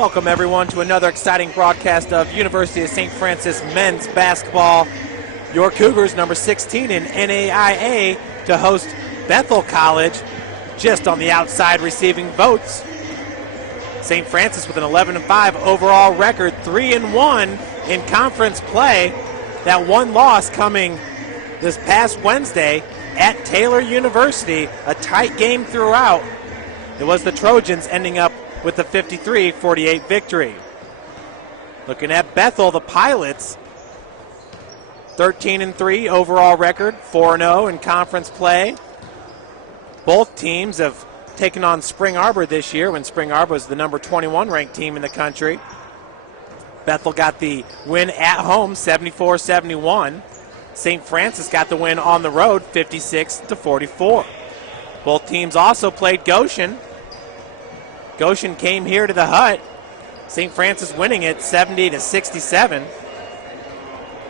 Welcome, everyone, to another exciting broadcast of University of St. Francis men's basketball. Your Cougars, number 16 in NAIA, to host Bethel College, just on the outside receiving votes. St. Francis with an 11-5 overall record, 3-1 in conference play. That one loss coming this past Wednesday at Taylor University, a tight game throughout. It was the Trojans ending up with the 53-48 victory. Looking at Bethel, the Pilots, 13-3 overall record, 4-0 in conference play. Both teams have taken on Spring Arbor this year when Spring Arbor was the number 21 ranked team in the country. Bethel got the win at home, 74-71. St. Francis got the win on the road, 56-44. Both teams also played Goshen. Goshen came here to the Hut. St. Francis winning it 70-67.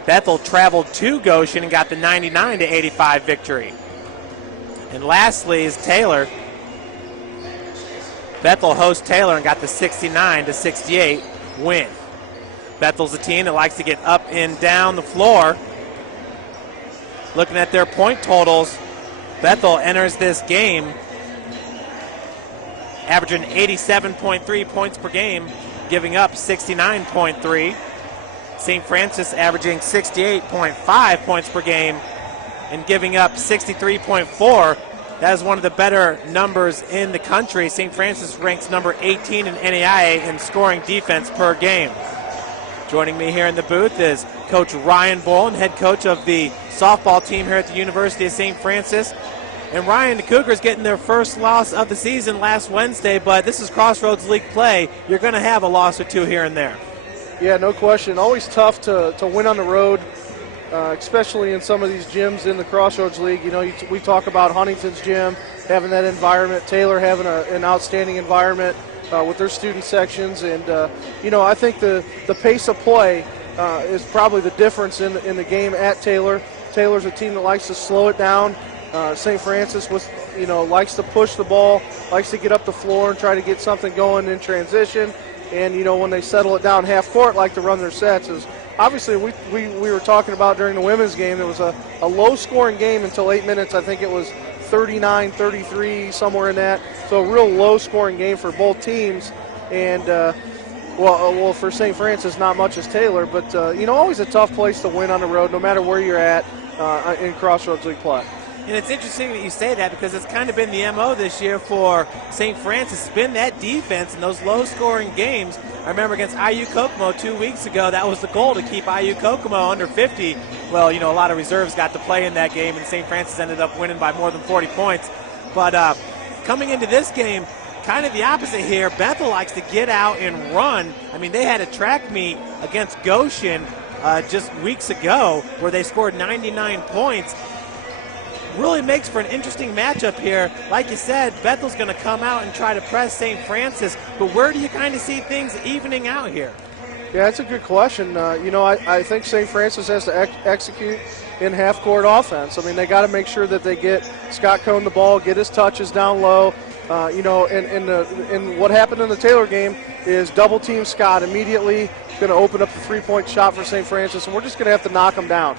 Bethel traveled to Goshen and got the 99-85 victory. And lastly is Taylor. Bethel hosts Taylor and got the 69-68 win. Bethel's a team that likes to get up and down the floor. Looking at their point totals, Bethel enters this game averaging 87.3 points per game, giving up 69.3. St. Francis averaging 68.5 points per game and giving up 63.4. That is one of the better numbers in the country. St. Francis ranks number 18 in NAIA in scoring defense per game. Joining me here in the booth is Coach Ryan Boland, head coach of the softball team here at the University of St. Francis. And Ryan, the Cougars getting their first loss of the season last Wednesday, but this is Crossroads League play. You're going to have a loss or two here and there. Yeah, no question. Always tough to win on the road, especially in some of these gyms in the Crossroads League. You know, we talk about Huntington's gym having that environment, Taylor having an outstanding environment with their student sections. And, you know, I think the pace of play is probably the difference in the game at Taylor. Taylor's a team that likes to slow it down. St. Francis likes to push the ball, likes to get up the floor and try to get something going in transition. And, you know, when they settle it down half court, like to run their sets. Is obviously, we were talking about during the women's game, there was a low-scoring game until 8 minutes. I think it was 39-33, somewhere in that. So a real low-scoring game for both teams. And, well, for St. Francis, not much as Taylor. But, you know, always a tough place to win on the road, no matter where you're at in Crossroads League play. And it's interesting that you say that because it's kind of been the MO this year for St. Francis. It's been that defense in those low-scoring games. I remember against IU Kokomo 2 weeks ago, that was the goal, to keep IU Kokomo under 50. Well, you know, a lot of reserves got to play in that game, and St. Francis ended up winning by more than 40 points. But coming into this game, kind of the opposite here. Bethel likes to get out and run. I mean, they had a track meet against Goshen just weeks ago where they scored 99 points. Really makes for an interesting matchup here. Like you said, Bethel's going to come out and try to press St. Francis, but where do you kind of see things evening out here? Yeah, that's a good question. You know, I think St. Francis has to execute in half-court offense. I mean, they got to make sure that they get Scott Cohn the ball, get his touches down low. You know, and what happened in the Taylor game is double-team Scott immediately, going to open up the three-point shot for St. Francis, and we're just going to have to knock them down.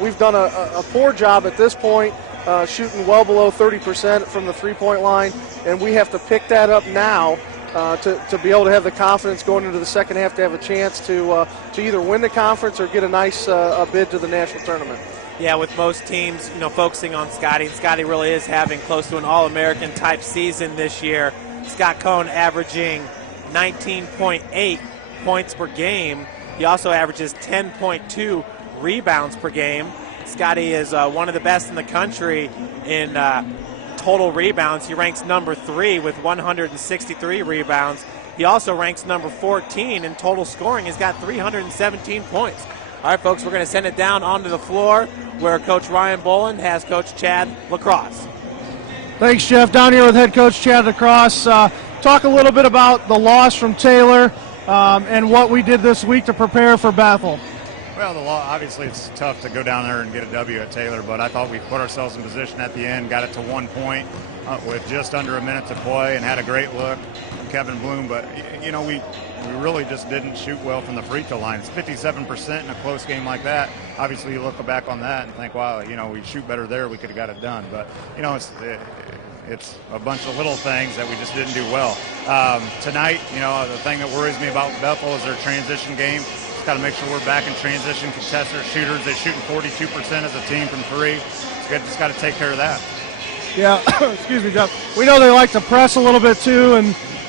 We've done a poor job at this point, shooting well below 30% from the three-point line, and we have to pick that up now to be able to have the confidence going into the second half to have a chance to either win the conference or get a nice bid to the national tournament. Yeah, with most teams, you know, focusing on Scotty. Scotty really is having close to an All-American type season this year. Scott Cohn averaging 19.8 points per game. He also averages 10.2 rebounds per game. Scotty is one of the best in the country in total rebounds. He ranks number 3 with 163 rebounds. He also ranks number 14 in total scoring. He's got 317 points. All right, folks, we're going to send it down onto the floor where Coach Ryan Boland has Coach Chad Lacrosse. Thanks, Jeff. Down here with head coach Chad Lacrosse. Talk a little bit about the loss from Taylor and what we did this week to prepare for Bethel. Well, obviously it's tough to go down there and get a W at Taylor, but I thought we put ourselves in position at the end, got it to 1 point with just under a minute to play, and had a great look from Kevin Bloom. But you know, we really just didn't shoot well from the free throw line. It's 57% in a close game like that. Obviously, you look back on that and think, wow, you know, we shoot better there, we could have got it done. But you know, it's a bunch of little things that we just didn't do well. Tonight, you know, the thing that worries me about Bethel is their transition game. Just got to make sure we're back in transition. Contest their shooters. They're shooting 42% as a team from three. Just got to take care of that. Yeah, excuse me, Jeff. We know they like to press a little bit too,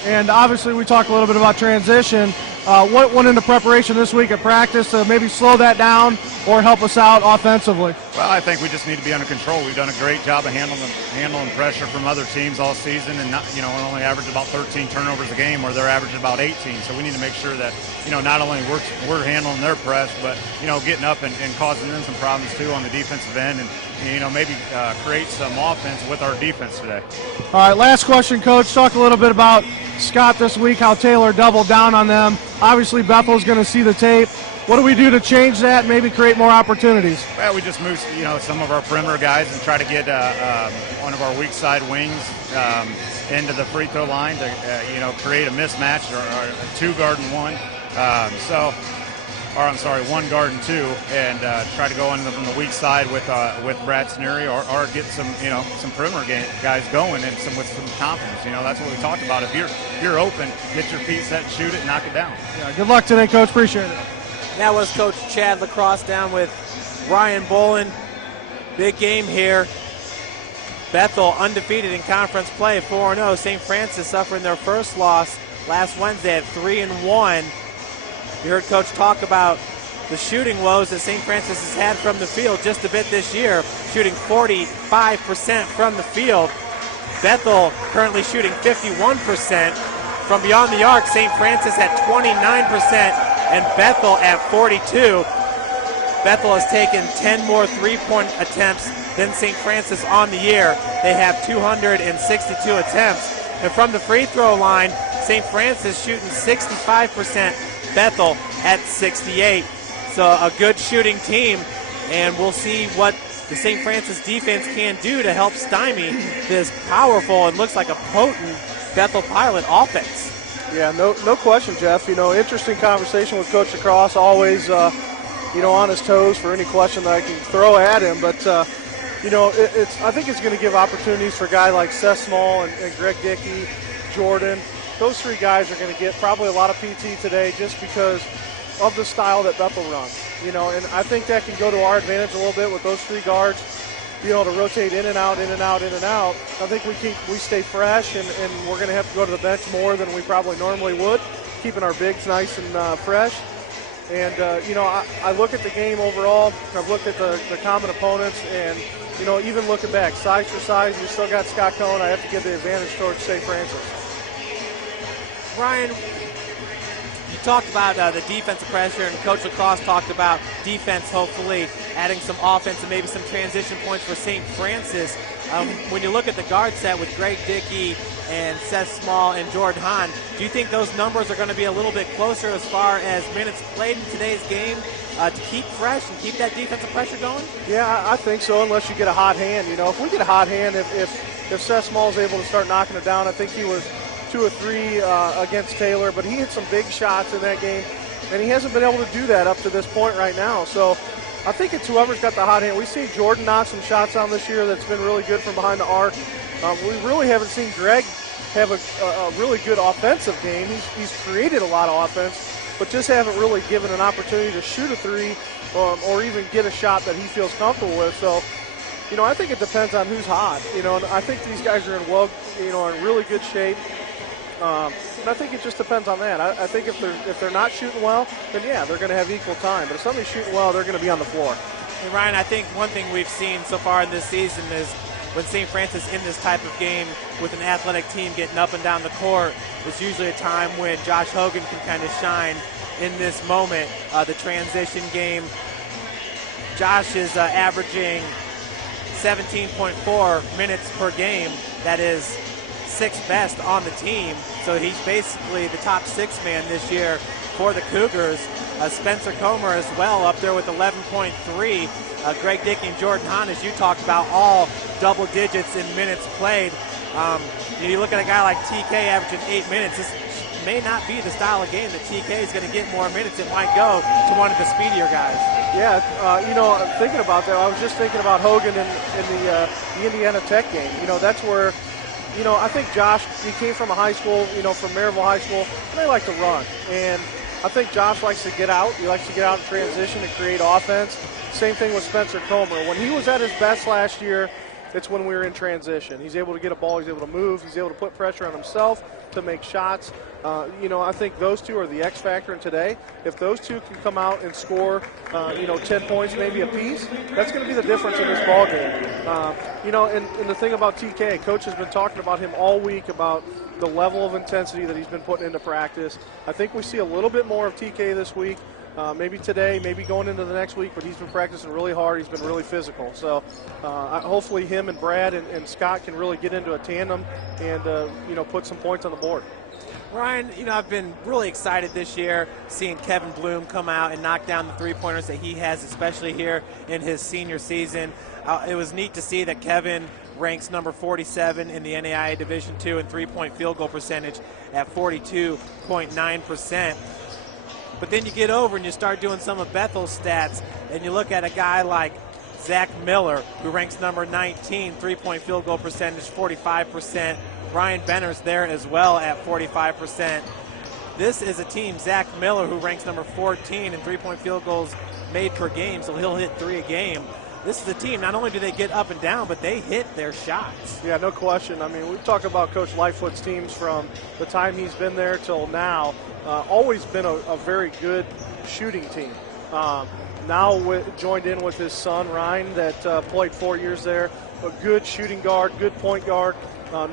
and obviously we talked a little bit about transition. What went into preparation this week at practice to maybe slow that down or help us out offensively? Well, I think we just need to be under control. We've done a great job of handling pressure from other teams all season, and not, you know, we only average about 13 turnovers a game, where they're averaging about 18. So we need to make sure that, you know, not only we're handling their press, but you know, getting up and causing them some problems too on the defensive end, and you know, maybe create some offense with our defense today. All right, last question, Coach. Talk a little bit about Scott this week, how Taylor doubled down on them. Obviously, Bethel's going to see the tape. What do we do to change that, maybe create more opportunities? Well, we just move, you know, some of our perimeter guys and try to get one of our weak side wings into the free throw line to, you know, create a mismatch or a 2 guard and 1. One guard and 2, and try to go in from the weak side with Brad Sneary, or get some, you know, some perimeter guys going and with some confidence. You know, that's what we talked about. If you're open, get your feet set, shoot it, knock it down. Yeah, good luck today, Coach. Appreciate it. That was Coach Chad Lacrosse down with Ryan Bolin. Big game here. Bethel undefeated in conference play, 4-0. St. Francis suffering their first loss last Wednesday at 3-1. You heard Coach talk about the shooting woes that St. Francis has had from the field just a bit this year, shooting 45% from the field. Bethel currently shooting 51% from beyond the arc. St. Francis at 29% and Bethel at 42%. Bethel has taken 10 more three-point attempts than St. Francis on the year. They have 262 attempts. And from the free throw line, St. Francis shooting 65%. Bethel at 68. So a good shooting team, and we'll see what the St. Francis defense can do to help stymie this powerful and looks like a potent Bethel Pilot offense. Yeah, no question, Jeff. You know, interesting conversation with Coach Lacrosse, always, you know, on his toes for any question that I can throw at him. But, you know, I think it's going to give opportunities for a guy like Seth Small and Greg Dickey, Jordan. Those 3 guys are going to get probably a lot of PT today just because of the style that Bethel runs. You know, and I think that can go to our advantage a little bit with those 3 guards, you know, to rotate in and out, in and out, in and out. I think we stay fresh, and we're going to have to go to the bench more than we probably normally would, keeping our bigs nice and fresh. And, you know, I look at the game overall. I've looked at the common opponents, and, you know, even looking back, size for size, we still got Scott Cohen. I have to give the advantage towards St. Francis. Ryan, you talked about the defensive pressure, and Coach Lacrosse talked about defense, hopefully adding some offense and maybe some transition points for St. Francis. When you look at the guard set with Greg Dickey and Seth Small and Jordan Hahn, do you think those numbers are going to be a little bit closer as far as minutes played in today's game to keep fresh and keep that defensive pressure going? Yeah, I think so, unless you get a hot hand. You know, if we get a hot hand, if Seth Small is able to start knocking it down, I think he was 2 or 3 against Taylor, but he hit some big shots in that game, and he hasn't been able to do that up to this point right now. So I think it's whoever's got the hot hand. We've seen Jordan knock some shots down this year that's been really good from behind the arc. We really haven't seen Greg have a really good offensive game. He's created a lot of offense, but just haven't really given an opportunity to shoot a 3 or even get a shot that he feels comfortable with. So, you know, I think it depends on who's hot. You know, and I think these guys are in really good shape. And I think it just depends on that. I think if they're not shooting well, then yeah, they're going to have equal time. But if somebody's shooting well, they're going to be on the floor. And Ryan, I think one thing we've seen so far in this season is when St. Francis in this type of game with an athletic team getting up and down the court, it's usually a time when Josh Hogan can kind of shine in this moment. The transition game, Josh is averaging 17.4 minutes per game. That is 6th best on the team. So he's basically the top 6 man this year for the Cougars. Spencer Comer as well up there with 11.3. Greg Dickey and Jordan Hahn, as you talked about, all double digits in minutes played. You look at a guy like TK averaging 8 minutes. This may not be the style of game that TK is going to get more minutes. It might go to one of the speedier guys. Yeah, thinking about that, I was just thinking about Hogan in the Indiana Tech game. That's where, I think Josh, he came from a high school, from Maryville High School, and they like to run. And I think Josh likes to get out. He likes to get out in transition and create offense. Same thing with Spencer Comer. When he was at his best last year, it's when we were in transition. He's able to get a ball, he's able to move, he's able to put pressure on himself to make shots. I think those two are the X factor in today. If those two can come out and score, 10 points maybe apiece, that's going to be the difference in this ball game. And the thing about TK, Coach has been talking about him all week about the level of intensity that he's been putting into practice. I think we see a little bit more of TK this week. Maybe today, maybe going into the next week, but he's been practicing really hard. He's been really physical. So hopefully him and Brad and Scott can really get into a tandem and, put some points on the board. Ryan, I've been really excited this year seeing Kevin Bloom come out and knock down the three-pointers that he has, especially here in his senior season. It was neat to see that Kevin ranks number 47 in the NAIA Division II in three-point field goal percentage at 42.9%. But then you get over and you start doing some of Bethel's stats, and you look at a guy like Zach Miller, who ranks number 19, three-point field goal percentage, 45%. Ryan Benner's there as well at 45%. This is a team, Zach Miller, who ranks number 14 in three-point field goals made per game, so he'll hit 3 a game. This is a team, not only do they get up and down, but they hit their shots. Yeah, no question. I mean, we talk about Coach Lightfoot's teams from the time he's been there till now. Always been a very good shooting team. Now joined in with his son, Ryan, that played 4 years there. A good shooting guard, good point guard.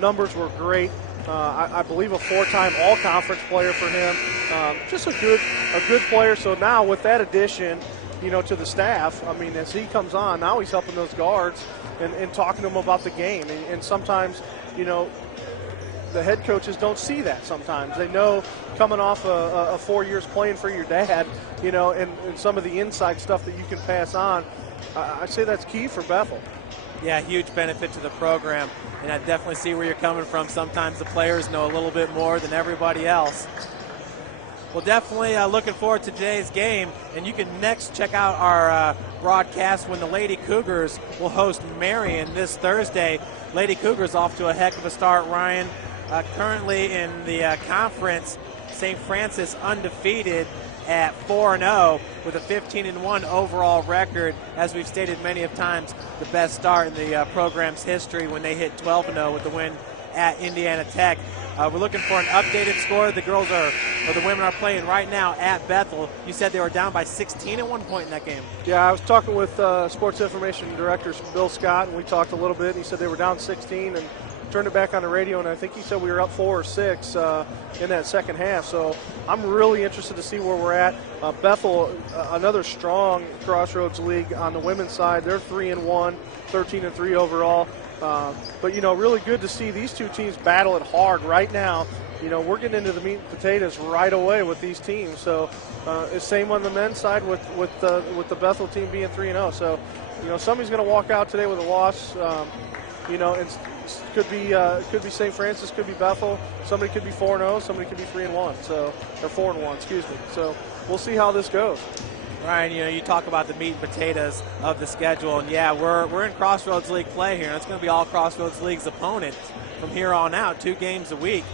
Numbers were great. I believe a 4-time all-conference player for him. Just a good player. So now with that addition, to the staff, I mean, as he comes on, now he's helping those guards and talking to them about the game. And sometimes, the head coaches don't see that sometimes. They know coming off a 4 years playing for your dad, and some of the inside stuff that you can pass on. I say that's key for Bethel. Yeah, huge benefit to the program, and I definitely see where you're coming from. Sometimes the players know a little bit more than everybody else. Well, definitely looking forward to today's game, and you can next check out our broadcast when the Lady Cougars will host Marion this Thursday. Lady Cougars off to a heck of a start, Ryan. Currently in the conference, St. Francis undefeated at 4-0 with a 15-1 overall record. As we've stated many of times, the best start in the program's history when they hit 12-0 with the win at Indiana Tech. We're looking for an updated score. The women are playing right now at Bethel. You said they were down by 16 at one point in that game. Yeah, I was talking with Sports Information Director Bill Scott, and we talked a little bit. He said they were down 16 and turned it back on the radio, and I think he said we were up 4 or 6 in that second half. So I'm really interested to see where we're at. Bethel, another strong Crossroads League on the women's side. They're 3-1, 13-3 overall. But, really good to see these two teams battle it hard right now. We're getting into the meat and potatoes right away with these teams. So it's same on the men's side with the Bethel team being 3-0. So, somebody's going to walk out today with a loss. And could be St. Francis, could be Bethel. Somebody could be 4-0, somebody could be 3-1. So, or 4-1, excuse me. So we'll see how this goes. Ryan, you talk about the meat and potatoes of the schedule, and yeah, we're in Crossroads League play here, and it's going to be all Crossroads League's opponents from here on out, 2 games a week.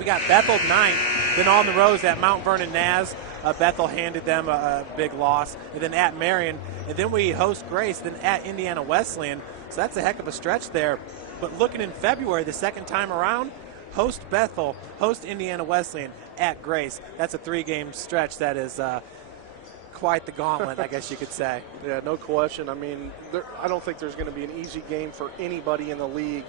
We got Bethel 9th, then on the road at Mount Vernon Naz. Bethel handed them a big loss, and then at Marion, and then we host Grace, then at Indiana Wesleyan. So that's a heck of a stretch there. But looking in February, the second time around, host Bethel, host Indiana Wesleyan, at Grace. That's a 3-game stretch that is quite the gauntlet, I guess you could say. Yeah, no question. I mean, I don't think there's going to be an easy game for anybody in the league.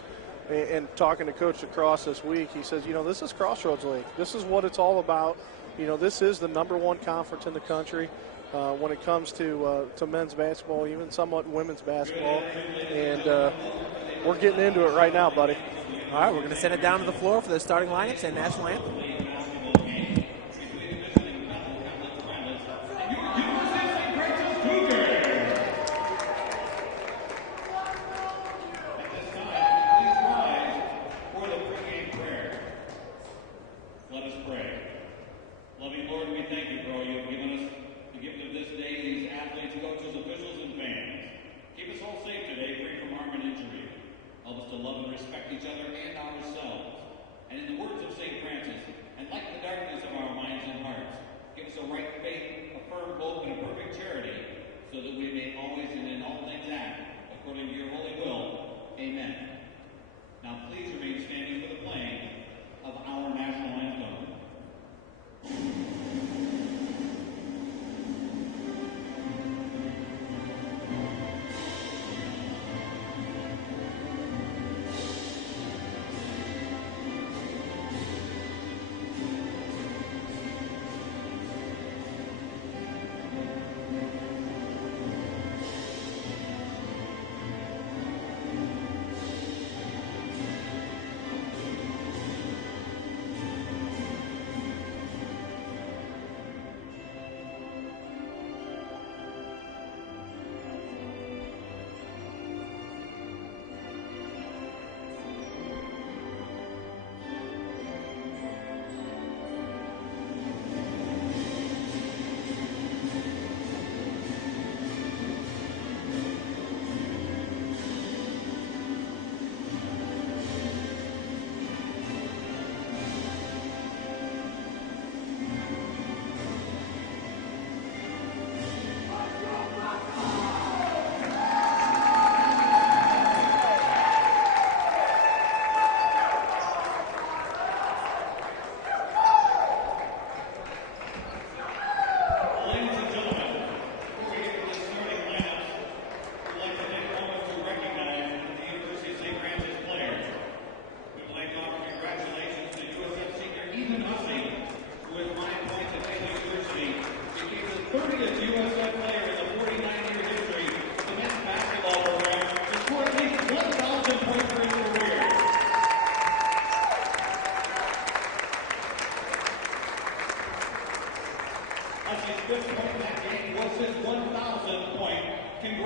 And talking to Coach DeCross this week, he says, this is Crossroads League. This is what it's all about. This is the #1 conference in the country when it comes to men's basketball, even somewhat women's basketball. And we're getting into it right now, buddy. All right, we're going to send it down to the floor for the starting lineups and national anthem.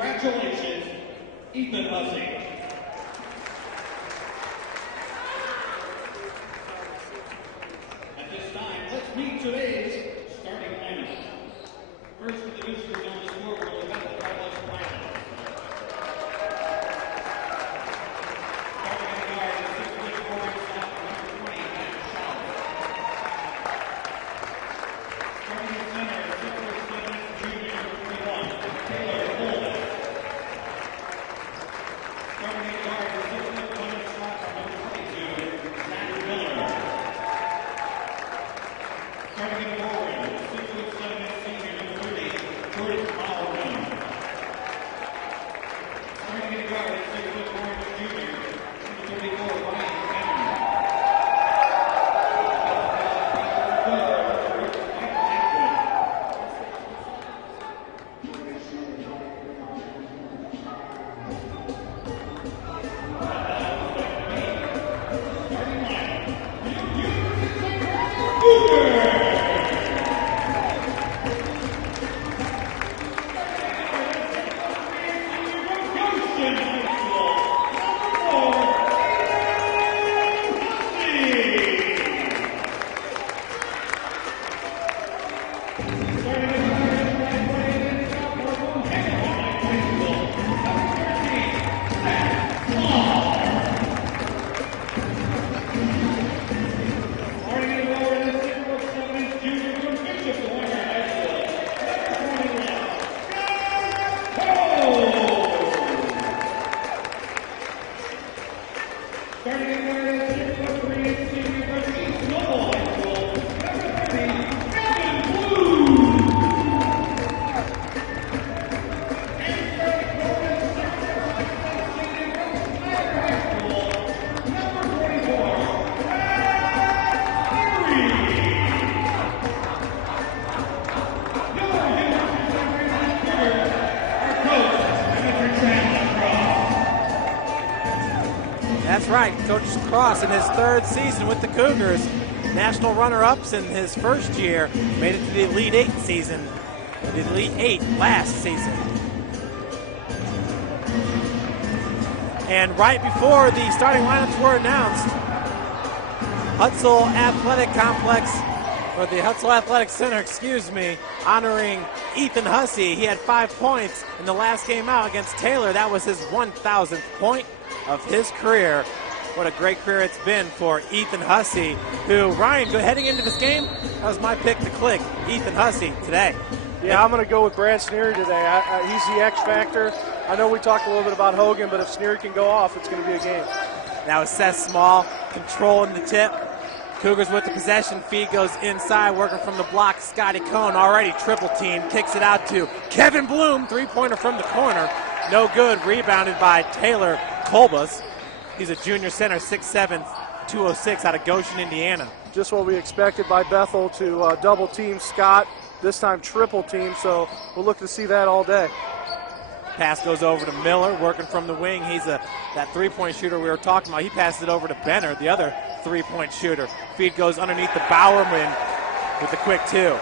Congratulations, Ethan Hussey. At this time, let's meet today's starting lineup. First for the visitors on the scoreboard, the Bethel Travelers lineup. Starting at the guard, the 6'4" slot, number 20, Matt Shaw. Starting at center, 6'7" junior, number 21, Taylor Holden. Starting at guard, the 6'1" slot, number 22, Zach Miller. Starting at forward, 6'7" senior, number 30, Curtis Baldwin. Starting at guard, 6'4" junior, number 34, Ryan Henry. That's right, Coach Cross in his third season with the Cougars, national runner-ups in his first year, made it to the Elite Eight season, the Elite Eight last season. And right before the starting lineups were announced, Hutzel Athletic Complex, or the Hutzel Athletic Center, excuse me, honoring Ethan Hussey. He had 5 points in the last game out against Taylor. That was his 1,000th point of his career. What a great career it's been for Ethan Hussey, who, Ryan, heading into this game, that was my pick to click, Ethan Hussey today. Yeah, I'm going to go with Brad Sneary today. He's the X factor. I know we talked a little bit about Hogan, but if Sneary can go off, it's going to be a game. Now it's Seth Small controlling the tip. Cougars with the possession. Feed goes inside, working from the block. Scotty Cohn already triple team. Kicks it out to Kevin Bloom. Three-pointer from the corner. No good. Rebounded by Taylor Kolbus. He's a junior center, 6'7", 206 out of Goshen, Indiana. Just what we expected by Bethel to double team Scott, this time triple team, so we'll look to see that all day. Pass goes over to Miller, working from the wing. He's that three-point shooter we were talking about. He passes it over to Benner, the other three-point shooter. Feed goes underneath the Bowerman with the quick two.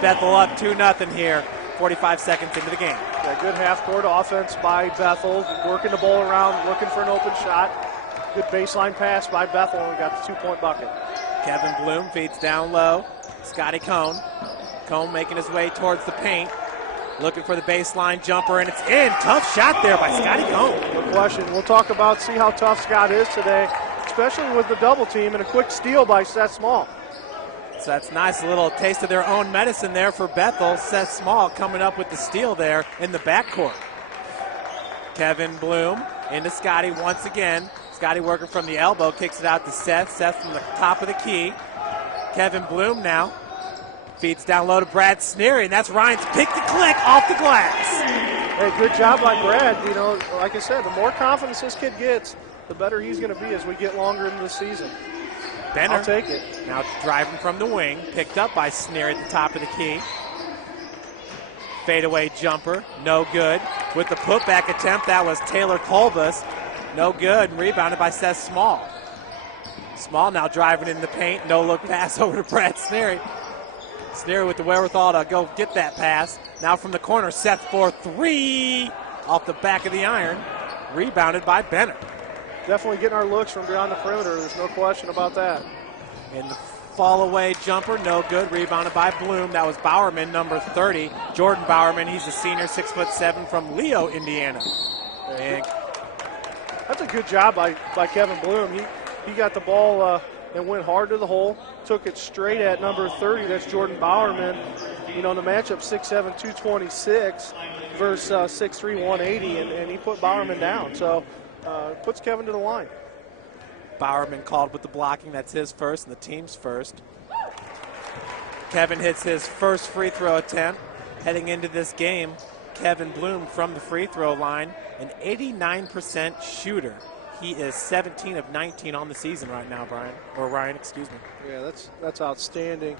Bethel up 2-0 here, 45 seconds into the game. Yeah, good half-court offense by Bethel, working the ball around, looking for an open shot. Good baseline pass by Bethel, and we got the 2-point bucket. Kevin Bloom feeds down low. Scotty Cohn. Cohn making his way towards the paint. Looking for the baseline jumper, and it's in. Tough shot there by Scotty Cohn. No question. We'll talk about, see how tough Scott is today, especially with the double team and a quick steal by Seth Small. So that's nice, a little taste of their own medicine there for Bethel. Seth Small coming up with the steal there in the backcourt. Kevin Bloom into Scotty once again. Scotty working from the elbow, kicks it out to Seth. Seth from the top of the key. Kevin Bloom now feeds down low to Brad Sneary, and that's Ryan's pick to click off the glass. Hey, good job by Brad. You know, like I said, the more confidence this kid gets, the better he's going to be as we get longer into the season. Benner, I'll take it. Now driving from the wing, picked up by Sneary at the top of the key. Fadeaway jumper, no good. With the putback attempt, that was Taylor Kolbus. No good, and rebounded by Seth Small. Small now driving in the paint, no-look pass over to Brad Sneary. Sneary with the wherewithal to go get that pass. Now from the corner, Seth for three. off the back of the iron. Rebounded by Benner. Definitely getting our looks from beyond the perimeter. There's no question about that. And the fall away jumper, no good. Rebounded by Bloom. That was Bowerman, number 30. Jordan Bowerman, he's a senior, 6'7" from Leo, Indiana. And that's a good job by Kevin Bloom. He got the ball and went hard to the hole, took it straight at number 30. That's Jordan Bowerman. You know, in the matchup 6'7", 226 versus 6'3", 180, and he put Bowerman down. So puts Kevin to the line. Bowerman called with the blocking. That's his first and the team's first. Kevin hits his first free throw attempt. Heading into this game, Kevin Bloom from the free throw line, an 89% shooter. He is 17 of 19 on the season right now, Ryan, excuse me. Yeah, that's outstanding.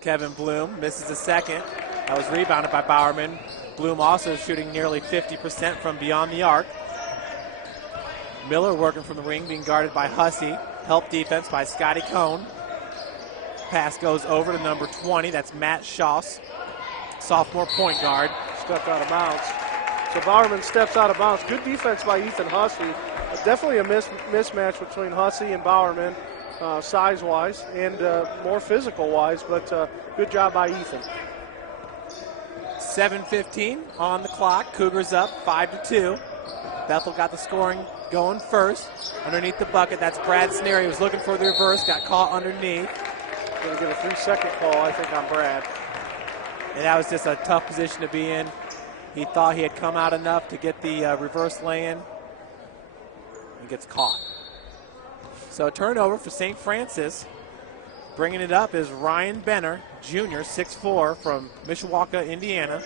Kevin Bloom misses a second. That was rebounded by Bowerman. Bloom also shooting nearly 50% from beyond the arc. Miller working from the ring, being guarded by Hussey. Help defense by Scotty Cohn. Pass goes over to number 20. That's Matt Schoss, sophomore point guard. Stepped out of bounds. So Bowerman steps out of bounds. Good defense by Ethan Hussey. Definitely a mismatch between Hussey and Bowerman, size-wise and more physical-wise, but good job by Ethan. 7:15 on the clock. Cougars up 5-2. Bethel got the scoring going first. Underneath the bucket, that's Brad Sneary. He was looking for the reverse, got caught underneath. Going to get a 3-second call, I think, on Brad. And that was just a tough position to be in. He thought he had come out enough to get the reverse lay-in. He gets caught. So a turnover for St. Francis. Bringing it up is Ryan Benner, junior, 6'4", from Mishawaka, Indiana.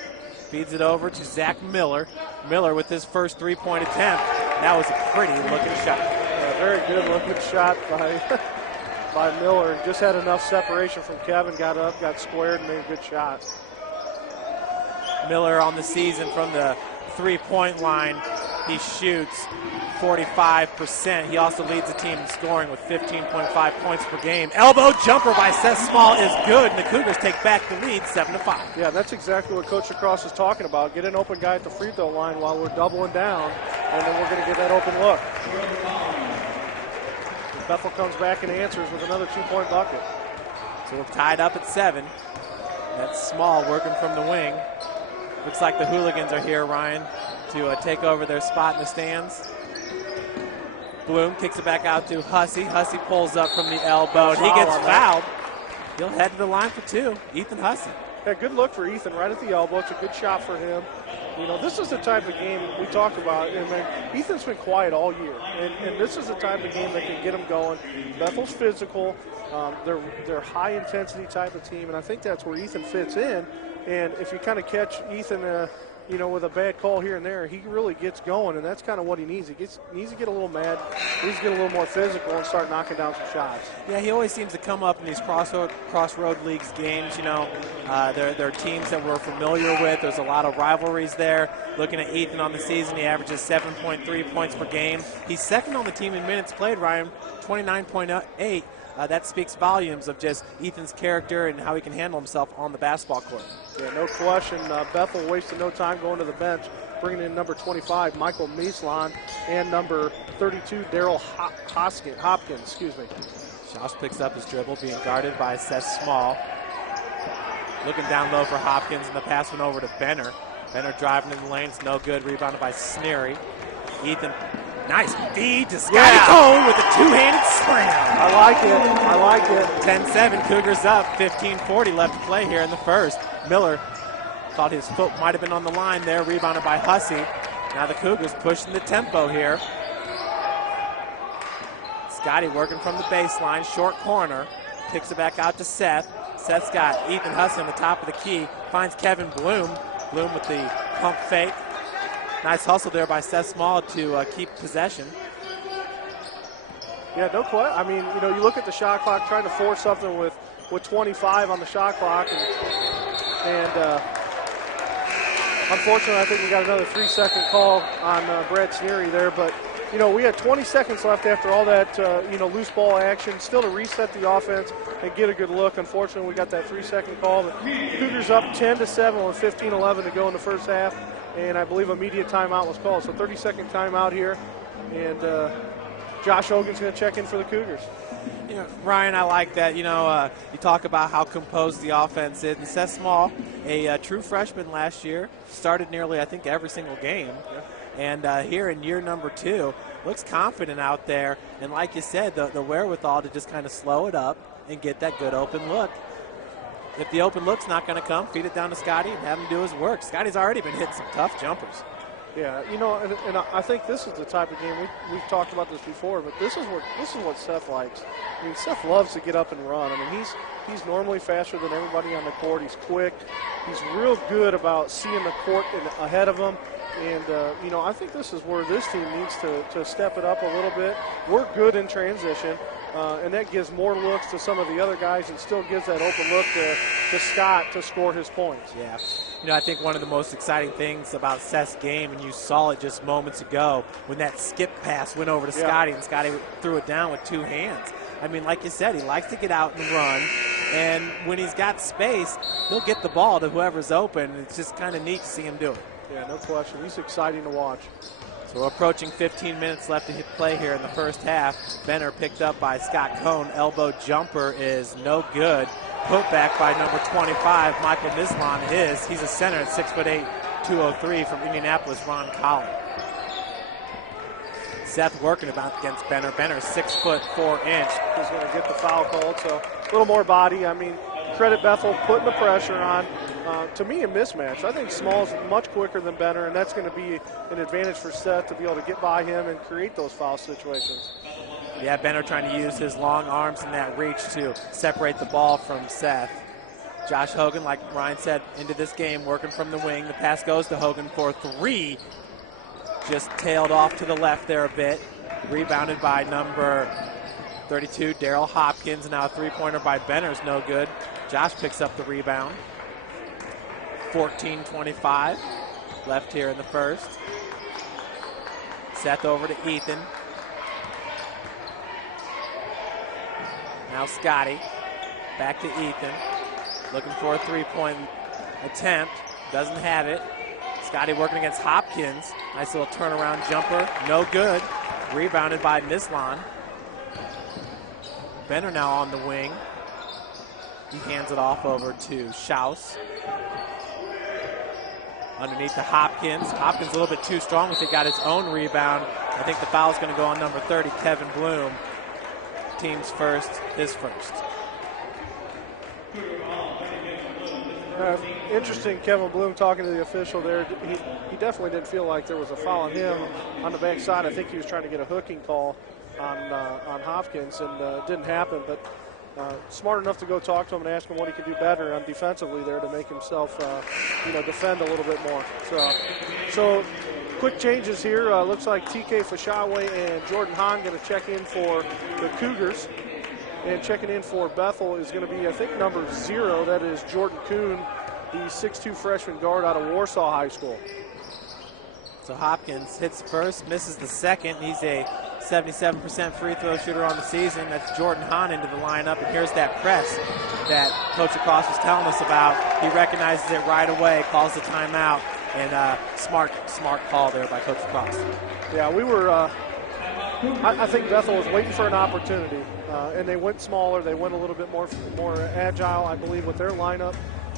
Feeds it over to Zach Miller. Miller with his first three-point attempt. That was a pretty-looking shot. Yeah, very good-looking shot by Miller. Just had enough separation from Kevin. Got up, got squared, and made a good shot. Miller on the season from the three-point line. He shoots 45%. He also leads the team in scoring with 15.5 points per game. Elbow jumper by Seth Small is good, and the Cougars take back the lead 7-5. Yeah, that's exactly what Coach Lacrosse is talking about. Get an open guy at the free throw line while we're doubling down, and then we're going to get that open look. Bethel comes back and answers with another 2-point bucket. So we're tied up at 7. That's Small working from the wing. Looks like the hooligans are here, Ryan, to take over their spot in the stands. Bloom kicks it back out to Hussey. Hussey pulls up from the elbow, and he gets fouled. He'll head to the line for 2. Ethan Hussey. Yeah, good look for Ethan right at the elbow. It's a good shot for him. You know, this is the type of game we talked about. And Ethan's been quiet all year, and this is the type of game that can get him going. Bethel's physical. They're high-intensity type of team, and I think that's where Ethan fits in. And if you kind of catch Ethan, you know, with a bad call here and there, he really gets going, and that's kind of what he needs. He needs to get a little mad. He needs to get a little more physical and start knocking down some shots. Yeah, he always seems to come up in these crossroad leagues games. You know, they're teams that we're familiar with. There's a lot of rivalries there. Looking at Ethan on the season, he averages 7.3 points per game. He's second on the team in minutes played, Ryan, 29.8. That speaks volumes of just Ethan's character and how he can handle himself on the basketball court. Yeah, no question. Bethel wasted no time going to the bench, bringing in number 25, Michael Mislon, and number 32, Daryl Hopkins. Excuse me. Josh picks up his dribble, being guarded by Seth Small. Looking down low for Hopkins, and the pass went over to Benner. Benner driving in the lane, it's no good. Rebounded by Sneary. Ethan, nice feed to Scotty Cohn with a two-handed slam. I like it. 10-7, Cougars up, 15:40 left to play here in the first. Miller thought his foot might have been on the line there, rebounded by Hussey. Now the Cougars pushing the tempo here. Scotty working from the baseline, short corner, kicks it back out to Seth. Seth's got Ethan Hussey on the top of the key, finds Kevin Bloom. Bloom with the pump fake. Nice hustle there by Seth Small to keep possession. Yeah, no question. I mean, you know, you look at the shot clock, trying to force something with 25 on the shot clock, and unfortunately, I think we got another 3-second call on Brad Sneary there. But you know, we had 20 seconds left after all that, you know, loose ball action, still to reset the offense and get a good look. Unfortunately, we got that 3-second call. But Cougars up 10-7 with 15-11 to go in the first half, and I believe a media timeout was called. So 30-second timeout here, and Josh Hogan's going to check in for the Cougars. You know, Ryan, I like that. You know, you talk about how composed the offense is. And Seth Small, a true freshman last year, started nearly, I think, every single game. Yeah. And here in year number 2, looks confident out there. And like you said, the wherewithal to just kind of slow it up and get that good open look. If the open look's not going to come, feed it down to Scotty and have him do his work. Scotty's already been hitting some tough jumpers. Yeah, you know, and I think this is the type of game we've talked about this before, but this is what Seth likes. I mean, Seth loves to get up and run. I mean, he's normally faster than everybody on the court. He's quick. He's real good about seeing the court ahead of him. And, you know, I think this is where this team needs to step it up a little bit. We're good in transition, and that gives more looks to some of the other guys and still gives that open look to Scott to score his points. Yeah. You know, I think one of the most exciting things about Seth's game, and you saw it just moments ago, when that skip pass went over to Scotty, and Scotty threw it down with 2 hands. I mean, like you said, he likes to get out and run, and when he's got space, he'll get the ball to whoever's open. It's just kind of neat to see him do it. Yeah, no question. He's exciting to watch. So we're approaching 15 minutes left to hit play here in the first half. Benner picked up by Scott Cohn. Elbow jumper is no good. Put back by number 25, Michael Nislan is. He's a center at 6'8", 203 from Indianapolis, Ron Collin. Seth working about against Benner. Benner 6'4". He's going to get the foul called, so a little more body. I mean, credit Bethel putting the pressure on. To me, a mismatch. I think Small's much quicker than Benner, and that's going to be an advantage for Seth to be able to get by him and create those foul situations. Yeah, Benner trying to use his long arms and that reach to separate the ball from Seth. Josh Hogan, like Ryan said, into this game, working from the wing. The pass goes to Hogan for 3. Just tailed off to the left there a bit. Rebounded by number 32, Daryl Hopkins. Now a three-pointer by Benner's no good. Josh picks up the rebound. 14-25 left here in the first. Seth over to Ethan. Now Scotty, back to Ethan, looking for a three-point attempt, doesn't have it. Scotty working against Hopkins, nice little turnaround jumper, no good. Rebounded by Nislan. Benner now on the wing. He hands it off over to Schaus. Underneath to Hopkins. Hopkins a little bit too strong if he got his own rebound. I think the foul is going to go on number 30, Kevin Bloom. Team's first, his first. Interesting, Kevin Bloom talking to the official there. He definitely didn't feel like there was a foul on him on the backside. I think he was trying to get a hooking call on Hopkins, and it didn't happen. But smart enough to go talk to him and ask him what he could do better on defensively there to make himself, defend a little bit more. So quick changes here. Looks like TK Fashawe and Jordan Hahn going to check in for the Cougars. And checking in for Bethel is going to be, I think, number 0. That is Jordan Kuhn, the 6'2" freshman guard out of Warsaw High School. So Hopkins hits first, misses the second. He's a 77% free throw shooter on the season. That's Jordan Hahn into the lineup. And here's that press that Coach Across was telling us about. He recognizes it right away, calls the timeout, and smart call there by Coach Across. Yeah, we were, I think Bethel was waiting for an opportunity, and they went smaller. They went a little bit more agile, I believe, with their lineup.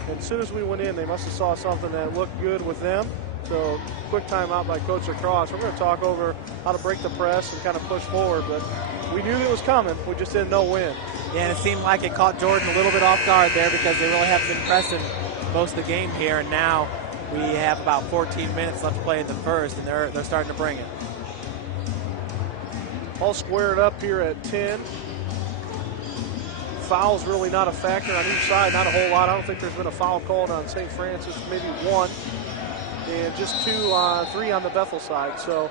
And as soon as we went in, they must have saw something that looked good with them. So quick timeout by Coach Across. We're going to talk over how to break the press and kind of push forward, but we knew it was coming. We just didn't know when. Yeah, and it seemed like it caught Jordan a little bit off guard there because they really haven't been pressing most of the game here, and now we have about 14 minutes left to play in the first, and they're starting to bring it. All squared up here at 10. Fouls really not a factor on each side, not a whole lot. I don't think there's been a foul called on St. Francis, maybe 1. And just 3 on the Bethel side. So,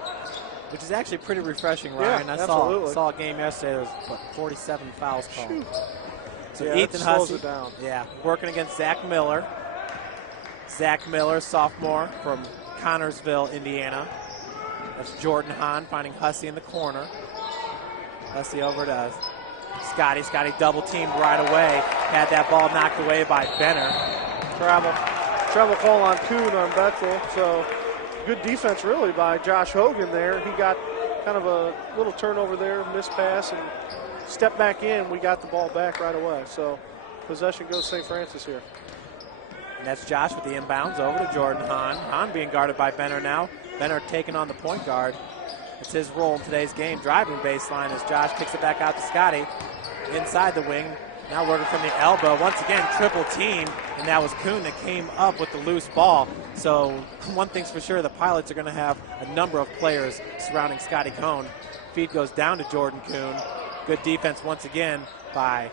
which is actually pretty refreshing, Ryan. Yeah, I saw a game yesterday. There was 47 fouls called. Shoot. So yeah, Ethan slows Hussey, it down. Yeah, working against Zach Miller. Zach Miller, sophomore from Connorsville, Indiana. That's Jordan Hahn finding Hussey in the corner. Hussey over to Scotty. Scotty double teamed right away. Had that ball knocked away by Benner. Travel call on Kuhn on Bethel. So good defense really by Josh Hogan there. He got kind of a little turnover there, missed pass, and stepped back in. We got the ball back right away. So possession goes St. Francis here. And that's Josh with the inbounds over to Jordan Hahn. Hahn being guarded by Benner now. Benner taking on the point guard. It's his role in today's game. Driving baseline as Josh kicks it back out to Scotty. Inside the wing. Now working from the elbow. Once again, triple team. And that was Kuhn that came up with the loose ball. So one thing's for sure, the Pilots are going to have a number of players surrounding Scotty Cohn. Feed goes down to Jordan Kuhn. Good defense once again by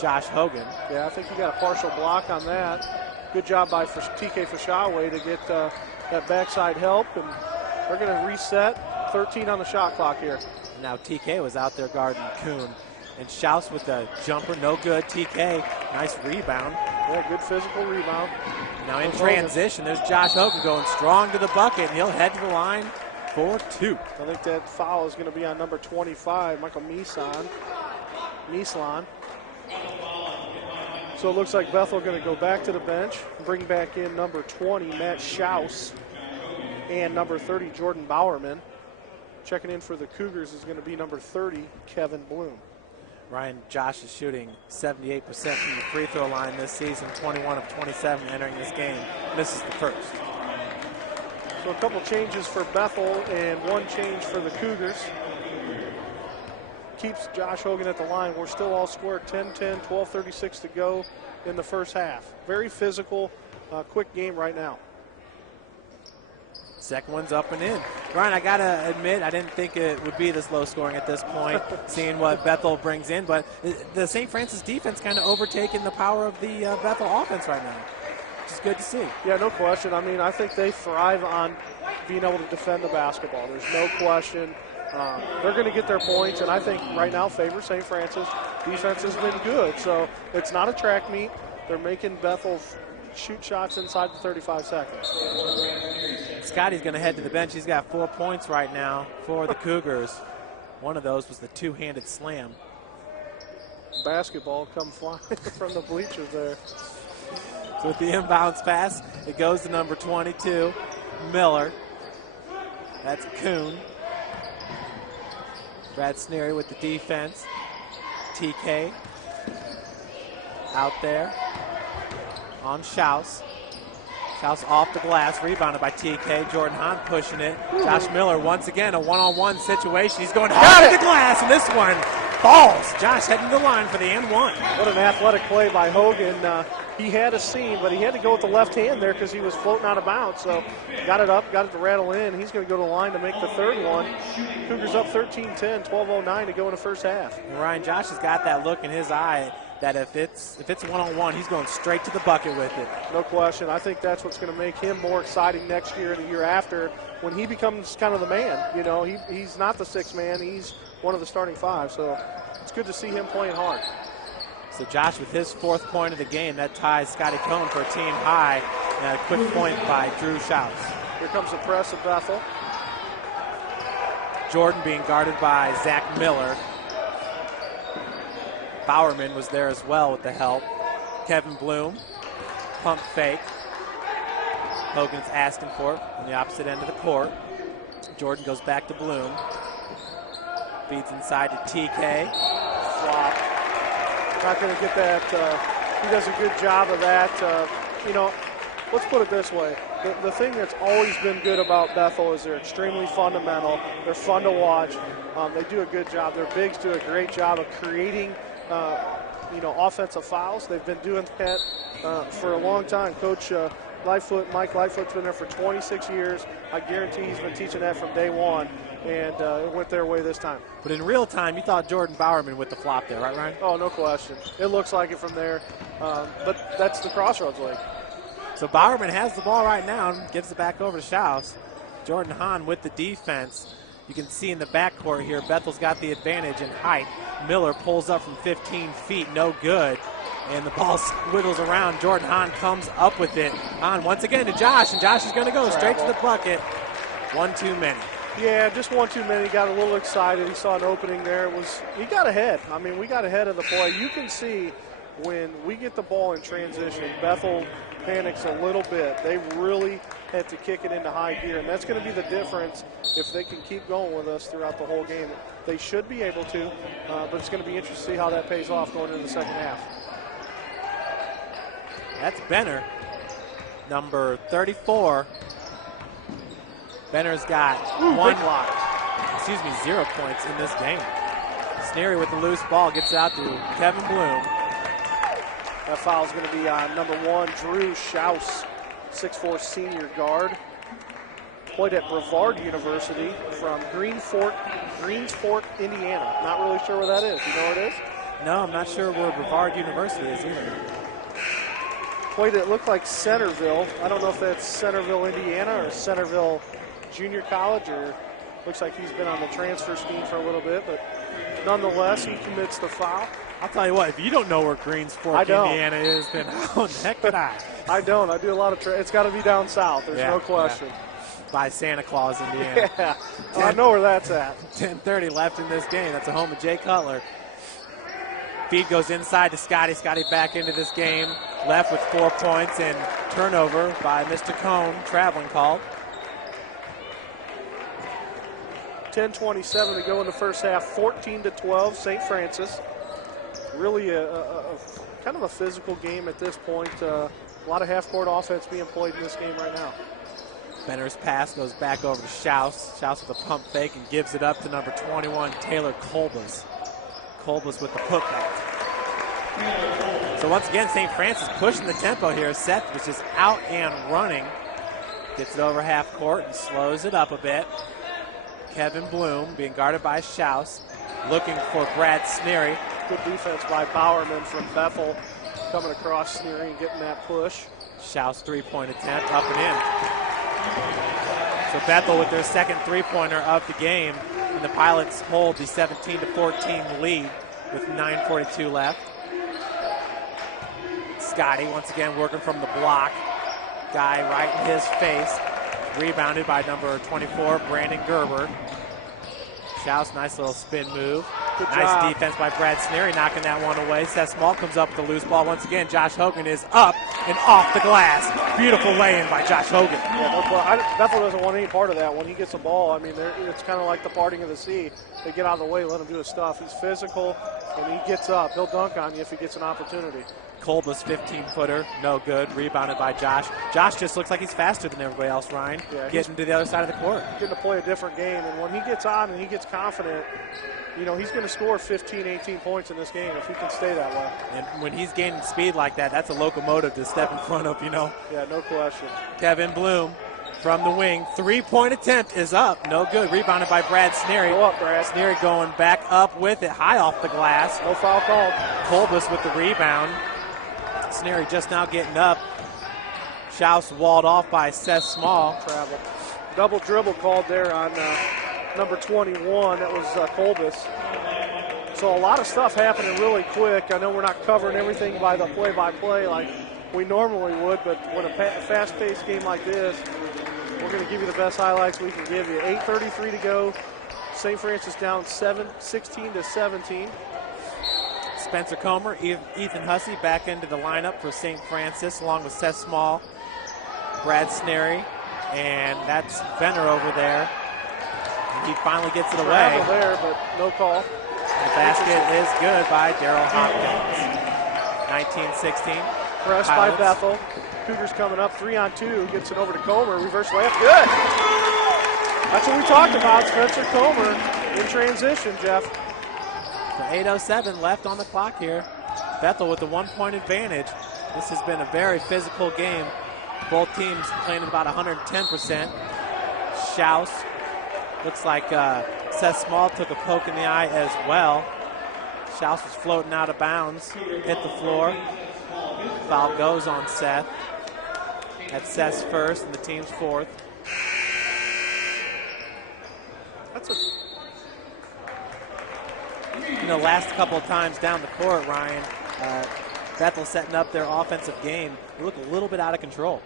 Josh Hogan. Yeah, I think you got a partial block on that. Good job by TK Fashawe to get that backside help. And they're going to reset. 13 on the shot clock here. Now TK was out there guarding Kuhn. And Schaus with the jumper, no good. TK, nice rebound. Yeah, good physical rebound. Now in transition, there's Josh Hogan going strong to the bucket, and he'll head to the line for 2. I think that foul is going to be on number 25, Michael Mislan. So it looks like Bethel going to go back to the bench, bring back in number 20, Matt Schaus, and number 30, Jordan Bowerman. Checking in for the Cougars is going to be number 30, Kevin Bloom. Ryan, Josh is shooting 78% from the free throw line this season, 21 of 27 entering this game. Misses the first. So a couple changes for Bethel and one change for the Cougars. Keeps Josh Hogan at the line. We're still all square, 10-10, 12:36 to go in the first half. Very physical, quick game right now. Second one's up and in. Ryan, I got to admit, I didn't think it would be this low scoring at this point, seeing what Bethel brings in. But the St. Francis defense kind of overtaking the power of the Bethel offense right now, which is good to see. Yeah, no question. I mean, I think they thrive on being able to defend the basketball. There's no question. They're going to get their points, and I think right now favor St. Francis. Defense has been good, so it's not a track meet. They're making Bethel shoot shots inside the 35 seconds. Scotty's going to head to the bench. He's got 4 points right now for the Cougars. One of those was the two-handed slam. Basketball come flying from the bleachers there. So with the inbounds pass, it goes to number 22, Miller. That's Kuhn. Brad Sneary with the defense. TK out there on Schaus. Schaus off the glass, rebounded by TK. Jordan Hahn pushing it. Josh Miller once again, a one-on-one situation. He's going hard to the glass, and this one falls. Josh heading to the line for the and one. What an athletic play by Hogan. He had a seam, but he had to go with the left hand there because he was floating out of bounds. So got it up, got it to rattle in. He's going to go to the line to make the third one. Cougars up 13-10, 12:09 to go in the first half. And Ryan, Josh has got that look in his eye that if it's one-on-one, he's going straight to the bucket with it. No question. I think that's what's going to make him more exciting next year and the year after when he becomes kind of the man. You know, he's not the sixth man. He's one of the starting 5. So it's good to see him playing hard. So Josh with his 4th point of the game, that ties Scotty Cohn for a team high. And a quick point by Drew Schaus. Here comes the press of Bethel. Jordan being guarded by Zach Miller. Bowerman was there as well with the help. Kevin Bloom, pump fake. Hogan's asking for it on the opposite end of the court. Jordan goes back to Bloom. Feeds inside to TK. Flop. Not going to get that. He does a good job of that. You know, let's put it this way. The thing that's always been good about Bethel is they're extremely fundamental. They're fun to watch. They do a good job. Their bigs do a great job of creating offensive fouls. They've been doing that for a long time. Coach Mike Lightfoot's been there for 26 years. I guarantee he's been teaching that from day one, and it went their way this time. But in real time, you thought Jordan Bowerman with the flop there, right, Ryan? Oh, no question. It looks like it from there, but that's the Crossroads League. So Bowerman has the ball right now and gives it back over to Schaus. Jordan Hahn with the defense. You can see in the backcourt here, Bethel's got the advantage in height. Miller pulls up from 15 feet, no good. And the ball wiggles around. Jordan Hahn comes up with it. Hahn once again to Josh, and Josh is going to go straight to the bucket. One too many. Yeah, just one too many. Got a little excited. He saw an opening there. He got ahead. I mean, we got ahead of the play. You can see when we get the ball in transition, Bethel panics a little bit. They really had to kick it into high gear, and that's going to be the difference if they can keep going with us throughout the whole game. They should be able to, but it's going to be interesting to see how that pays off going into the second half. That's Benner, number 34. Benner's got 0 points in this game. Sneary with the loose ball gets it out to Kevin Bloom. That foul is going to be on number 1, Drew Schaus, 6'4" senior guard. Played at Brevard University from Greensport, Indiana. Not really sure where that is. You know where it is? No, I'm not sure where Brevard University is either. Played at, looked like Centerville. I don't know if that's Centerville, Indiana, or Centerville Junior College, or looks like he's been on the transfer scheme for a little bit, but nonetheless, he commits the foul. I'll tell you what, if you don't know where Greensport, Indiana is, then how the heck did I? I don't. I do a lot of it's got to be down south. There's no question. Yeah. By Santa Claus, Indiana. Yeah, I know where that's at. 10:30 left in this game. That's a home of Jay Cutler. Feed goes inside to Scotty. Scotty back into this game. Left with 4 points and turnover by Mr. Cone. Traveling call. 10:27 to go in the first half. 14-12, St. Francis. Really a kind of a physical game at this point. A lot of half-court offense being played in this game right now. Benner's pass goes back over to Schaus. Schaus with a pump fake and gives it up to number 21, Taylor Kolbus. Kolbus with the putback. So once again, St. Francis pushing the tempo here. Seth was just out and running. Gets it over half court and slows it up a bit. Kevin Bloom being guarded by Schaus. Looking for Brad Sneary. Good defense by Bowerman from Bethel. Coming across Sneary and getting that push. Schaus 3-point attempt up and in. So Bethel with their second three-pointer of the game. And the Pilots hold the 17-14 lead with 9:42 left. Scotty once again working from the block. Guy right in his face. Rebounded by number 24, Brandon Gerber. Schaus, nice little spin move. Good nice job. defense by Brad Sneary, knocking that one away. Seth Small comes up with the loose ball once again. Josh Hogan is up and off the glass. Beautiful lay-in by Josh Hogan. Yeah, Bethel doesn't want any part of that. When he gets the ball, I mean, it's kind of like the parting of the sea. They get out of the way, let him do his stuff. He's physical, and he gets up. He'll dunk on you if he gets an opportunity. Kolbus 15-footer, no good. Rebounded by Josh. Josh just looks like he's faster than everybody else, Ryan. Yeah, getting to the other side of the court. Getting to play a different game, and when he gets on and he gets confident, you know, he's going to score 15, 18 points in this game if he can stay that way. And when he's gaining speed like that, that's a locomotive to step in front of, you know. Yeah, no question. Kevin Bloom from the wing. 3-point attempt is up. No good. Rebounded by Brad Sneary. Go up, Brad. Sneary going back up with it. High off the glass. No foul called. Kolbus with the rebound. Sneary just now getting up. Schaus walled off by Seth Small. Travel. Double dribble called there on number 21. That was Kolbus. So a lot of stuff happening really quick. I know we're not covering everything by the play-by-play like we normally would, but when a fast-paced game like this, we're going to give you the best highlights we can give you. 8:33 to go. St. Francis down 16-17. Spencer Comer, Ethan Hussey back into the lineup for St. Francis, along with Seth Small, Brad Sneary, and that's Benner over there. And he finally gets it away. Travel there, but no call. The basket is good by Darryl Hopkins. 19-16. Pressed by Bethel. Cougars coming up 3-on-2. Gets it over to Comer. Reverse layup. Good. That's what we talked about. Spencer Comer in transition, Jeff. So 8:07 left on the clock here. Bethel with the 1-point advantage. This has been a very physical game. Both teams playing at about 110%. Schaus. Looks like Seth Small took a poke in the eye as well. Schaus was floating out of bounds. Hit the floor. Foul goes on Seth. That's Seth's first and the team's fourth. That's a last couple of times down the court, Ryan, Bethel setting up their offensive game. They look a little bit out of control.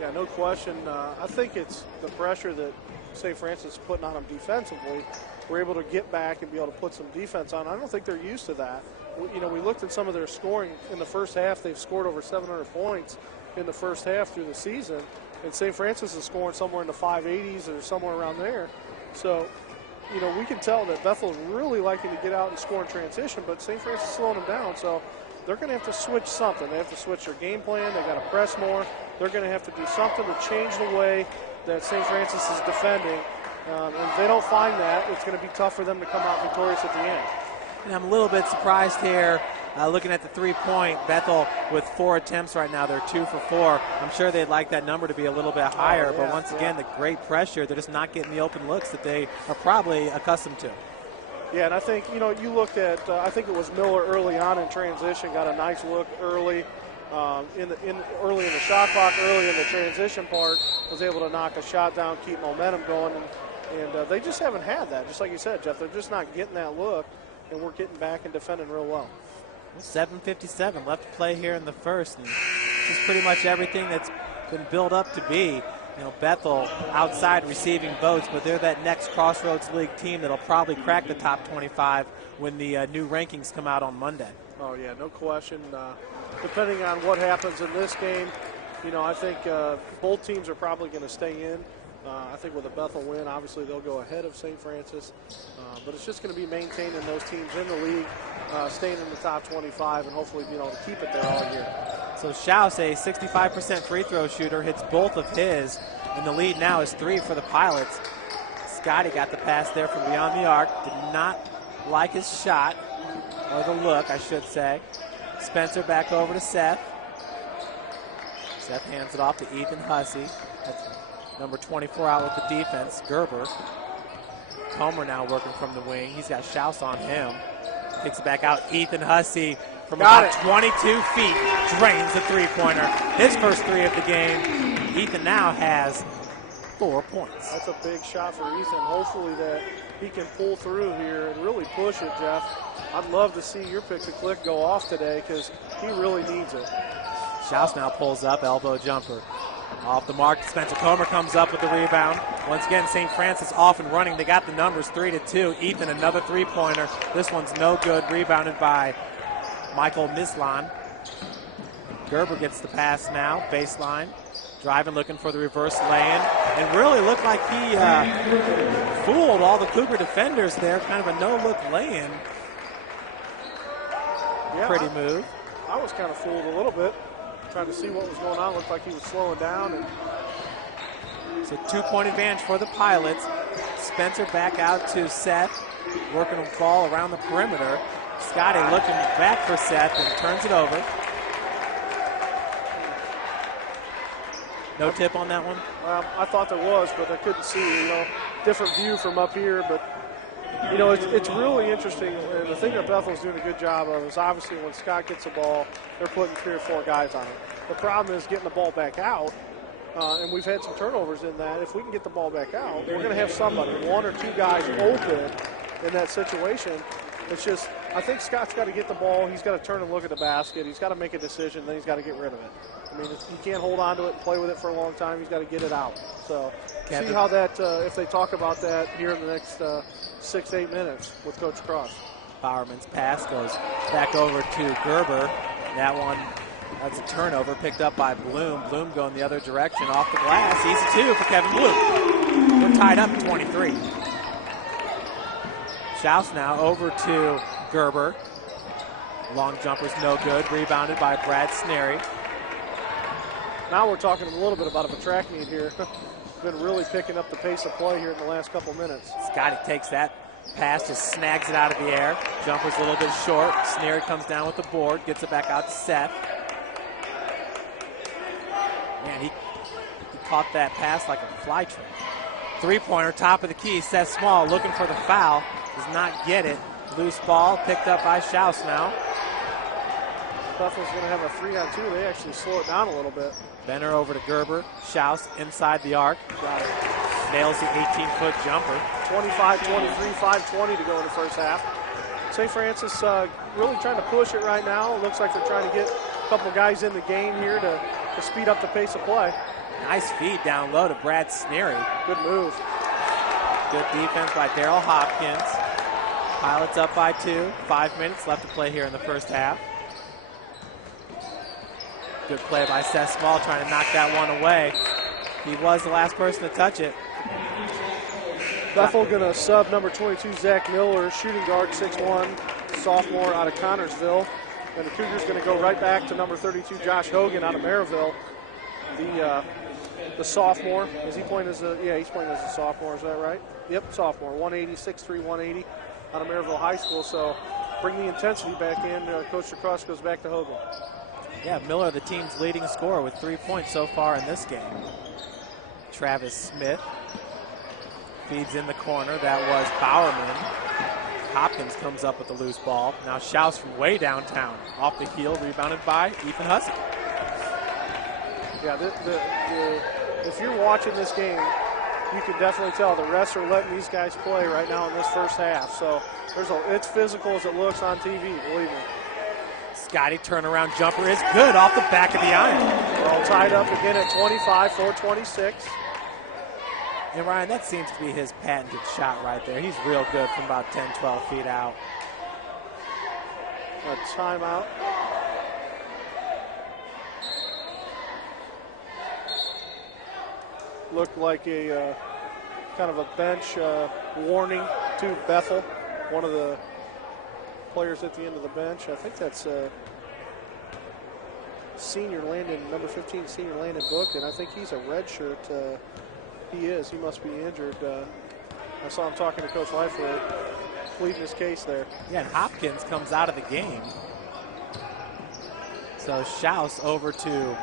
Yeah, no question. I think it's the pressure that St. Francis is putting on them defensively. We're able to get back and be able to put some defense on. I don't think they're used to that. We looked at some of their scoring in the first half. They've scored over 700 points in the first half through the season. And St. Francis is scoring somewhere in the 580s or somewhere around there. So, we can tell that Bethel is really liking to get out and score in transition, but St. Francis is slowing them down. So they're going to have to switch something. They have to switch their game plan. They got to press more. They're going to have to do something to change the way that St. Francis is defending. And if they don't find that, it's going to be tough for them to come out victorious at the end. And I'm a little bit surprised here, looking at the three-point. Bethel with 4 attempts right now. They're 2 for 4. I'm sure they'd like that number to be a little bit higher, but once again, the great pressure, they're just not getting the open looks that they are probably accustomed to. Yeah, and I think, you looked at, I think it was Miller early on in transition, got a nice look early. Early in the shot clock, early in the transition part, was able to knock a shot down, keep momentum going, and they just haven't had that. Just like you said, Jeff, they're just not getting that look, and we're getting back and defending real well. 7:57 left to play here in the first, and this is pretty much everything that's been built up to be. Bethel outside receiving votes, but they're that next Crossroads League team that'll probably crack the top 25 when the new rankings come out on Monday. Oh, yeah, no question. Depending on what happens in this game, I think both teams are probably going to stay in. I think with a Bethel win, obviously they'll go ahead of St. Francis. But it's just going to be maintaining those teams in the league, staying in the top 25, and hopefully being able to keep it there all year. So Schaus, a 65% free throw shooter, hits both of his, and the lead now is 3 for the Pilots. Scotty got the pass there from beyond the arc. Did not like his shot, or the look, I should say. Spencer back over to Seth. Seth hands it off to Ethan Hussey. That's number 24 out with the defense, Gerber. Comer now working from the wing. He's got Schaus on him. Kicks it back out. Ethan Hussey from about 22 feet drains the three-pointer. His first 3 of the game. Ethan now has 4 points. That's a big shot for Ethan. Hopefully that he can pull through here and really push it, Jeff. I'd love to see your pick-to-click go off today because he really needs it. Schaus now pulls up, elbow jumper. Off the mark, Spencer Comer comes up with the rebound. Once again, St. Francis off and running. They got the numbers 3-2. Ethan, another three-pointer. This one's no good. Rebounded by Michael Mislan. Gerber gets the pass now, baseline. Driving, looking for the reverse lay-in. And really looked like he fooled all the Cougar defenders there. Kind of a no-look lay-in. Yeah, Pretty move. I was kind of fooled a little bit, trying to see what was going on. Looked like he was slowing down. And it's a 2-point advantage for the Pilots. Spencer back out to Seth, working the ball around the perimeter. Scotty looking back for Seth and turns it over. No tip on that one? I thought there was, but I couldn't see. Different view from up here, but it's really interesting. And the thing that Bethel's doing a good job of is obviously when Scott gets the ball, they're putting 3 or 4 guys on him. The problem is getting the ball back out, and we've had some turnovers in that. If we can get the ball back out, we're going to have somebody, 1 or 2 guys open in that situation. It's just, I think Scott's got to get the ball. He's got to turn and look at the basket. He's got to make a decision. Then he's got to get rid of it. I mean, he can't hold on to it and play with it for a long time. He's got to get it out. So see how that, if they talk about that here in the next 6 to 8 minutes with Coach Cross. Bowerman's pass goes back over to Gerber. That one, that's a turnover picked up by Bloom. Bloom going the other direction off the glass. Easy 2 for Kevin Bloom. We're tied up at 23. Schaus now over to Gerber. Long jumper's no good. Rebounded by Brad Snary. Now we're talking a little bit about a track meet here. Been really picking up the pace of play here in the last couple minutes. Scotty takes that pass, just snags it out of the air. Jumper's a little bit short. Snary comes down with the board, gets it back out to Seth. Man, he caught that pass like a fly trap. Three-pointer, top of the key. Seth Small looking for the foul. Does not get it. Loose ball picked up by Schaus now. Bethel's going to have a 3-on-2. They actually slow it down a little bit. Benner over to Gerber. Schaus inside the arc. Nails the 18-foot jumper. 25-23, 5:20 to go in the first half. St. Francis really trying to push it right now. It looks like they're trying to get a couple guys in the game here to speed up the pace of play. Nice feed down low to Brad Sneary. Good move. Good defense by Daryl Hopkins. Pilots up by 2. 5 minutes left to play here in the first half. Good play by Seth Small trying to knock that one away. He was the last person to touch it. Bethel going to sub number 22, Zach Miller, shooting guard, 6'1", sophomore out of Connorsville. And the Cougars going to go right back to number 32, Josh Hogan out of Maryville. The sophomore, is he playing as a, yeah, he's playing as a sophomore, is that right? Yep, sophomore, 180, 6'3", 180 out of Maryville High School. So bring the intensity back in. Coach Lacrosse goes back to Hogan. Yeah, Miller, the team's leading scorer with 3 points so far in this game. Travis Smith feeds in the corner. That was Bowerman. Hopkins comes up with the loose ball. Now Schaus from way downtown. Off the heel, rebounded by Ethan Hussey. Yeah, if you're watching this game, you can definitely tell the refs are letting these guys play right now in this first half. So it's physical as it looks on TV, believe me. Scotty turnaround jumper is good off the back of the iron. We're all tied up again at 25, 4:26. And Ryan, that seems to be his patented shot right there. He's real good from about 10, 12 feet out. A timeout. Looked like a kind of a bench warning to Bethel, one of the players at the end of the bench. I think that's senior Landon, number 15, senior Landon Book, and I think he's a redshirt. He is. He must be injured. I saw him talking to Coach Lightfoot, pleading his case there. Yeah, and Hopkins comes out of the game. So Schaus over to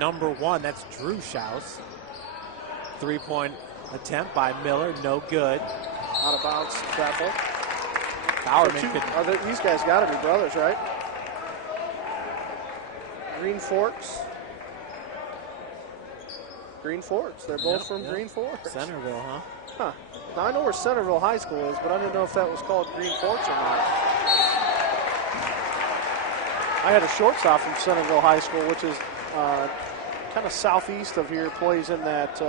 number 1. That's Drew Schaus. 3-point attempt by Miller. No good. Out of bounds, Bethel. Bowerman these guys got to be brothers, right? Green Forks. Green Forks. They're both from Green Forks. Centerville, huh? Huh. Now, I know where Centerville High School is, but I didn't know if that was called Green Forks or not. I had a shortstop from Centerville High School, which is kind of southeast of here, plays in that,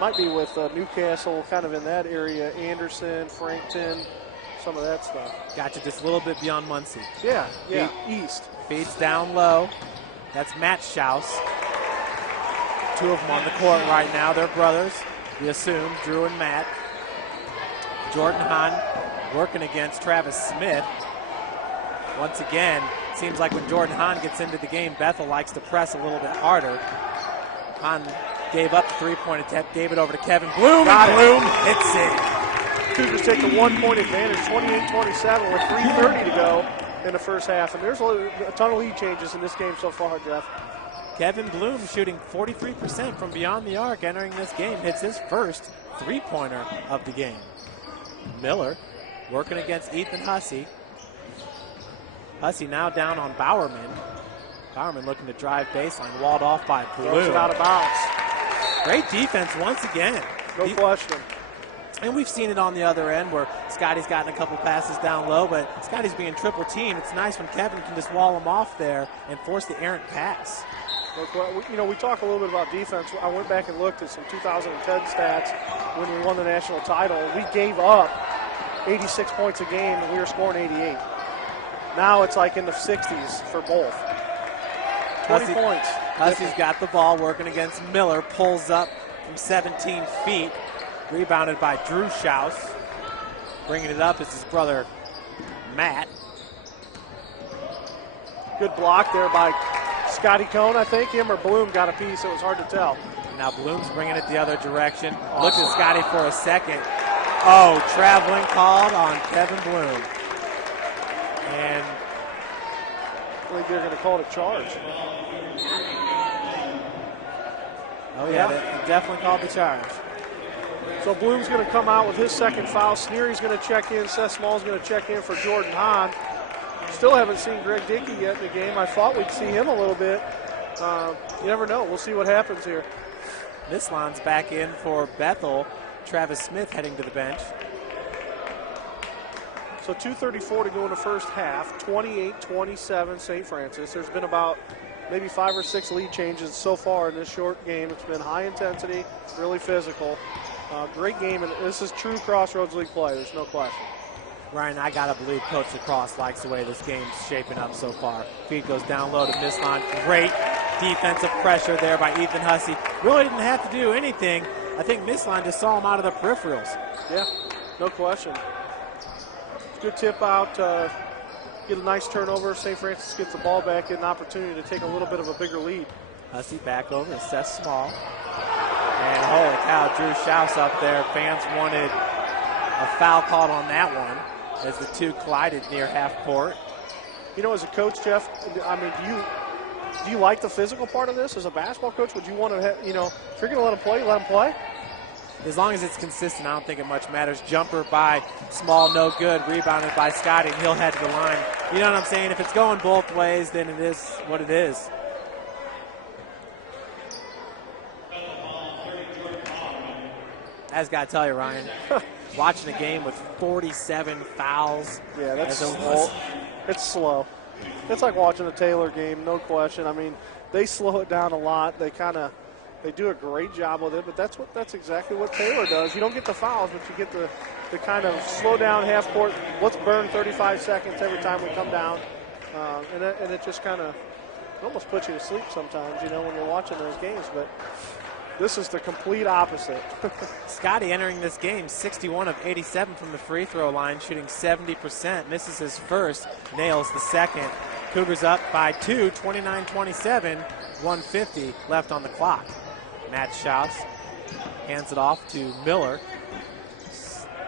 might be with Newcastle, kind of in that area, Anderson, Frankton, some of that stuff. Gotcha, just a little bit beyond Muncie. Yeah, east. Feeds down low. That's Matt Schaus. 2 of them on the court right now. They're brothers, we assume, Drew and Matt. Jordan Hahn working against Travis Smith. Once again, seems like when Jordan Hahn gets into the game, Bethel likes to press a little bit harder. Hahn gave up the 3-point attempt, gave it over to Kevin Bloom, and Bloom hits it. Cougars take a 1-point advantage, 28-27 with 3:30 to go in the first half. And there's a ton of lead changes in this game so far, Jeff. Kevin Bloom shooting 43% from beyond the arc entering this game. Hits his first 3-pointer of the game. Miller working against Ethan Hussey. Hussey now down on Bowerman. Bowerman looking to drive baseline, walled off by Bloom. Throws it out of bounds. Great defense once again. No question. And we've seen it on the other end where Scotty's gotten a couple passes down low, but Scotty's being triple teamed. It's nice when Kevin can just wall him off there and force the errant pass. We talk a little bit about defense. I went back and looked at some 2010 stats when we won the national title. We gave up 86 points a game, and we were scoring 88. Now it's like in the 60s for both. 20 points. Hussey's got the ball working against Miller. Pulls up from 17 feet. Rebounded by Drew Schaus. Bringing it up is his brother, Matt. Good block there by Scotty Cohn, I think. Him or Bloom got a piece. It was hard to tell. Now Bloom's bringing it the other direction. Looked at Scotty for a second. Oh, traveling called on Kevin Bloom. And I think they're going to call it a charge. Oh, yeah, they definitely called the charge. So Bloom's going to come out with his second foul. Sneary's going to check in. Seth Small's going to check in for Jordan Hahn. Still haven't seen Greg Dickey yet in the game. I thought we'd see him a little bit. You never know. We'll see what happens here. Mislan's back in for Bethel. Travis Smith heading to the bench. So 2:34 to go in the first half. 28-27 St. Francis. There's been about maybe 5 or 6 lead changes so far in this short game. It's been high intensity, really physical. Great game, and this is true Crossroads League play. There's no question. Ryan, I got to believe Coach Lacrosse likes the way this game's shaping up so far. Feed goes down low to Mislan. Great defensive pressure there by Ethan Hussey. Really didn't have to do anything. I think Mislan just saw him out of the peripherals. Yeah, no question. Good tip out. Get a nice turnover. St. Francis gets the ball back, get an opportunity to take a little bit of a bigger lead. Hussey back over to Seth Small. And holy cow, Drew Schaus up there. Fans wanted a foul called on that one as the two collided near half court. You know, as a coach, Jeff, I mean, do you like the physical part of this? As a basketball coach, would you want to have, if you're going to let them play, let them play? As long as it's consistent, I don't think it much matters. Jumper by Small, no good. Rebounded by Scotty, and he'll head to the line. You know what I'm saying? If it's going both ways, then it is what it is. I just got to tell you, Ryan, watching a game with 47 fouls. Yeah, that's slow. It's slow. It's like watching a Taylor game, no question. I mean, they slow it down a lot. They do a great job with it, but that's exactly what Taylor does. You don't get the fouls, but you get the kind of slow down half court. Let's burn 35 seconds every time we come down, and it just kind of almost puts you to sleep sometimes, when you're watching those games. But this is the complete opposite. Scotty entering this game 61 of 87 from the free throw line, shooting 70%. Misses his first, nails the second. Cougars up by 2, 29-27, 1:50 left on the clock. Matt Schaus hands it off to Miller.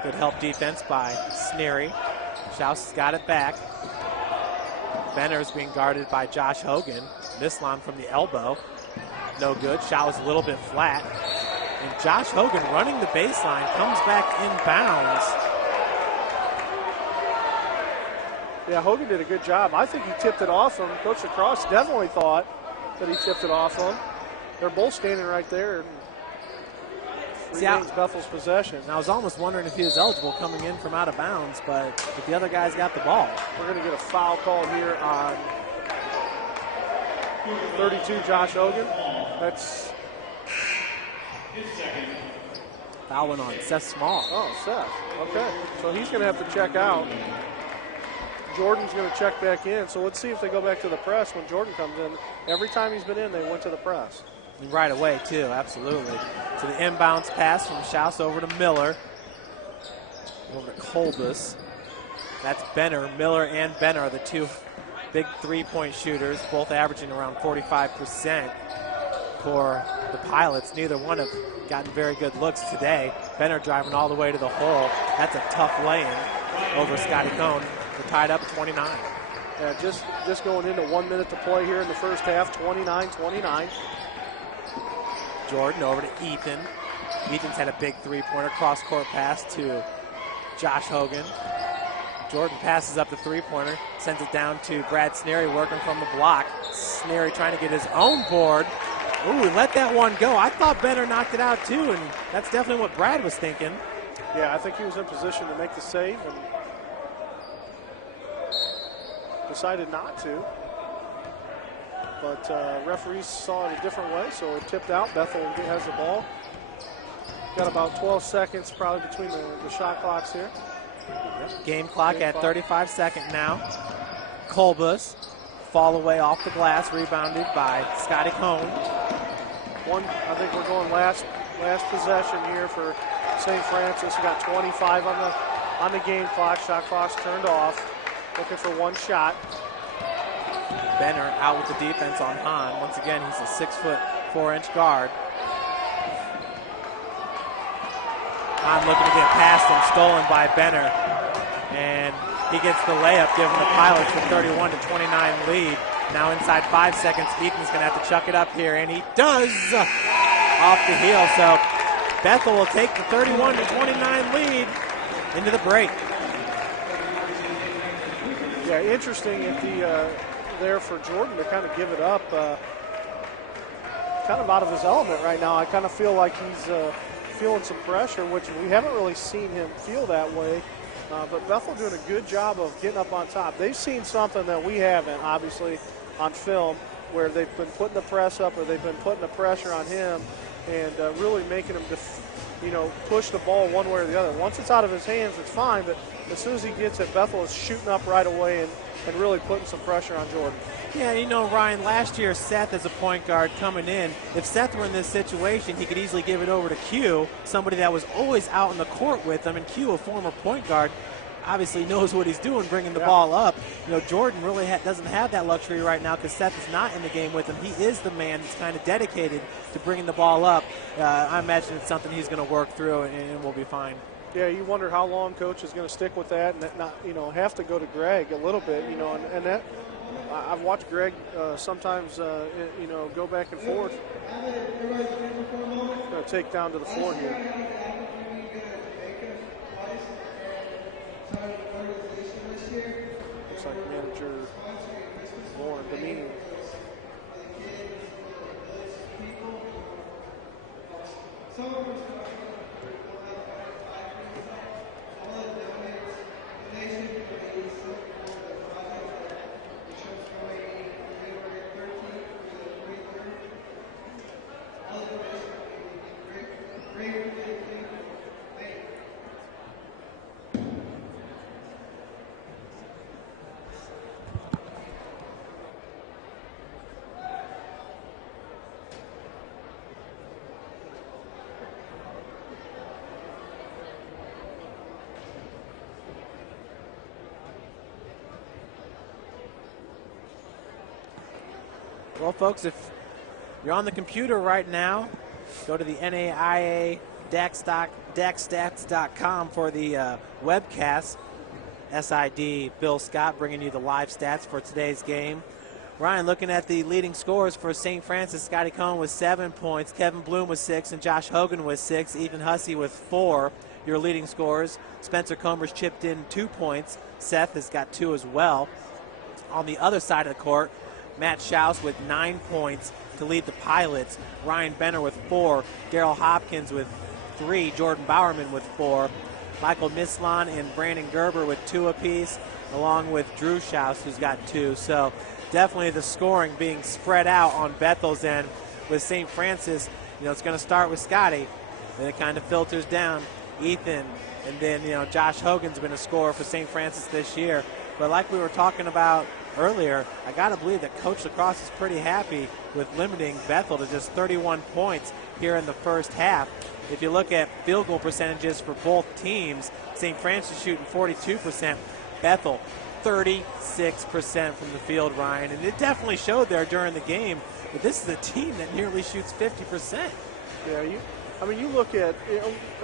Good help defense by Sneary. Schaus has got it back. Benner's being guarded by Josh Hogan. Mislan from the elbow. No good. Shot was a little bit flat. And Josh Hogan running the baseline comes back inbounds. Yeah, Hogan did a good job. I think he tipped it off him. Coach Lacrosse definitely thought that he tipped it off him. They're both standing right there. Remains Bethel's possession. And I was almost wondering if he was eligible coming in from out of bounds, but if the other guy's got the ball. We're going to get a foul call here on 32, Josh Hogan. That's fouling on Seth Small. Oh, Seth. Okay. So he's going to have to check out. Jordan's going to check back in. So let's see if they go back to the press when Jordan comes in. Every time he's been in, they went to the press. Right away, too, absolutely. So the inbounds pass from Schaus over to Miller. Over to Kolbus. That's Benner. Miller and Benner are the two big three-point shooters, both averaging around 45% for the Pilots. Neither one have gotten very good looks today. Benner driving all the way to the hole. That's a tough lay-in over Scotty Cohn. We're tied up at 29. Yeah, just going into 1 minute to play here in the first half, 29-29. Jordan over to Ethan. Ethan's had a big three-pointer, cross-court pass to Josh Hogan. Jordan passes up the three-pointer, sends it down to Brad Sneary working from the block. Sneary trying to get his own board. Ooh, let that one go. I thought Benner knocked it out too, and that's definitely what Brad was thinking. Yeah, I think he was in position to make the save and decided not to. But referees saw it a different way, so it tipped out. Bethel has the ball. Got about 12 seconds probably between the shot clocks here. Game clock at 35 seconds now. Kolbus, fall away off the glass, rebounded by Scotty Cohn. I think we're going last possession here for St. Francis. We got 25 on the game clock. Shot clock's turned off. Looking for one shot. Benner out with the defense on Hahn. Once again, he's a 6'4" guard. Hahn looking to get past him, stolen by Benner. And he gets the layup, giving the Pilots the 31-29 lead. Now inside 5 seconds, Ethan's going to have to chuck it up here, and he does off the heel. So Bethel will take the 31-29 lead into the break. Yeah, interesting at the there for Jordan to kind of give it up. Kind of out of his element right now. I kind of feel like he's feeling some pressure, which we haven't really seen him feel that way. But Bethel doing a good job of getting up on top. They've seen something that we haven't, obviously, on film where they've been putting the press up or they've been putting the pressure on him and really making him push the ball one way or the other. Once it's out of his hands, it's fine, but as soon as he gets it, Bethel is shooting up right away and really putting some pressure on Jordan. Yeah, Ryan, last year Seth as a point guard coming in, if Seth were in this situation, he could easily give it over to Q, somebody that was always out in the court with him, and Q, a former point guard, obviously knows what he's doing, bringing the ball up. Jordan really doesn't have that luxury right now because Seth is not in the game with him. He is the man that's kind of dedicated to bringing the ball up. I imagine it's something he's going to work through and we'll be fine. Yeah, you wonder how long Coach is going to stick with that and not, have to go to Greg a little bit, and that I've watched Greg sometimes, go back and forth. Going to take down to the floor here. Looks like manager Lauren Dominion. Well, folks, if you're on the computer right now, go to the NAIA DACstats.com for the webcast. SID Bill Scott bringing you the live stats for today's game. Ryan, looking at the leading scorers for St. Francis, Scotty Cohn with 7 points, Kevin Bloom with 6, and Josh Hogan with 6, Ethan Hussey with 4. Your leading scorers. Spencer Comer's chipped in 2 points. Seth has got 2 as well. On the other side of the court, Matt Schaus with 9 points to lead the Pilots. Ryan Benner with 4. Daryl Hopkins with 3. Jordan Bowerman with 4. Michael Mislon and Brandon Gerber with 2 apiece, along with Drew Schaus, who's got 2. So definitely the scoring being spread out on Bethel's end. With St. Francis, it's going to start with Scotty. Then it kind of filters down. Ethan, and then, Josh Hogan's been a scorer for St. Francis this year. But like we were talking about earlier, I got to believe that Coach Lacrosse is pretty happy with limiting Bethel to just 31 points here in the first half. If you look at field goal percentages for both teams, St. Francis shooting 42%, Bethel 36% from the field, Ryan. And it definitely showed there during the game, but this is a team that nearly shoots 50%. Yeah, you look at,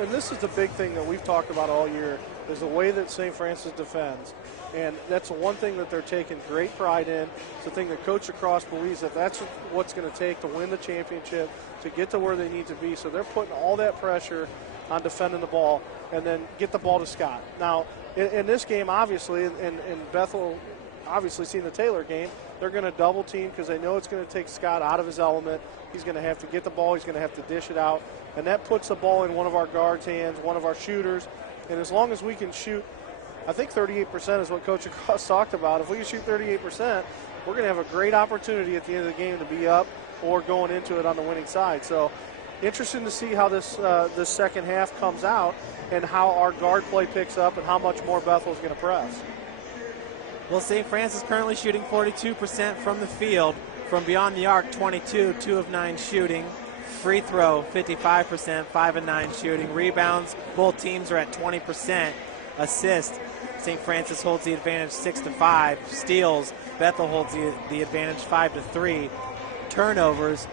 and this is the big thing that we've talked about all year, is the way that St. Francis defends. And that's the one thing that they're taking great pride in. It's the thing that Coach Lacrosse believes that that's what's going to take to win the championship, to get to where they need to be. So they're putting all that pressure on defending the ball and then get the ball to Scott. Now, in this game, obviously, and Bethel, obviously seeing the Taylor game, they're going to double team because they know it's going to take Scott out of his element. He's going to have to get the ball. He's going to have to dish it out. And that puts the ball in one of our guards' hands, one of our shooters. And as long as we can shoot, I think 38% is what Coach Lacrosse talked about. If we can shoot 38%, we're going to have a great opportunity at the end of the game to be up or going into it on the winning side. So interesting to see how this second half comes out and how our guard play picks up and how much more Bethel is going to press. Well, St. Francis currently shooting 42% from the field. From beyond the arc, 22, 2 of 9 shooting. Free throw, 55%, 5 of 9 shooting. Rebounds, both teams are at 20%. Assist, St. Francis holds the advantage 6-5. Steals, Bethel holds the advantage 5-3. Turnovers,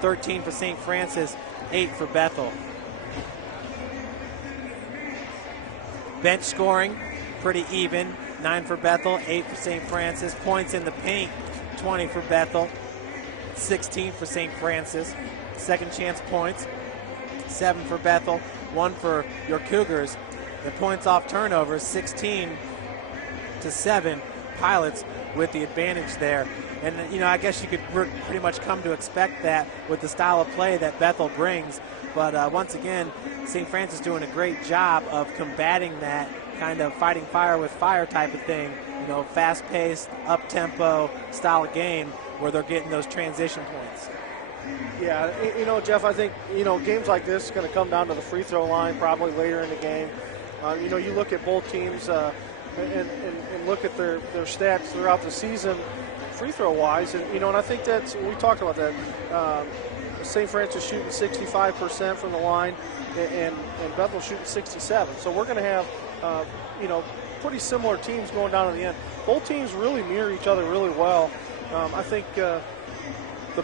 13 for St. Francis, 8 for Bethel. Bench scoring, pretty even. 9 for Bethel, 8 for St. Francis. Points in the paint, 20 for Bethel, 16 for St. Francis. Second chance points, 7 for Bethel, 1 for your Cougars. The points off turnovers, 16-7. Pilots with the advantage there. And, I guess you could pretty much come to expect that with the style of play that Bethel brings. But once again, St. Francis doing a great job of combating that kind of fighting fire with fire type of thing. Fast-paced, up-tempo style of game. where they're getting those transition points. Yeah, Jeff, I think, games like this is going to come down to the free throw line probably later in the game. You look at both teams and look at their stats throughout the season, free throw wise, and I think we talked about that. St. Francis shooting 65% from the line, and Bethel shooting 67. So we're going to have, pretty similar teams going down to the end. Both teams really mirror each other really well. I think the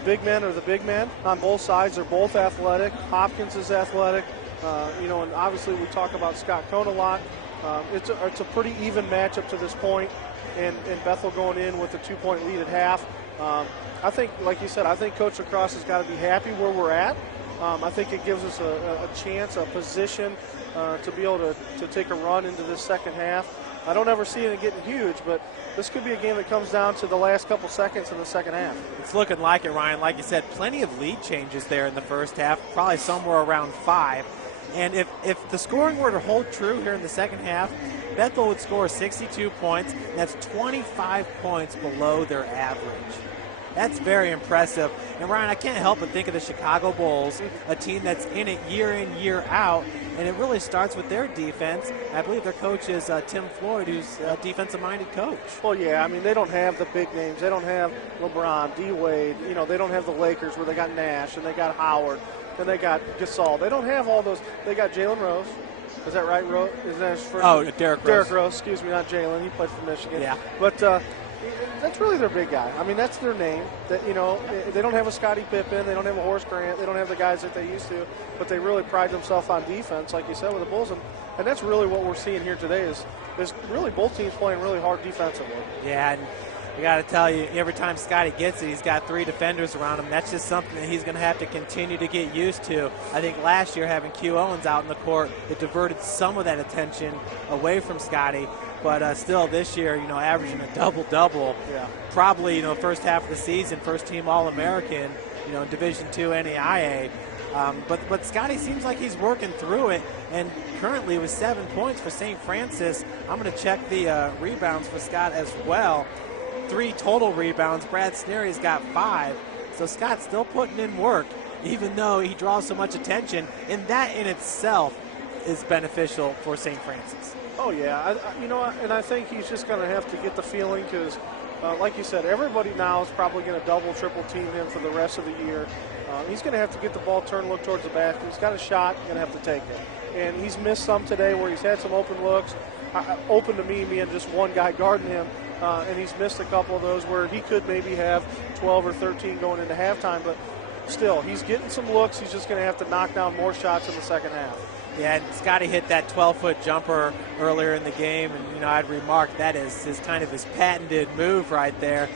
big men are the big men on both sides. They're both athletic. Hopkins is athletic. And obviously we talk about Scott Cohn a lot. It's a pretty even matchup to this point, and Bethel going in with a 2-point lead at half. I think, like you said, I think Coach Lacrosse has got to be happy where we're at. I think it gives us a chance, a position to be able to take a run into this second half. I don't ever see it getting huge, but this could be a game that comes down to the last couple seconds in the second half. It's looking like it, Ryan. Like you said, plenty of lead changes there in the first half, probably somewhere around 5. And if the scoring were to hold true here in the second half, Bethel would score 62 points, and that's 25 points below their average. That's very impressive. And, Ryan, I can't help but think of the Chicago Bulls, a team that's in it year in, year out, and it really starts with their defense. I believe their coach is Tim Floyd, who's a defensive-minded coach. Well, yeah, I mean, they don't have the big names. They don't have LeBron, D-Wade. They don't have the Lakers where they got Nash and they got Howard and they got Gasol. They don't have all those. They got Jalen Rose. Is that right, Rose? Is that his first name? Derrick Rose. Derrick Rose, excuse me, not Jalen. He played for Michigan. Yeah. But that's really their big guy. I mean, that's their name. That they don't have a Scottie Pippen. They don't have a Horace Grant. They don't have the guys that they used to. But they really pride themselves on defense, like you said, with the Bulls. And that's really what we're seeing here today is really both teams playing really hard defensively. Yeah, and I got to tell you, every time Scotty gets it, he's got 3 defenders around him. That's just something that he's going to have to continue to get used to. I think last year having Q Owens out in the court, it diverted some of that attention away from Scotty. But still this year, averaging a double-double. Yeah. Probably, first half of the season, first team All-American, in Division II NAIA. But Scotty seems like he's working through it, and currently with 7 points for St. Francis. I'm going to check the rebounds for Scott as well. 3 total rebounds. Brad Sneary's got 5. So Scott's still putting in work, even though he draws so much attention, and that in itself is beneficial for St. Francis. Oh, yeah. And I think he's just going to have to get the feeling because, like you said, everybody now is probably going to double, triple team him for the rest of the year. He's going to have to get the ball turned, look towards the basket. He's got a shot, he's going to have to take it. And he's missed some today where he's had some open looks, open to me being just one guy guarding him, and he's missed a couple of those where he could maybe have 12 or 13 going into halftime. But still, he's getting some looks. He's just going to have to knock down more shots in the second half. Yeah, and Scotty hit that 12-foot jumper earlier in the game, and I'd remark that is his patented move right there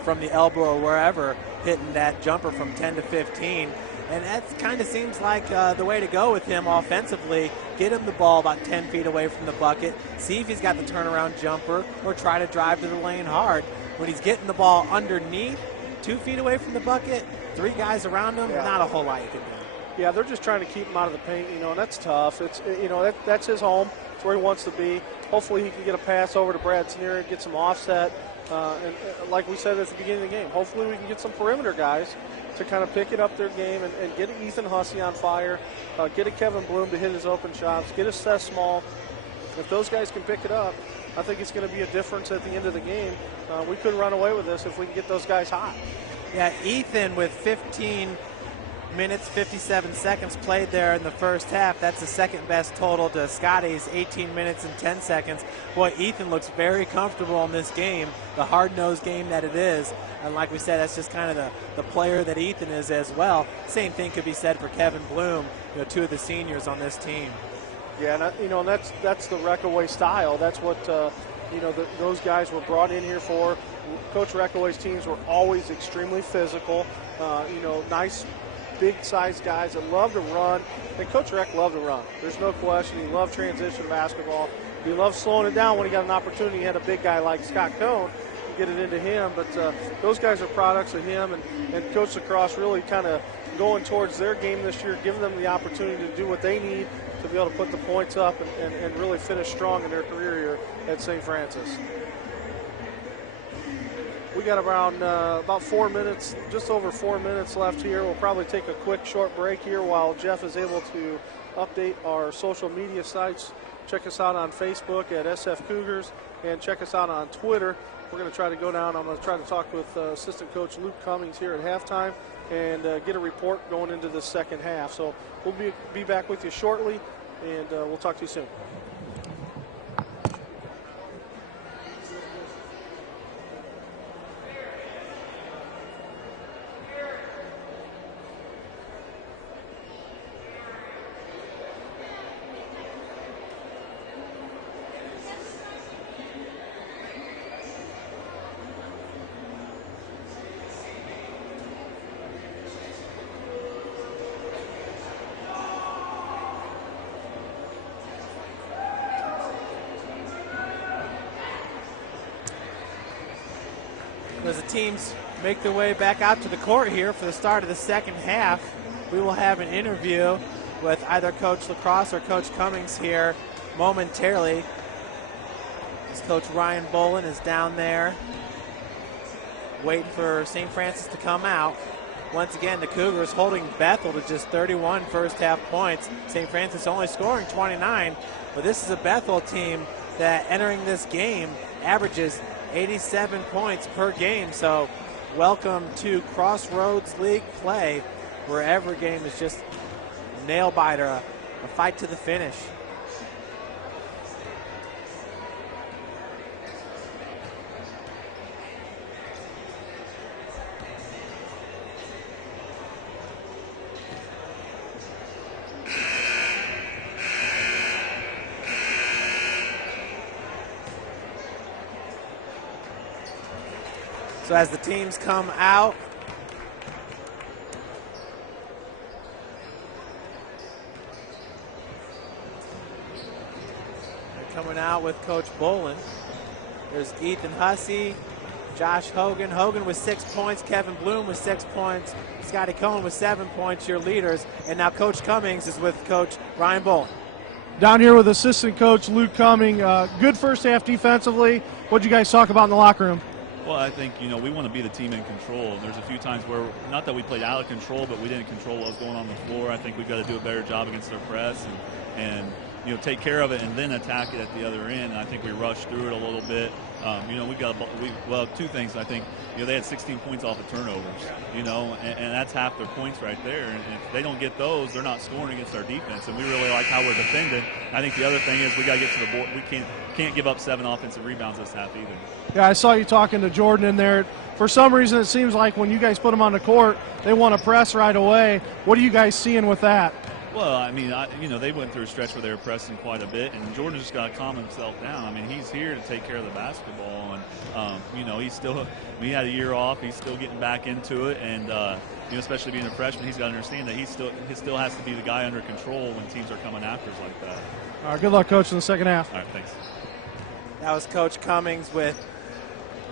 from the elbow or wherever, hitting that jumper from 10 to 15. And that kind of seems like the way to go with him offensively. Get him the ball about 10 feet away from the bucket, see if he's got the turnaround jumper, or try to drive to the lane hard. When he's getting the ball underneath, 2 feet away from the bucket, 3 guys around him, not a whole lot you can do. Yeah, they're just trying to keep him out of the paint, and that's tough. It's that's his home. It's where he wants to be. Hopefully he can get a pass over to Brad Sneary, get some offset. And like we said at the beginning of the game, hopefully we can get some perimeter guys to kind of pick it up their game and get Ethan Hussey on fire, get a Kevin Bloom to hit his open shots, get a Seth Small. If those guys can pick it up, I think it's going to be a difference at the end of the game. We could run away with this if we can get those guys hot. Yeah, Ethan with 15 minutes, 57 seconds played there in the first half. That's the second best total to Scotty's 18 minutes and 10 seconds. Boy, Ethan looks very comfortable in this game, the hard-nosed game that it is. And like we said, that's just kind of the player that Ethan is as well. Same thing could be said for Kevin Bloom, 2 of the seniors on this team. Yeah, and that's the Reckaway style. That's what those guys were brought in here for. Coach Reckaway's teams were always extremely physical. Nice, big-sized guys that love to run. And Coach Reck loved to run. There's no question. He loved transition basketball. He loved slowing it down when he got an opportunity. He had a big guy like Scott Cohn to get it into him. But those guys are products of him. And Coach Lacrosse really kind of going towards their game this year, giving them the opportunity to do what they need to be able to put the points up and really finish strong in their career here at St. Francis. We got around about 4 minutes, just over 4 minutes left here. We'll probably take a quick short break here while Jeff is able to update our social media sites. Check us out on Facebook at SF Cougars and check us out on Twitter. We're going to try to go down. I'm going to try to talk with assistant coach Luke Cummings here at halftime and get a report going into the second half. So we'll be back with you shortly, and we'll talk to you soon. As the teams make their way back out to the court here for the start of the second half, we will have an interview with either Coach Lacrosse or Coach Cummings here momentarily. As Coach Ryan Bolin is down there waiting for St. Francis to come out. Once again, the Cougars holding Bethel to just 31 first half points. St. Francis only scoring 29, but this is a Bethel team that entering this game averages 87 points per game. So welcome to Crossroads League play, where every game is just a nail biter, a fight to the finish. So as the teams come out, they're coming out with Coach Bolin. There's Ethan Hussey, Josh Hogan. Hogan with 6 points, Kevin Bloom with 6 points, Scotty Cohen with 7 points, your leaders. And now Coach Cummings is with Coach Ryan Bolin. Down here with assistant coach Luke Cumming. Good first half defensively. What did you guys talk about in the locker room? Well, I think, we want to be the team in control. There's a few times where, not that we played out of control, but we didn't control what was going on the floor. I think we've got to do a better job against their press and take care of it and then attack it at the other end. And I think we rushed through it a little bit. Two things. I think, they had 16 points off of turnovers, and that's half their points right there. And if they don't get those, they're not scoring against our defense. And we really like how we're defending. I think the other thing is we got to get to the board. We can't give up 7 offensive rebounds this half either. Yeah, I saw you talking to Jordan in there. For some reason, it seems like when you guys put them on the court, they want to press right away. What are you guys seeing with that? Well, they went through a stretch where they were pressing quite a bit, and Jordan just got to calm himself down. He's here to take care of the basketball, and he's still. He had a year off. He's still getting back into it, and especially being a freshman, he's got to understand that he still has to be the guy under control when teams are coming after us like that. All right, good luck, Coach, in the second half. All right, thanks. That was Coach Cummings with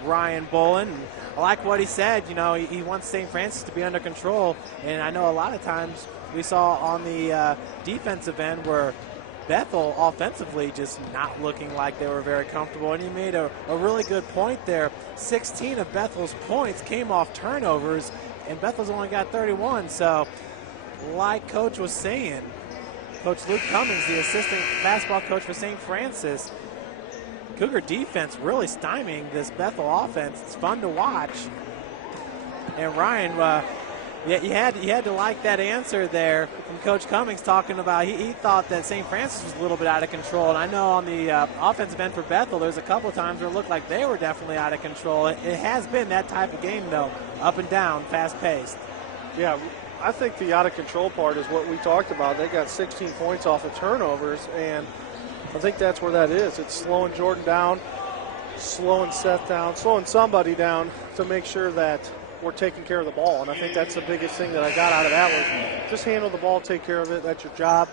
Ryan Bolin. I like what he said. He wants St. Francis to be under control, and I know a lot of times we saw on the defensive end where Bethel offensively just not looking like they were very comfortable, and he made a really good point there. 16 of Bethel's points came off turnovers, and Bethel's only got 31. So like Coach was saying, Coach Luke Cummings, the assistant basketball coach for St. Francis, Cougar defense really stymieing this Bethel offense. It's fun to watch. And Ryan, you had to like that answer there from Coach Cummings talking about he thought that St. Francis was a little bit out of control. And I know on the offensive end for Bethel, there's a couple of times where it looked like they were definitely out of control. It has been that type of game, though, up and down, fast-paced. Yeah, I think the out of control part is what we talked about. They got 16 points off of turnovers, and I think that's where that is. It's slowing Jordan down, slowing Seth down, slowing somebody down to make sure that we're taking care of the ball. And I think that's the biggest thing that I got out of that was just handle the ball, take care of it. That's your job.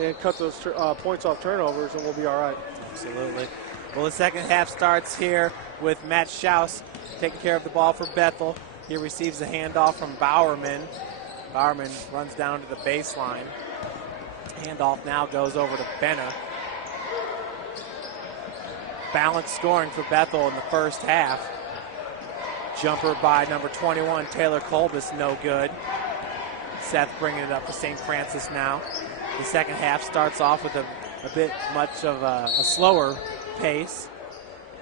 And cut those points off turnovers, and we'll be all right. Absolutely. Well, the second half starts here with Matt Schaus taking care of the ball for Bethel. He receives a handoff from Bowerman. Bowerman runs down to the baseline. Handoff now goes over to Benner. Balanced scoring for Bethel in the first half. Jumper by number 21, Taylor Colbus, no good. Seth bringing it up for St. Francis now. The second half starts off with a bit much of a slower pace.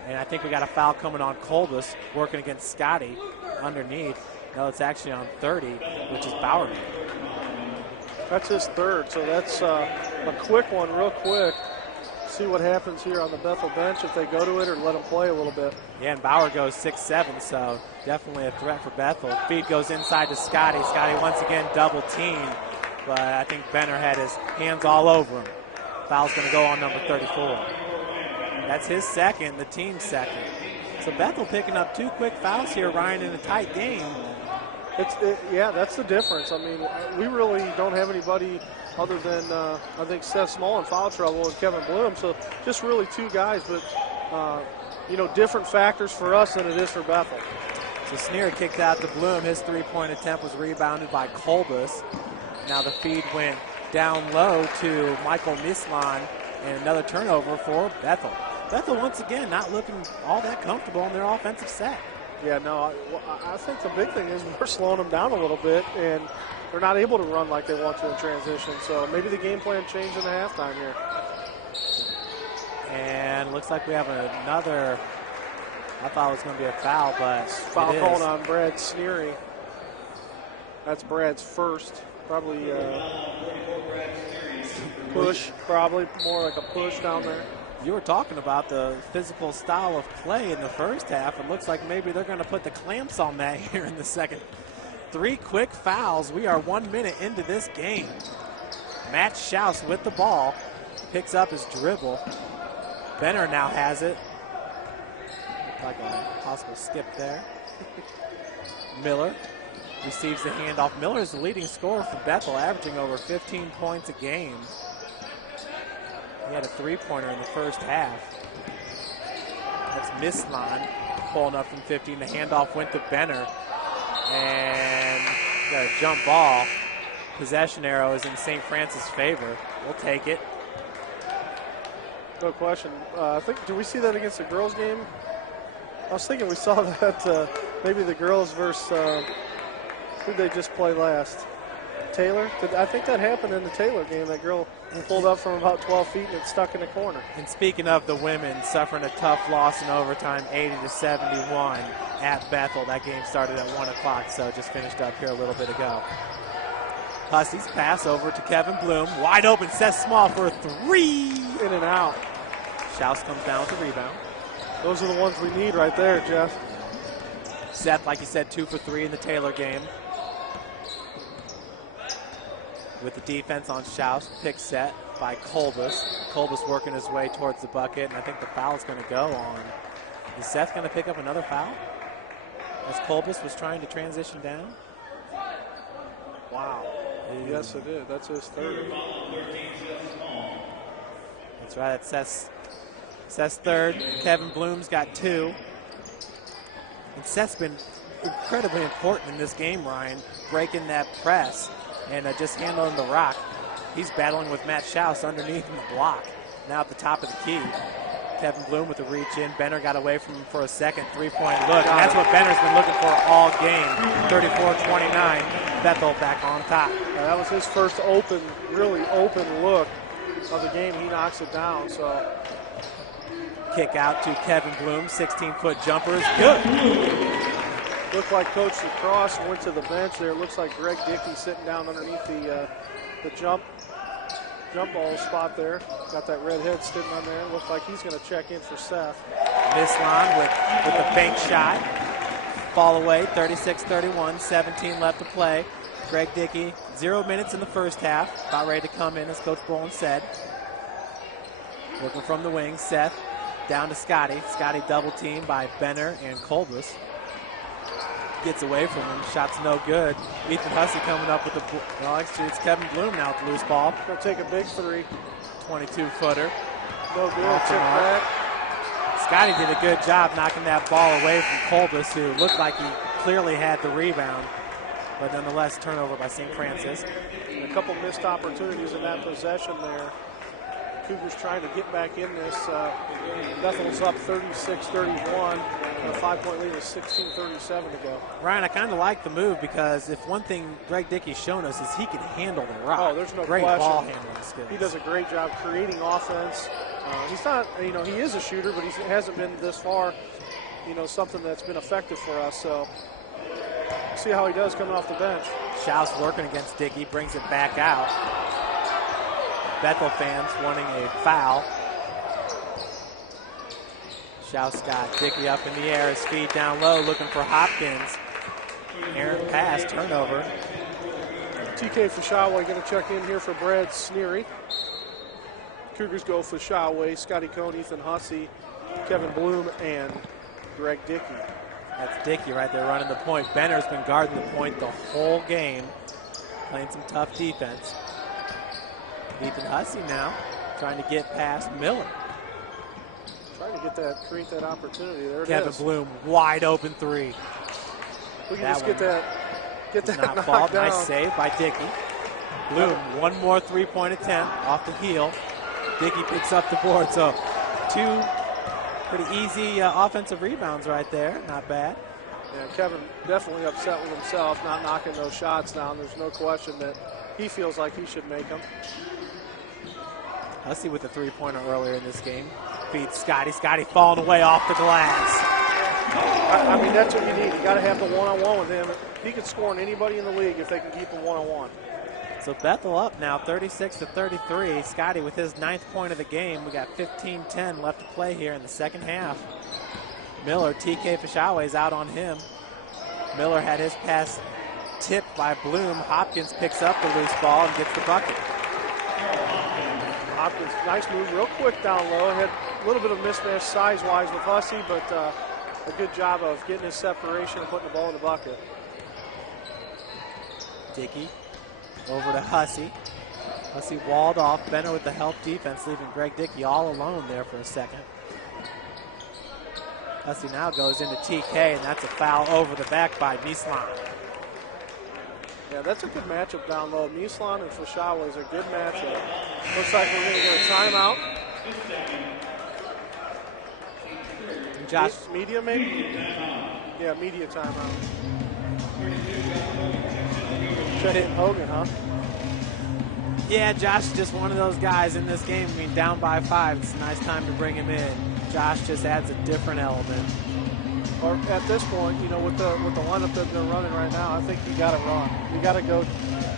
And I think we got a foul coming on Colbus, working against Scotty underneath. No, it's actually on 30, which is Bowerman. That's his third, so that's a quick one, real quick. See what happens here on the Bethel bench, if they go to it or let them play a little bit. Yeah, and Bauer goes 6'7", so definitely a threat for Bethel. Feed goes inside to Scotty. Scotty once again double teamed, but I think Benner had his hands all over him. Foul's going to go on number 34. That's his second, the team's second. So Bethel picking up 2 quick fouls here, Ryan, in a tight game. Yeah, that's the difference. I mean, we really don't have anybody other than, I think, Seth Small in foul trouble and Kevin Bloom. So just really 2 guys, but, different factors for us than it is for Bethel. So Sneer kicked out to Bloom. His three-point attempt was rebounded by Colbus. Now the feed went down low to Michael Mislan, and another turnover for Bethel. Bethel, once again, not looking all that comfortable in their offensive set. Yeah, no, I think the big thing is we're slowing them down a little bit, and they're not able to run like they want to in transition. So maybe the game plan changed in the halftime here. And looks like we have another, I thought it was going to be a foul, but foul called on Brad Sneery. That's Brad's first. Probably push, probably more like a push down there. You were talking about the physical style of play in the first half. It looks like maybe they're going to put the clamps on that here in the second. 3 quick fouls. We are 1 minute into this game. Matt Schaus with the ball. Picks up his dribble. Benner now has it. Looked like a possible skip there. Miller receives the handoff. Miller is the leading scorer for Bethel, averaging over 15 points a game. He had a 3-pointer in the first half. That's Mislan pulling up from 15. The handoff went to Benner. And got a jump ball. Possession arrow is in St. Francis' favor. We'll take it. No question. I think, do we see that against the girls' game? I was thinking we saw that maybe the girls versus, who did they just play last? Taylor? I think that happened in the Taylor game. That girl pulled up from about 12 feet and it's stuck in the corner. And speaking of the women suffering a tough loss in overtime, 80-71 at Bethel. That game started at 1 o'clock, so just finished up here a little bit ago. Huskies pass over to Kevin Bloom. Wide open, Seth Small for a 3. In and out. Schaus comes down with the rebound. Those are the ones we need right there, Jeff. Seth, like you said, 2 for 3 in the Taylor game. With the defense on Schaus, pick set by Colbus. Colbus working his way towards the bucket, and I think the foul is going to go on. Is Seth going to pick up another foul? As Colbus was trying to transition down? Wow. Yes, it did. That's his third. That's right. That's Seth's third. Kevin Bloom's got 2. And Seth's been incredibly important in this game, Ryan, breaking that press and just handling the rock. He's battling with Matt Schaus underneath in the block. Now at the top of the key. Kevin Bloom with the reach in. Benner got away from him for a second 3-point look. And that's what Benner's been looking for all game. 34-29. Bethel back on top. Yeah, that was his first really open look of the game. He knocks it down. So kick out to Kevin Bloom. 16-foot jumper is good. Looked like Coach Lacrosse went to the bench there. Looks like Greg Dickey sitting down underneath the jump ball spot there. Got that red head sitting on there. Looks like he's going to check in for Seth. Mislan with the bank shot. Fall away, 36-31, 17 left to play. Greg Dickey, 0 minutes in the first half. About ready to come in, as Coach Bowen said. Looking from the wing, Seth down to Scotty. Scotty double teamed by Benner and Colbus. Gets away from him, shot's no good. Ethan Hussey coming up with actually it's Kevin Bloom now with the loose ball. Gonna take a big 3. 22-footer. No good, chip back. Scotty did a good job knocking that ball away from Colbus, who looked like he clearly had the rebound. But nonetheless, turnover by St. Francis. A couple missed opportunities in that possession there. Cougars trying to get back in this. Bethel's up 36-31. A 5-point lead with 16:37 to go. Ryan, I kind of like the move because if one thing Greg Dickey's shown us is he can handle the rock. Oh, there's no great question. Ball handling skills. He does a great job creating offense. He's not, he is a shooter, but he hasn't been this far, something that's been effective for us. So see how he does coming off the bench. Schaus working against Dickey, brings it back out. Bethel fans wanting a foul. Schaus got Dickey up in the air, his feet down low, looking for Hopkins. Errant pass, turnover. TK Fashaway going to check in here for Brad Sneery. Cougars go Fashaway, Scotty Cohn, Ethan Hussey, Kevin Bloom, and Greg Dickey. That's Dickey right there running the point. Benner's been guarding the point the whole game, playing some tough defense. Ethan Hussey now trying to get past Miller. Trying to create that opportunity. There it Kevin is. Bloom, wide open three. We can just get that not knocked fall. down. Nice save by Dickey. Bloom, one more three-point attempt off the heel. Dickey picks up the board. So 2 pretty easy offensive rebounds right there. Not bad. Yeah, Kevin definitely upset with himself, not knocking those shots down. There's no question that he feels like he should make them. Hussey with a three-pointer earlier in this game. Beats Scotty. Scotty falling away off the glass. I mean, that's what you need. You got to have the one-on-one with him. He can score on anybody in the league if they can keep him one-on-one. So Bethel up now 36-33. Scotty with his 9th point of the game. We got 15-10 left to play here in the second half. Miller, TK Fashaway is out on him. Miller had his pass tipped by Bloom. Hopkins picks up the loose ball and gets the bucket. Hopkins, nice move, real quick down low. Had a little bit of mismatch size-wise with Hussey, but a good job of getting his separation and putting the ball in the bucket. Dickey over to Hussey. Hussey walled off. Benner with the help defense, leaving Greg Dickey all alone there for a second. Hussey now goes into TK, and that's a foul over the back by Mislan. Yeah, that's a good matchup down low. Mislan and Fashaway is a good matchup. Looks like we're going to get a timeout. And Josh, media maybe? Yeah, media timeout. Check in Hogan, huh? yeah, Josh is just one of those guys in this game. I mean, down by 5, it's a nice time to bring him in. Josh just adds a different element. Or at this point, with the lineup that they're running right now, I think you got to run. You got to go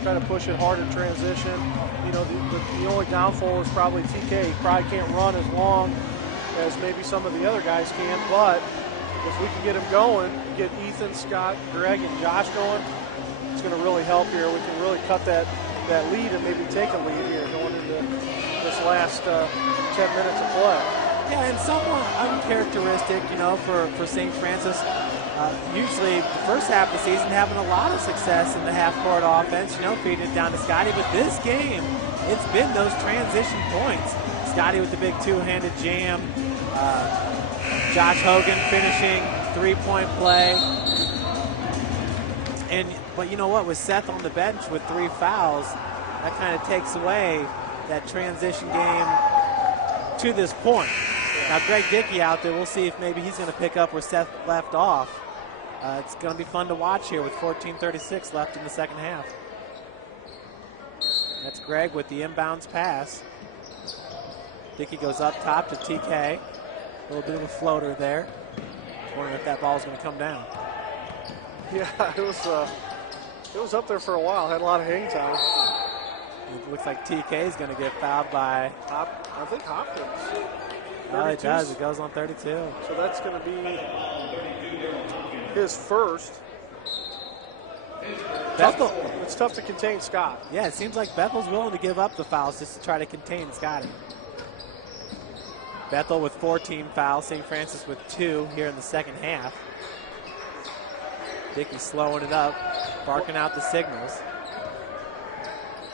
try to push it hard in transition. The only downfall is probably TK. He probably can't run as long as maybe some of the other guys can, but if we can get him going, get Ethan, Scott, Greg, and Josh going, it's going to really help here. We can really cut that lead and maybe take a lead here going into this last 10 minutes of play. Yeah, and somewhat uncharacteristic, for St. Francis. Usually the first half of the season having a lot of success in the half-court offense, feeding it down to Scotty. But this game, it's been those transition points. Scotty with the big two-handed jam. Josh Hogan finishing three-point play. But you know what? With Seth on the bench with 3 fouls, that kind of takes away that transition game to this point. Now Greg Dickey out there, we'll see if maybe he's going to pick up where Seth left off. It's going to be fun to watch here with 14:36 left in the second half. That's Greg with the inbounds pass. Dickey goes up top to TK. A little bit of a floater there. Wondering if that ball is going to come down. Yeah, it was up there for a while. Had a lot of hang time. It looks like TK is going to get fouled by... I think Hopkins. Oh, it does. It goes on 32. So that's going to be his first. Bethel. It's tough to contain Scott. Yeah, it seems like Bethel's willing to give up the fouls just to try to contain Scotty. Bethel with 14 fouls. St. Francis with 2 here in the second half. Dickey slowing it up, barking out the signals.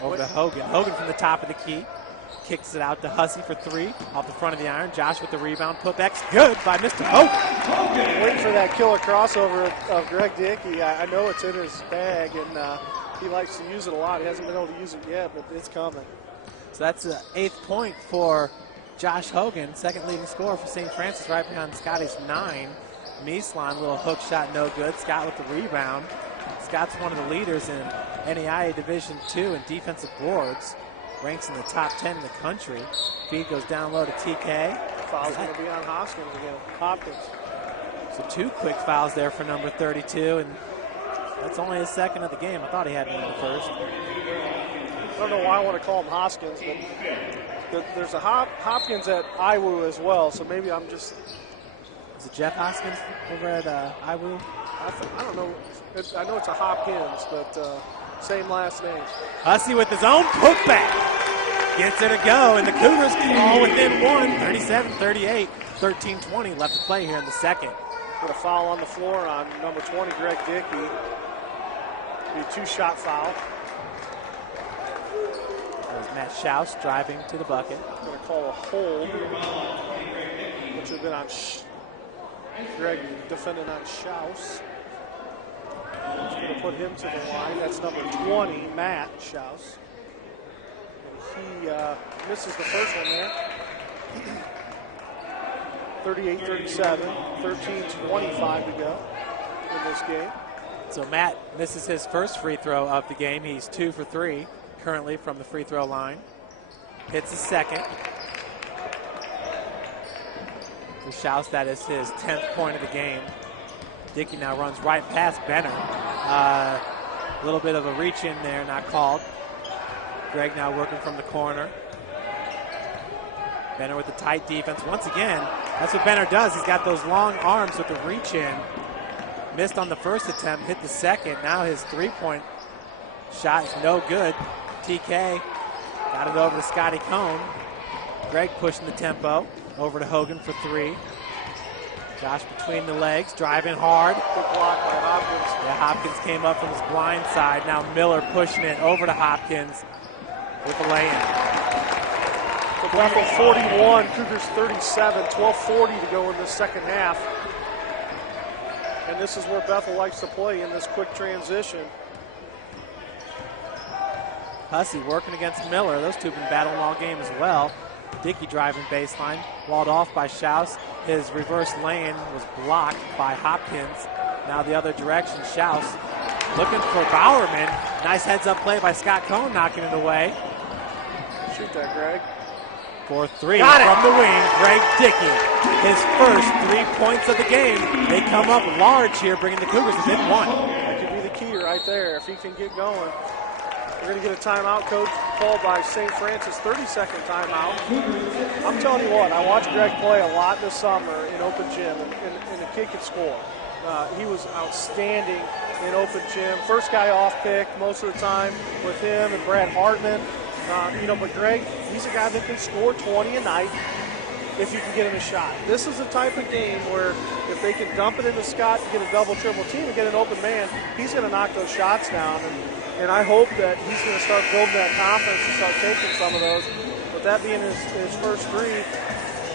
Over to Hogan. Hogan from the top of the key. Kicks it out to Hussey for 3 off the front of the iron. Josh with the rebound. Putback's good by Mr. Hogan. Waiting for that killer crossover of Greg Dickey. I know it's in his bag, and he likes to use it a lot. He hasn't been able to use it yet, but it's coming. So that's the 8th point for Josh Hogan, second leading scorer for St. Francis, right behind Scotty's 9. Meesline, little hook shot, no good. Scott with the rebound. Scott's one of the leaders in NAIA Division II in defensive boards. Ranks in the top 10 in the country. Feed goes down low to TK. Foul's going to be on Hoskins again. Hopkins. So 2 quick fouls there for number 32, and that's only his second of the game. I thought he had one in the first. I don't know why I want to call him Hoskins, but there's a Hopkins at IWU as well, so maybe I'm just... Is it Jeff Hoskins over at IWU? I don't know. I know it's a Hopkins, but same last name. Hussey with his own putback. Gets it to go, and the Cougars all within 1, 37-38. 13-20 left to play here in the second. Put a foul on the floor on number 20, Greg Dickey. Be a 2-shot foul. There's Matt Schaus driving to the bucket. Going to call a hold, which would have been on Greg defending on Schaus. He's going to put him to the line. That's number 20, Matt Schaus. And he misses the first one there. 38-37, 13:25 to go in this game. So Matt misses his first free throw of the game. He's 2 for 3 currently from the free throw line. Hits the second. For Schaus, that is his 10th point of the game. Dickey now runs right past Benner. A little bit of a reach in there, not called. Greg now working from the corner. Benner with the tight defense. Once again, that's what Benner does. He's got those long arms with the reach in. Missed on the first attempt, hit the second. Now his 3-point shot is no good. TK got it over to Scotty Cohn. Greg pushing the tempo. Over to Hogan for 3. Josh between the legs, driving hard. Good block by Hopkins. Yeah, Hopkins came up from his blind side. Now Miller pushing it over to Hopkins with the lay-in. So Bethel 41, Cougars 37, 12:40 to go in this second half. And this is where Bethel likes to play in this quick transition. Hussey working against Miller. Those two have been battling all game as well. Dickey driving baseline, walled off by Schaus. His reverse lane was blocked by Hopkins. Now the other direction, Schaus looking for Bowerman. Nice heads-up play by Scott Cohn, knocking it away. Shoot that, Greg. For 3 from the wing, Greg Dickey. His first 3 points of the game. They come up large here, bringing the Cougars within 1. That could be the key right there if he can get going. We're going to get a timeout, Coach, called by St. Francis, 30-second timeout. I'm telling you what, I watched Greg play a lot this summer in open gym, and the kid could score. He was outstanding in open gym. First guy off pick most of the time with him and Brad Hartman. But Greg, he's a guy that can score 20 a night if you can get him a shot. This is the type of game where if they can dump it into Scott and get a double, triple team and get an open man, he's going to knock those shots down. And I hope that he's going to start building that confidence and start taking some of those. With that being his first 3,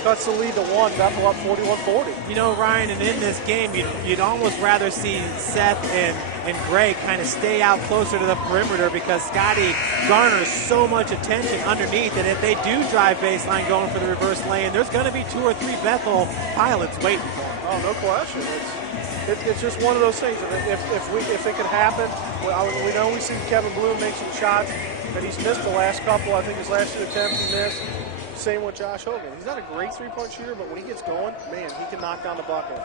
cuts the lead to 1, Bethel up 41-40. You know, Ryan, and in this game, you'd almost rather see Seth and Greg kind of stay out closer to the perimeter because Scotty garners so much attention underneath, and if they do drive baseline going for the reverse lane, there's going to be 2 or 3 Bethel pilots waiting for him. Oh, no question. It's just one of those things. If it could happen, we know we see Kevin Bloom make some shots, and he's missed the last couple. I think his last 2 attempts he missed. Same with Josh Hogan. He's not a great 3-point shooter, but when he gets going, man, he can knock down the bucket.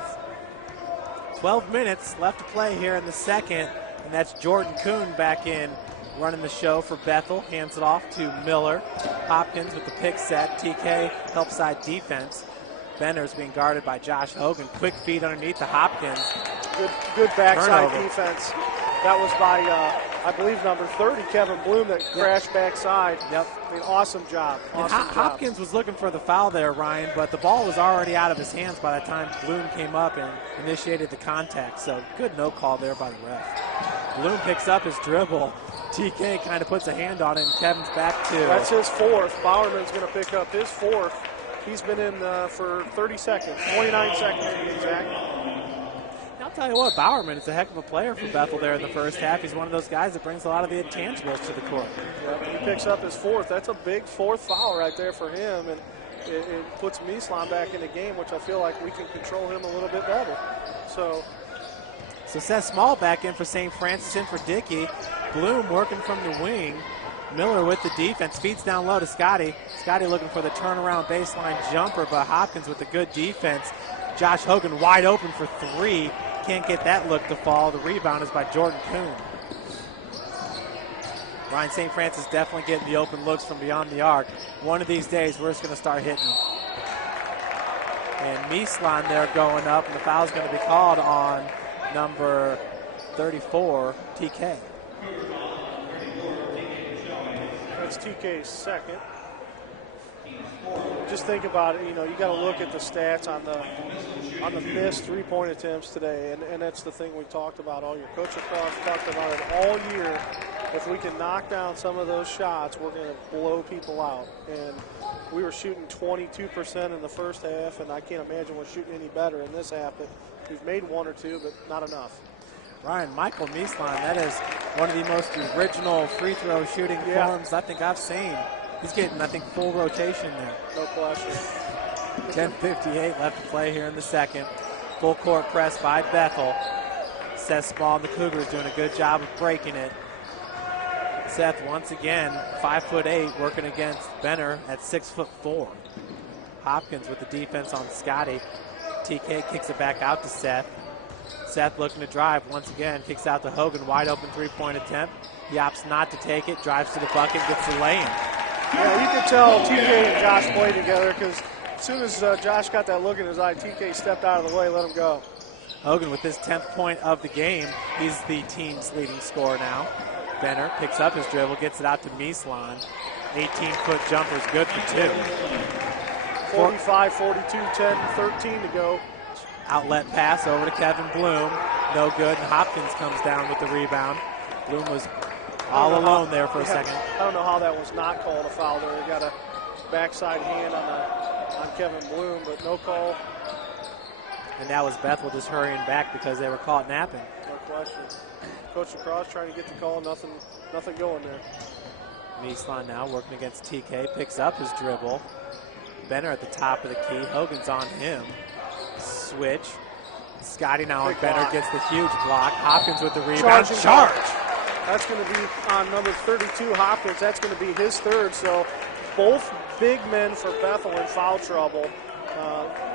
12 minutes left to play here in the second, and that's Jordan Kuhn back in running the show for Bethel. Hands it off to Miller. Hopkins with the pick set. TK help side defense. Benner's being guarded by Josh Hogan. Quick feed underneath to Hopkins. Good backside Turnover. Defense. That was by, I believe, number 30, Kevin Bloom, that crashed backside. Yep. I mean, awesome job. Hopkins was looking for the foul there, Ryan, but the ball was already out of his hands by the time Bloom came up and initiated the contact. So good no call there by the ref. Bloom picks up his dribble. TK kind of puts a hand on it, and Kevin's back to. That's his 4th. Bowerman's going to pick up his 4th. He's been in for 30 seconds, 29 seconds to be exact. Now I'll tell you what, Bowerman is a heck of a player for Bethel there in the first half. He's one of those guys that brings a lot of the intangibles to the court. Yep, he picks up his fourth. That's a big fourth foul right there for him, and it puts Mieslan back in the game, which I feel like we can control him a little bit better. So Seth Small back in for St. Francis, in for Dickey. Bloom working from the wing. Miller with the defense, feeds down low to Scotty. Scotty looking for the turnaround baseline jumper, but Hopkins with the good defense. Josh Hogan wide open for three. Can't get that look to fall. The rebound is by Jordan Kuhn. Ryan St. Francis definitely getting the open looks from beyond the arc. One of these days, we're just going to start hitting them. And Mieslan there going up, and the foul's going to be called on number 34, TK. That's TK's second. Just think about it, you know, you got to look at the stats on the missed three-point attempts today, and that's the thing we talked about all year. Coach Lacrosse talked about it all year. If we can knock down some of those shots, we're going to blow people out. And we were shooting 22% in the first half, and I can't imagine we're shooting any better in this half. But we've made one or two, but not enough. Ryan, Michael Mieslan, that is one of the most original free throw shooting forms I think I've seen. He's getting, I think, full rotation there. No question. 10:58 left to play here in the second. Full court press by Bethel. Seth Small and the Cougars doing a good job of breaking it. Seth once again, 5'8", working against Benner at 6'4". Hopkins with the defense on Scotty. TK kicks it back out to Seth. Seth looking to drive once again, kicks out to Hogan, wide open three-point attempt. He opts not to take it, drives to the bucket, gets the lay-in. Yeah, you can tell TK and Josh play together because as soon as Josh got that look in his eye, TK stepped out of the way, let him go. Hogan with his 10th point of the game. He's the team's leading scorer now. Benner picks up his dribble, gets it out to Mieslan. 18-foot jumper is good for two. 45, 42, 10, 13 to go. Outlet pass over to Kevin Bloom. No good, and Hopkins comes down with the rebound. Bloom was all alone there for a second. I don't know how that was not called a foul there. They got a backside hand on Kevin Bloom, but no call. And that was Bethel just hurrying back because they were caught napping. No question. Coach Lacrosse trying to get the call, nothing going there. Mieslan now working against TK, picks up his dribble. Benner at the top of the key. Hogan's on him. Switch. Scotty now on Benner, gets the huge block. Hopkins with the rebound. Charge! That's going to be on number 32, Hopkins. That's going to be his third. So both big men for Bethel in foul trouble.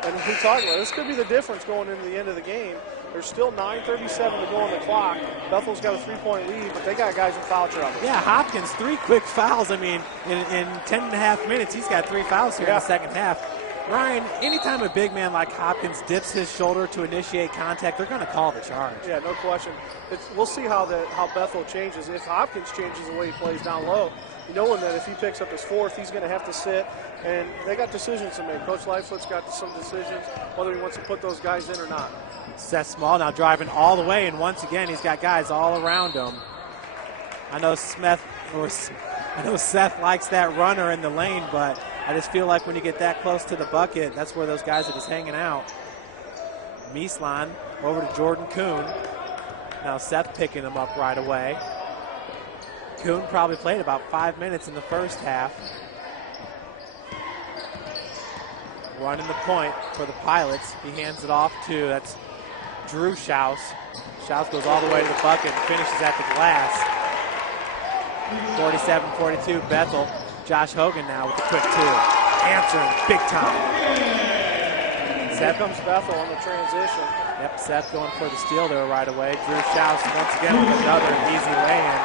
And we talked about it. This could be the difference going into the end of the game. There's still 9:37 to go on the clock. Bethel's got a three-point lead, but they got guys in foul trouble. Yeah, Hopkins, 3 quick fouls. I mean, in 10 and a half minutes, he's got 3 fouls here in the second half. Ryan, anytime a big man like Hopkins dips his shoulder to initiate contact, they're going to call the charge. Yeah, no question. We'll see how Bethel changes. If Hopkins changes the way he plays down low, knowing that if he picks up his fourth, he's going to have to sit, and they got decisions to make. Coach Lightfoot's got some decisions, whether he wants to put those guys in or not. Seth Small now driving all the way, and once again, he's got guys all around him. I know Seth likes that runner in the lane, but I just feel like when you get that close to the bucket, that's where those guys are just hanging out. Mieslan over to Jordan Kuhn. Now Seth picking him up right away. Kuhn probably played about 5 minutes in the first half. Running the point for the Pilots. He hands it off to, that's Drew Schaus. Schaus goes all the way to the bucket and finishes at the glass. 47-42 Bethel. Josh Hogan now with the quick two. Answering big time. Here comes Bethel on the transition. Yep, Seth going for the steal there right away. Drew Schaus once again with another easy lay-in.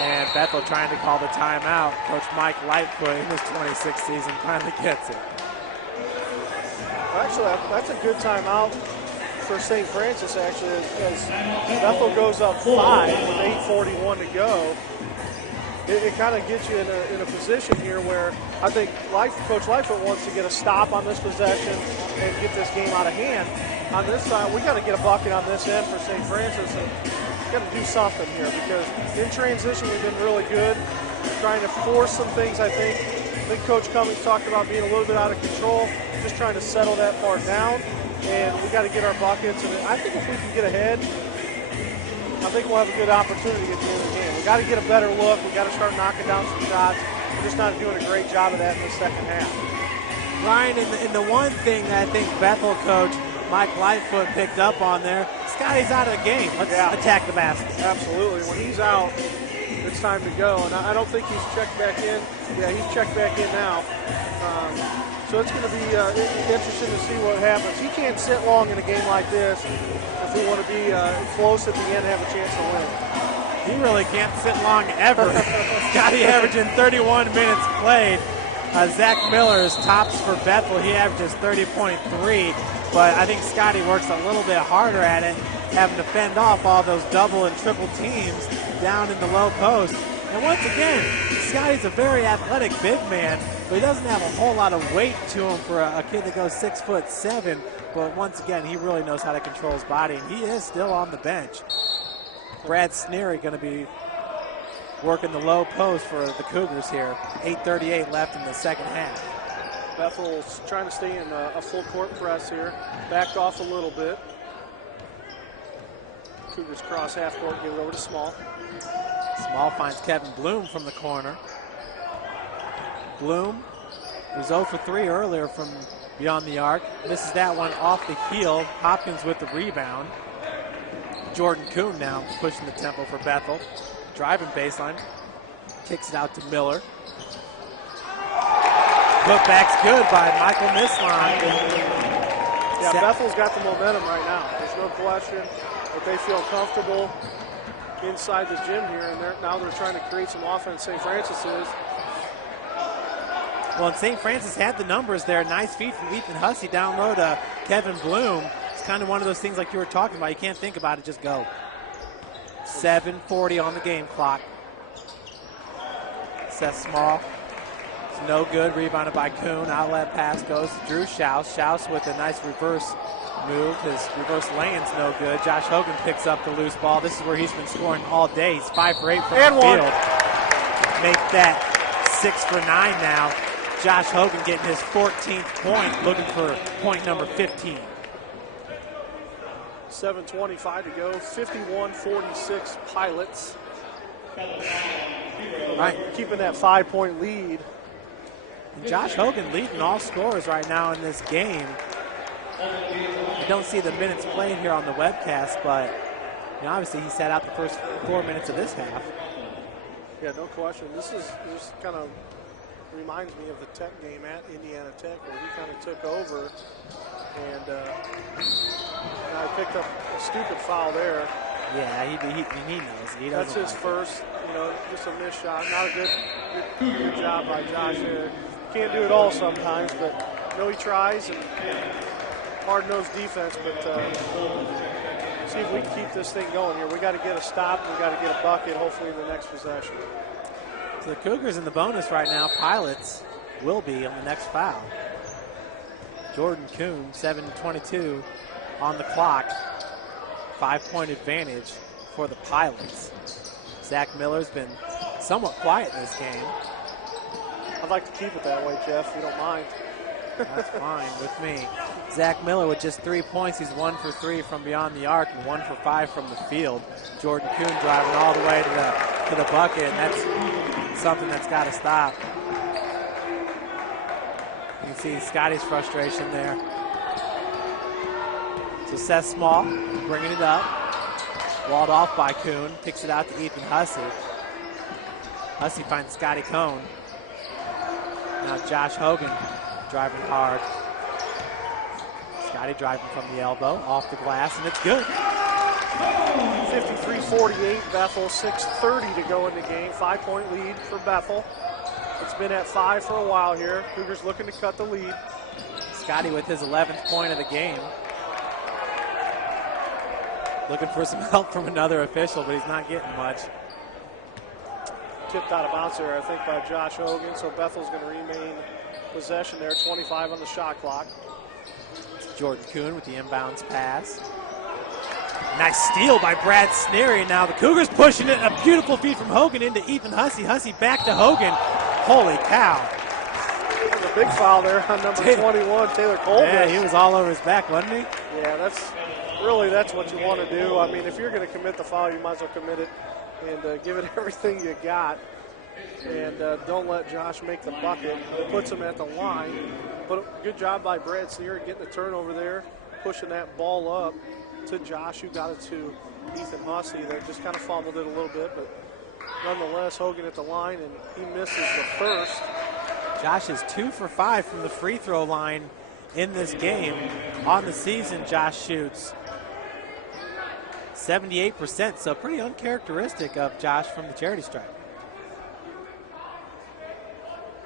And Bethel trying to call the timeout. Coach Mike Lightfoot in his 26th season finally gets it. Actually, that's a good timeout for St. Francis, actually, as Bethel goes up 5 with 8:41 to go. It kind of gets you in a position here where I think Coach Lightfoot wants to get a stop on this possession and get this game out of hand. On this side, we got to get a bucket on this end for St. Francis, and got to do something here because in transition we've been really good, trying to force some things. I think Coach Cummings talked about being a little bit out of control, just trying to settle that part down. and we got to get our buckets. And I think if we can get ahead, I think we'll have a good opportunity at the end of the game. We got to get a better look. We got to start knocking down some shots. We're just not doing a great job of that in the second half. Ryan, and the one thing that I think Bethel coach Mike Lightfoot picked up on there, Scotty's out of the game. Let's attack the basket. Absolutely. When he's out, it's time to go. And I don't think he's checked back in. Yeah, he's checked back in now. So it's going to be interesting to see what happens. He can't sit long in a game like this if we want to be close at the end and have a chance to win. He really can't sit long ever. Scotty averaging 31 minutes played. Zach Miller is tops for Bethel. He averages 30.3, but I think Scotty works a little bit harder at it, having to fend off all those double and triple teams down in the low post. And once again, Scotty's a very athletic big man, but he doesn't have a whole lot of weight to him for a kid that goes 6'7". But once again, he really knows how to control his body, and he is still on the bench. Brad Sneary going to be working the low post for the Cougars here. 8:38 left in the second half. Bethel's trying to stay in a full court press here. Backed off a little bit. Cougars cross half court, give it over to Small. Small finds Kevin Bloom from the corner. Bloom was 0 for 3 earlier from beyond the arc. Misses that one off the heel. Hopkins with the rebound. Jordan Kuhn now pushing the tempo for Bethel. Driving baseline. Kicks it out to Miller. Putback's good by Michael Misline. Yeah, Bethel's got the momentum right now. There's no question that they feel comfortable inside the gym here, and now they're trying to create some offense. St. Francis is. Well, and St. Francis had the numbers there. Nice feed from Ethan Hussey down low to Kevin Bloom. It's kind of one of those things like you were talking about. You can't think about it, just go. 7:40 on the game clock. Seth Small. It's no good. Rebounded by Kuhn. Outlet pass goes to Drew Schaus. Schaus with a nice reverse move. His reverse lane's no good. Josh Hogan picks up the loose ball. This is where he's been scoring all day. He's 5 for 8 from the field. Make that 6 for 9 now. Josh Hogan getting his 14th point, looking for point number 15. 7:25 to go, 51-46 Pilots. Right. Keeping that 5-point lead. And Josh Hogan leading all scorers right now in this game. I don't see the minutes played here on the webcast, but obviously he sat out the first 4 minutes of this half. Yeah, no question. This kind of reminds me of the Tech game at Indiana Tech, where he kind of took over, and I picked up a stupid foul there. Yeah, he knows. He That's his first, just a missed shot. Not a good job by Josh there. Can't do it all sometimes, but he tries, and hard-nosed defense, but see if we can keep this thing going here. We got to get a stop. We got to get a bucket, hopefully in the next possession. So the Cougars in the bonus right now. Pilots will be on the next foul. Jordan Kuhn, 7:22 on the clock. 5-point advantage for the Pilots. Zach Miller's been somewhat quiet in this game. I'd like to keep it that way, Jeff, if you don't mind. That's fine with me. Zach Miller with just 3 points. He's 1 for 3 from beyond the arc and 1 for 5 from the field. Jordan Kuhn driving all the way to the bucket, and that's something that's got to stop. You can see Scotty's frustration there. So Seth Small bringing it up. Walled off by Kuhn. Picks it out to Ethan Hussey. Hussey finds Scotty Cohn. Now Josh Hogan driving hard. Scotty driving from the elbow, off the glass, and it's good. 53-48, Bethel, 6:30 to go in the game. 5-point lead for Bethel. It's been at 5 for a while here. Cougars looking to cut the lead. Scotty with his 11th point of the game. Looking for some help from another official, but he's not getting much. Tipped out of bounds there, I think, by Josh Hogan. So Bethel's going to remain possession there. 25 on the shot clock. Jordan Kuhn with the inbounds pass. Nice steal by Brad Sneary. Now the Cougars pushing it. A beautiful feed from Hogan into Ethan Hussey. Hussey back to Hogan. Holy cow. the big foul there on number 21, Taylor Colvin. Yeah, he was all over his back, wasn't he? Yeah, that's what you want to do. I mean, if you're going to commit the foul, you might as well commit it and give it everything you got. And don't let Josh make the bucket. It puts him at the line. But good job by Brad Sear getting the turnover there, pushing that ball up to Josh, who got it to Ethan Hussey that just kind of fumbled it a little bit. But nonetheless, Hogan at the line, and he misses the first. Josh is 2 for 5 from the free throw line in this game. On the season, Josh shoots 78%, so pretty uncharacteristic of Josh from the charity stripe.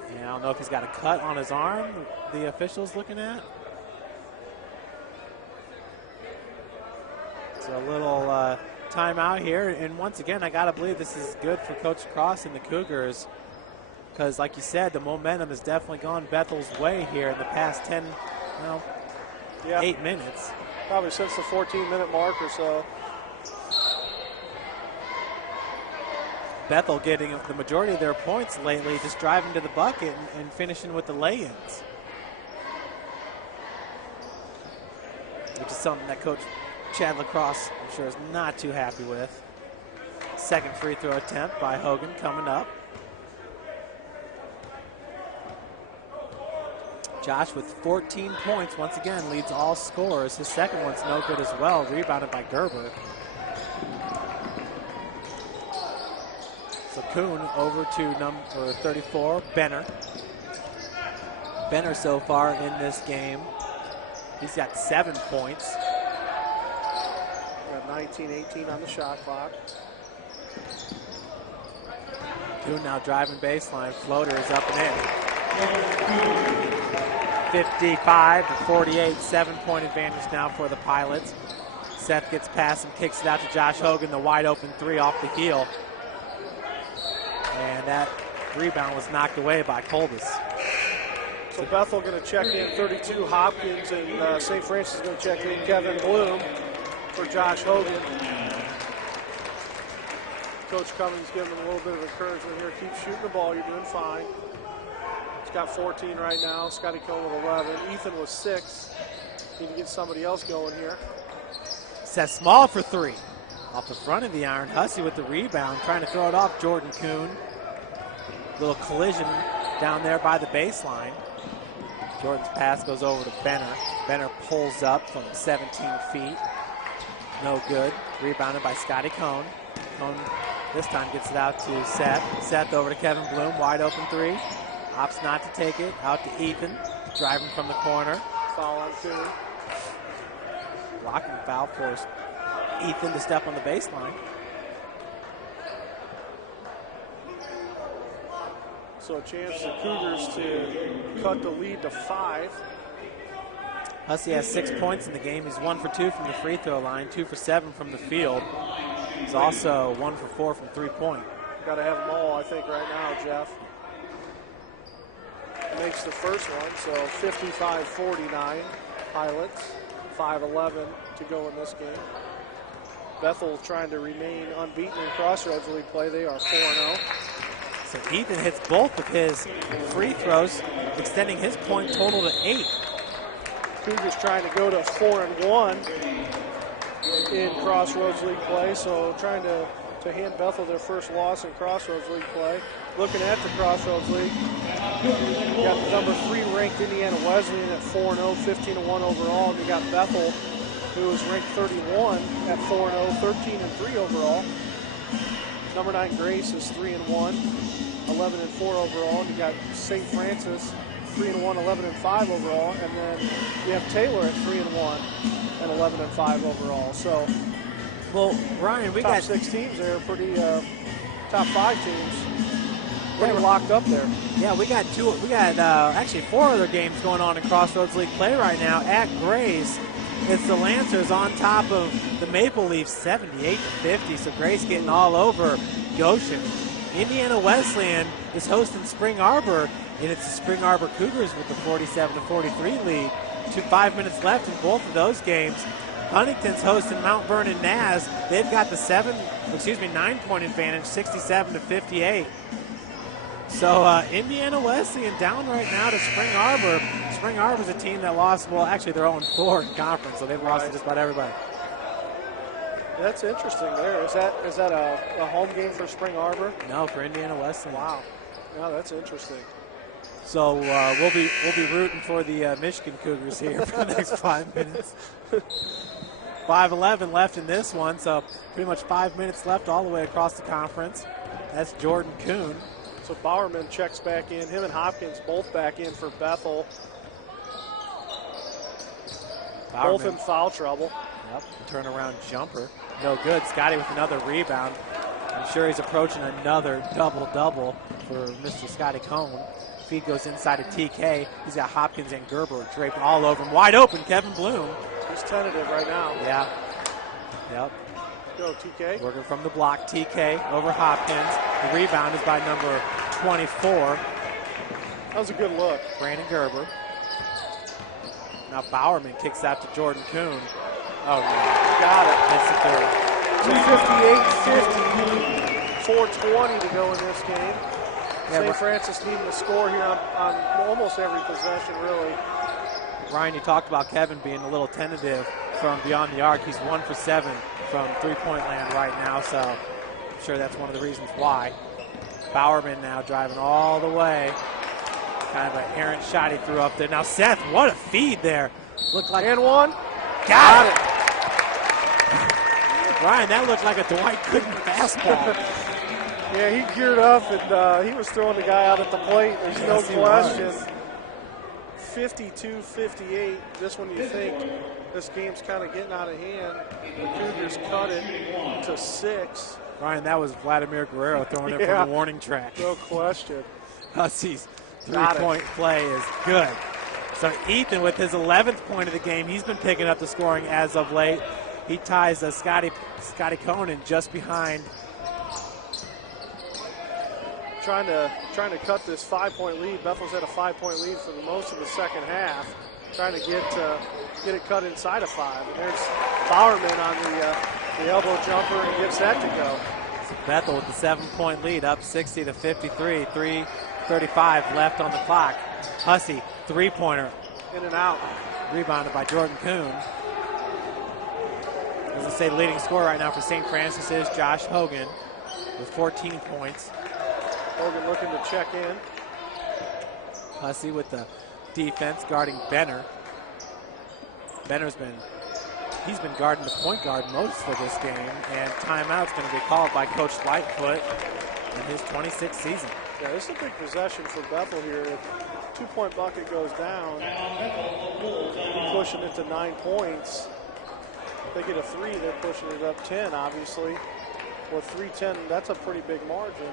And I don't know if he's got a cut on his arm, the official's looking at. It's a little timeout here, and once again, I gotta believe this is good for Coach Cross and the Cougars, because like you said, the momentum has definitely gone Bethel's way here in the past 8 minutes. Probably since the 14-minute mark or so. Bethel getting the majority of their points lately, just driving to the bucket and finishing with the lay-ins. Which is something that Coach Chad Lacrosse, I'm sure, is not too happy with. Second free throw attempt by Hogan coming up. Josh with 14 points, once again, leads all scorers. His second one's no good as well, rebounded by Gerber. So Kuhn over to number 34, Benner. Benner so far in this game, he's got 7 points. Got 19-18 on the shot clock. Kuhn now driving baseline, floater is up and in. 55-48, 7-point advantage now for the Pilots. Seth gets past him, kicks it out to Josh Hogan, the wide open three off the heel. And that rebound was knocked away by Colbus. So Bethel going to check in 32 Hopkins, and St. Francis is going to check in Kevin Bloom for Josh Hogan. Coach Cummings giving him a little bit of encouragement here. Keep shooting the ball, you're doing fine. He's got 14 right now. Scotty Cohn with 11. Ethan was 6. Need to get somebody else going here. Seth Small for 3. Off the front of the iron. Hussey with the rebound, trying to throw it off Jordan Kuhn. Little collision down there by the baseline. Jordan's pass goes over to Benner. Benner pulls up from 17 feet. No good. Rebounded by Scotty Cohn. Cohn this time gets it out to Seth. Seth over to Kevin Bloom. Wide open 3. Opts not to take it. Out to Ethan. Driving from the corner. Foul on Kuhn. Blocking foul force Ethan to step on the baseline. So a chance for Cougars to cut the lead to 5. Hussey has 6 points in the game. He's 1 for 2 from the free throw line, 2 for 7 from the field. He's also 1 for 4 from 3-point. Got to have them all, I think, right now, Jeff. Makes the first one, so 55-49 Pilots. 5:11 to go in this game. Bethel trying to remain unbeaten in Crossroads League play. They are 4-0. So Ethan hits both of his free throws, extending his point total to 8. Cougars trying to go to 4-1 in Crossroads League play, so trying to hand Bethel their first loss in Crossroads League play. Looking at the Crossroads League, you got the number 3 ranked Indiana Wesleyan at 4-0, 15-1 overall. And you got Bethel, who is ranked 31 at 4-0, 13-3 overall. Number 9 Grace is 3-1, 11-4 overall. And you got St. Francis 3-1, 11-5 overall. And then you have Taylor at 3-1 and 11-5 overall. So, well, Ryan, we top got 6 teams there, pretty top 5 teams. Pretty locked up there. Yeah, we got actually 4 other games going on in Crossroads League play right now. At Grace, it's the Lancers on top of the Maple Leafs 78-50. So Grace getting all over Goshen. Indiana Wesleyan is hosting Spring Arbor, and it's the Spring Arbor Cougars with the 47-43 lead. 5 minutes left in both of those games. Huntington's hosting Mount Vernon Naz. They've got the 9-point advantage, 67-58. So Indiana Wesleyan down right now to Spring Arbor. Spring Arbor's a team that lost, well, actually they're 0-4 in conference, so they've lost to just about everybody. That's interesting there. Is that a home game for Spring Arbor? No, for Indiana Wesleyan. Wow. No, that's interesting. So we'll be rooting for the Michigan Cougars here for the next 5 minutes. 5:11 left in this one, so pretty much 5 minutes left all the way across the conference. That's Jordan Kuhn. So Bowerman checks back in. Him and Hopkins both back in for Bethel. Both in foul trouble. Yep, turnaround jumper. No good. Scotty with another rebound. I'm sure he's approaching another double-double for Mr. Scotty Cohn. Feed goes inside of TK. He's got Hopkins and Gerber draped all over him. Wide open, Kevin Bloom. He's tentative right now. Yeah. Yep. Go, TK. Working from the block, TK over Hopkins. The rebound is by number 24. That was a good look. Brandon Gerber. Now Bowerman kicks out to Jordan Kuhn. Oh, no. Got it. That's the third. 58-50. 4:20 to go in this game. Yeah, St. Francis needing to score here on almost every possession, really. Ryan, you talked about Kevin being a little tentative from beyond the arc. He's 1 for 7 from three-point land right now, so I'm sure that's one of the reasons why. Bowerman now driving all the way. Kind of an errant shot he threw up there. Now Seth, what a feed there. Looked like and one. Got it. Ryan, that looked like a Dwight Gooden fastball. Yeah, he geared up and he was throwing the guy out at the plate. There's no question. 52-58. This one you think this game's kind of getting out of hand. The Cougars cut it to 6. Ryan, that was Vladimir Guerrero throwing it from the warning track. No question. Hussey's three-point play is good. So Ethan with his 11th point of the game, he's been picking up the scoring as of late. He ties Scotty Conan just behind. Trying to cut this 5-point lead. Bethel's had a 5-point lead for most of the second half. Trying to get it cut inside of 5. And there's Bowerman on the elbow jumper and gets that to go. Bethel with the 7-point lead, up 60-53. 3:35 left on the clock. Hussey, three-pointer. In and out. Rebounded by Jordan Kuhn. As I say, the leading scorer right now for St. Francis is Josh Hogan with 14 points. Hogan looking to check in. Hussey with the defense guarding Benner. Benner's been guarding the point guard most for this game, and timeout's going to be called by Coach Lightfoot in his 26th season. Yeah, this is a big possession for Bethel here. If the 2-point bucket goes down, pushing it to 9 points. If they get a 3, they're pushing it up 10, obviously. With 3:10, that's a pretty big margin.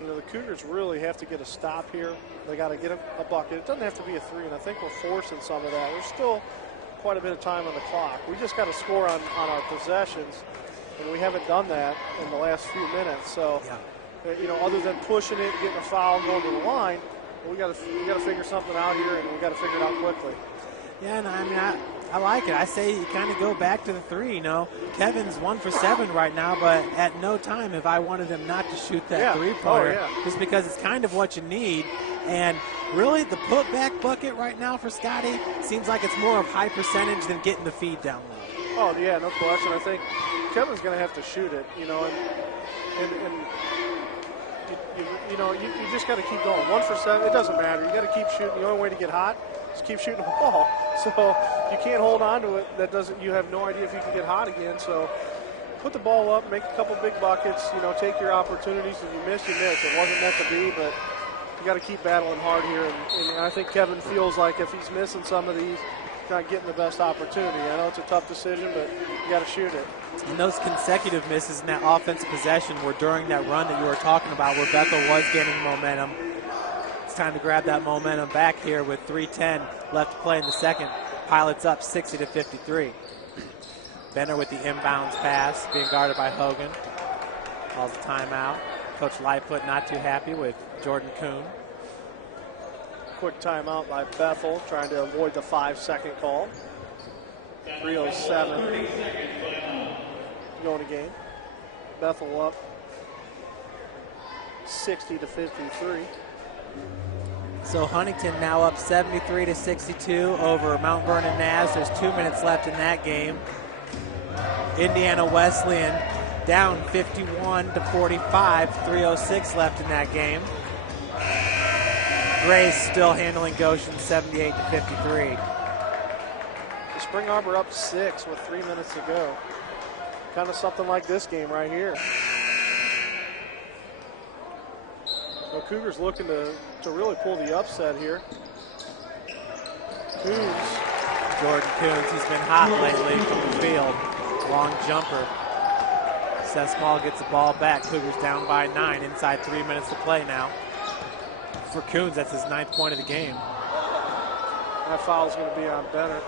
You know, the Cougars really have to get a stop here. They got to get a bucket. It doesn't have to be a 3, and I think we're forcing some of that. There's still quite a bit of time on the clock. We just got to score on our possessions, and we haven't done that in the last few minutes. So, you know, other than pushing it, getting a foul, going to the line, we got to figure something out here, and we got to figure it out quickly. Yeah, and I mean, I like it. I say you kind of go back to the 3, you know. Kevin's 1 for 7 right now, but at no time have I wanted him not to shoot that three-pointer, just because it's kind of what you need. And really, the putback bucket right now for Scotty seems like it's more of high percentage than getting the feed down low. Oh, yeah, no question. I think Kevin's going to have to shoot it, you know, and you know, you just got to keep going. 1 for 7, it doesn't matter. You got to keep shooting. The only way to get hot is keep shooting the ball. So you can't hold on to it. You have no idea if you can get hot again. So put the ball up, make a couple big buckets, you know, take your opportunities. If you miss, you miss. It wasn't meant to be, but you got to keep battling hard here. And I think Kevin feels like if he's missing some of these, he's not getting the best opportunity. I know it's a tough decision, but you got to shoot it. And those consecutive misses in that offensive possession were during that run that you were talking about where Bethel was getting momentum. It's time to grab that momentum back here with 3:10 left to play in the second. Pilots up 60-53. Benner with the inbounds pass, being guarded by Hogan. Calls a timeout. Coach Lightfoot not too happy with Jordan Kuhn. Quick timeout by Bethel, trying to avoid the 5-second call. 3:07 going to game. Bethel up 60-53. So Huntington now up 73-62 over Mount Vernon Naz. There's 2 minutes left in that game. Indiana Wesleyan down 51-45, 3:06 left in that game. Grace still handling Goshen 78-53. Spring Arbor up 6 with 3 minutes to go. Kind of something like this game right here. The Cougars looking to really pull the upset here. Coons. Jordan Coons, he's been hot lately from the field. Long jumper. Seth Small gets the ball back. Cougars down by 9, inside 3 minutes to play now. For Coons, that's his 9th point of the game. That foul's going to be on Benner.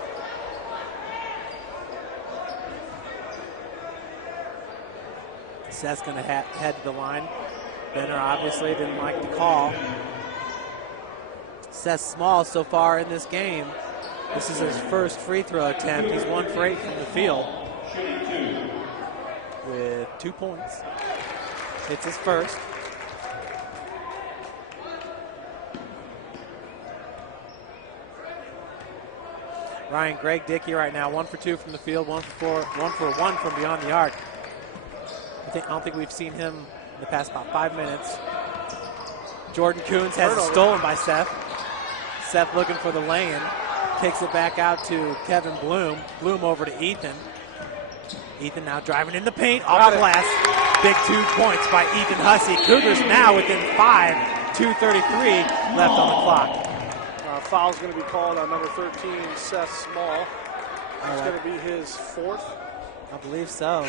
Seth's going to head to the line. Benner obviously didn't like the call. Seth Small so far in this game, this is his first free throw attempt. He's 1 for 8 from the field with 2 points. It's his first. Ryan Greg Dickey right now, 1 for 2 from the field, 1 for 1 from beyond the arc. I don't think we've seen him in the past about 5 minutes. Jordan Coons has it stolen by Seth. Seth looking for the lay-in. Kicks it back out to Kevin Bloom. Bloom over to Ethan. Ethan now driving in the paint, off the glass. Big 2 points by Ethan Hussey. Cougars now within 5, 2:33 left on the clock. Foul's going to be called on number 13, Seth Small. It's going to be his 4th. I believe so.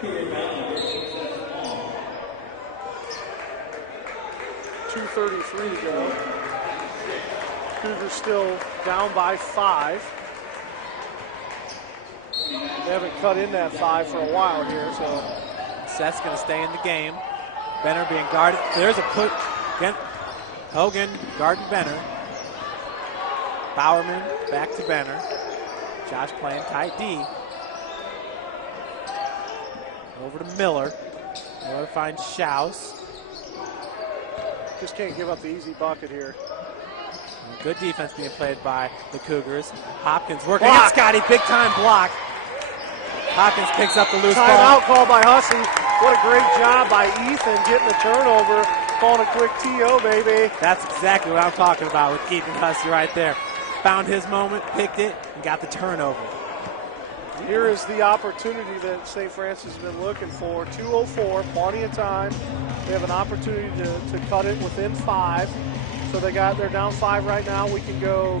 2:33 to go. Cougars still down by 5. They haven't cut in that 5 for a while here, so Seth's going to stay in the game. Benner being guarded. There's a put. Again, Hogan guarding Benner. Bowerman back to Benner. Josh playing tight D. Over to Miller. Miller finds Schaus. just can't give up the easy bucket here. Good defense being played by the Cougars. Hopkins working against Scotty, big time block. Hopkins picks up the loose ball. Timeout call by Hussey. What a great job by Ethan getting the turnover, calling a quick TO, baby. That's exactly what I'm talking about with Ethan Hussey right there. Found his moment, picked it, and got the turnover. Here is the opportunity that St. Francis has been looking for. 2:04, plenty of time. They have an opportunity to cut it within 5. So they're down 5 right now. We can go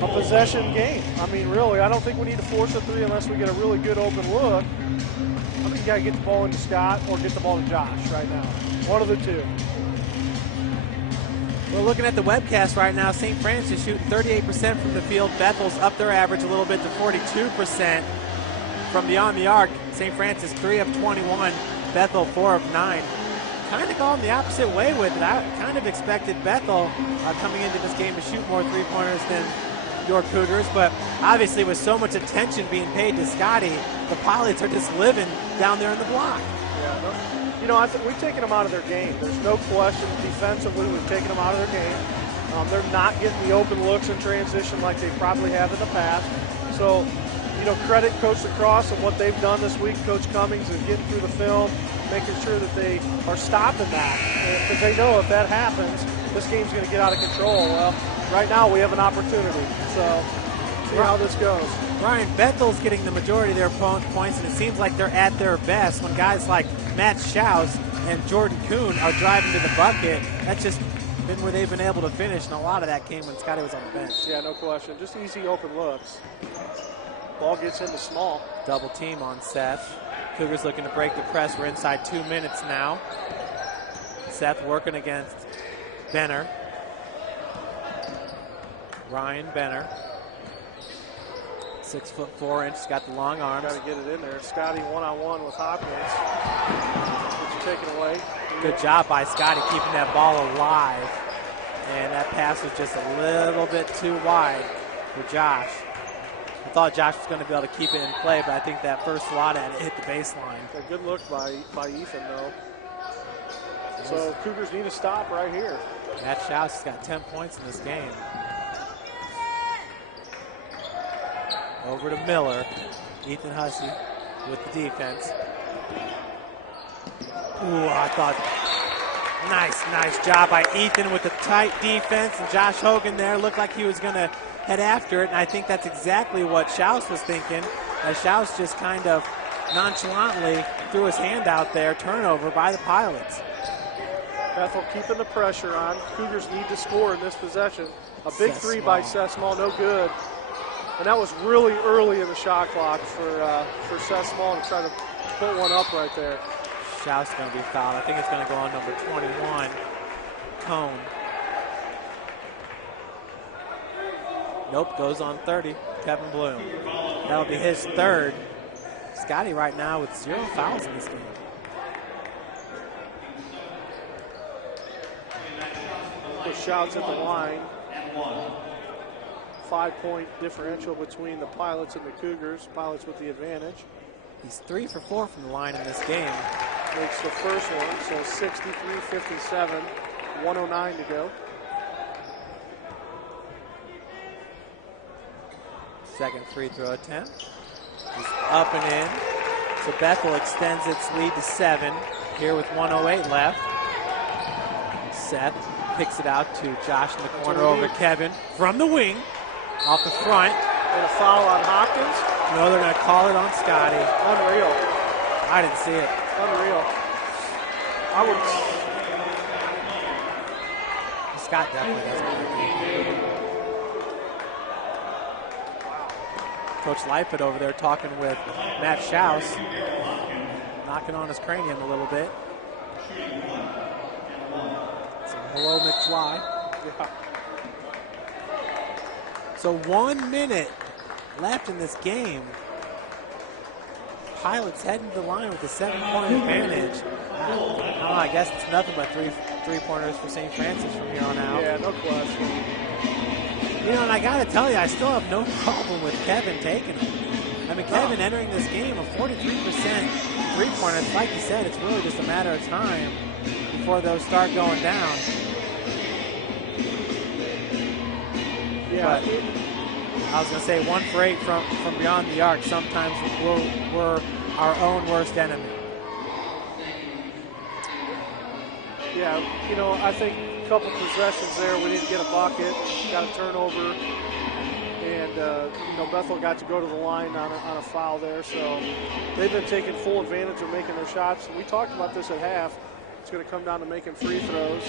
a possession game. I mean, really, I don't think we need to force a 3 unless we get a really good open look. I think you got to get the ball into Scott or get the ball to Josh right now. One of the two. We're looking at the webcast right now. St. Francis shooting 38% from the field. Bethel's up their average a little bit to 42% from beyond the arc. St. Francis 3 of 21. Bethel 4 of 9. Kind of going the opposite way with it. I kind of expected Bethel coming into this game to shoot more three-pointers than your Cougars, but obviously with so much attention being paid to Scotty, the Pilots are just living down there in the block. Yeah, you know, I think we've taken them out of their game. There's no question defensively we've taken them out of their game. They're not getting the open looks in transition like they probably have in the past. So, you know, credit Coach Lacrosse and what they've done this week, Coach Cummings, is getting through the film, making sure that they are stopping that. Because they know if that happens, this game's going to get out of control. Well, right now we have an opportunity. So, see how this goes. Ryan, Bethel's getting the majority of their points, and it seems like they're at their best when guys like Matt Schaus and Jordan Kuhn are driving to the bucket. That's just been where they've been able to finish, and a lot of that came when Scotty was on the bench. Yeah, no question. Just easy open looks. Ball gets into Small. Double team on Seth. Cougars looking to break the press. We're inside 2 minutes now. Seth working against Benner. Ryan Benner. 6'4", got the long arms. Got to get it in there. Scotty one-on-one with Hopkins. Gets it taken away. Good job by Scotty keeping that ball alive. And that pass was just a little bit too wide for Josh. I thought Josh was going to be able to keep it in play, but I think that first slot at it hit the baseline. A good look by Ethan, though. So Cougars need a stop right here. Matt Schaus has got 10 points in this game. Over to Miller. Ethan Hussey with the defense. Ooh, I thought, nice job by Ethan with the tight defense. And Josh Hogan there looked like he was going to head after it. And I think that's exactly what Schaus was thinking. As Schaus just kind of nonchalantly threw his hand out there. Turnover by the Pilots. Bethel keeping the pressure on. Cougars need to score in this possession. A big three by Seth Small, no good. And that was really early in the shot clock for Seth Small to try to put one up right there. Schaus is going to be fouled. I think it's going to go on number 21, Cone. Nope, goes on 30, Kevin Bloom. That'll be his third. Scotty right now with 0 fouls in this game. With shouts at the line. 5-point differential between the Pilots and the Cougars. Pilots with the advantage. He's 3 for 4 from the line in this game. Makes the first one, so 63-57, 109 to go. Second free throw attempt. He's up and in. So Bethel extends its lead to 7 here with 1:08 left. Seth picks it out to Josh in the corner over to Kevin from the wing, off the front. And a foul on Hopkins. No, they're going to call it on Scotty. Unreal. I didn't see it. Unreal. I would. Scott definitely doesn't. Coach Lightfoot over there talking with Matt Schaus, knocking on his cranium a little bit. So hello, McFly. Yeah. So 1 minute left in this game. Pilots heading to the line with a 7-point advantage. I guess it's nothing but three-pointers for St. Francis from here on out. Yeah, no question. You know, and I got to tell you, I still have no problem with Kevin taking it. I mean, Kevin entering this game, a 43% three-pointer. Like you said, it's really just a matter of time before those start going down. Yeah. But I was going to say 1 for 8 from beyond the arc. Sometimes we're our own worst enemy. Yeah, you know, I think a couple possessions there, we didn't get a bucket, got a turnover, and, you know, Bethel got to go to the line on a foul there, so they've been taking full advantage of making their shots. We talked about this at half. It's going to come down to making free throws.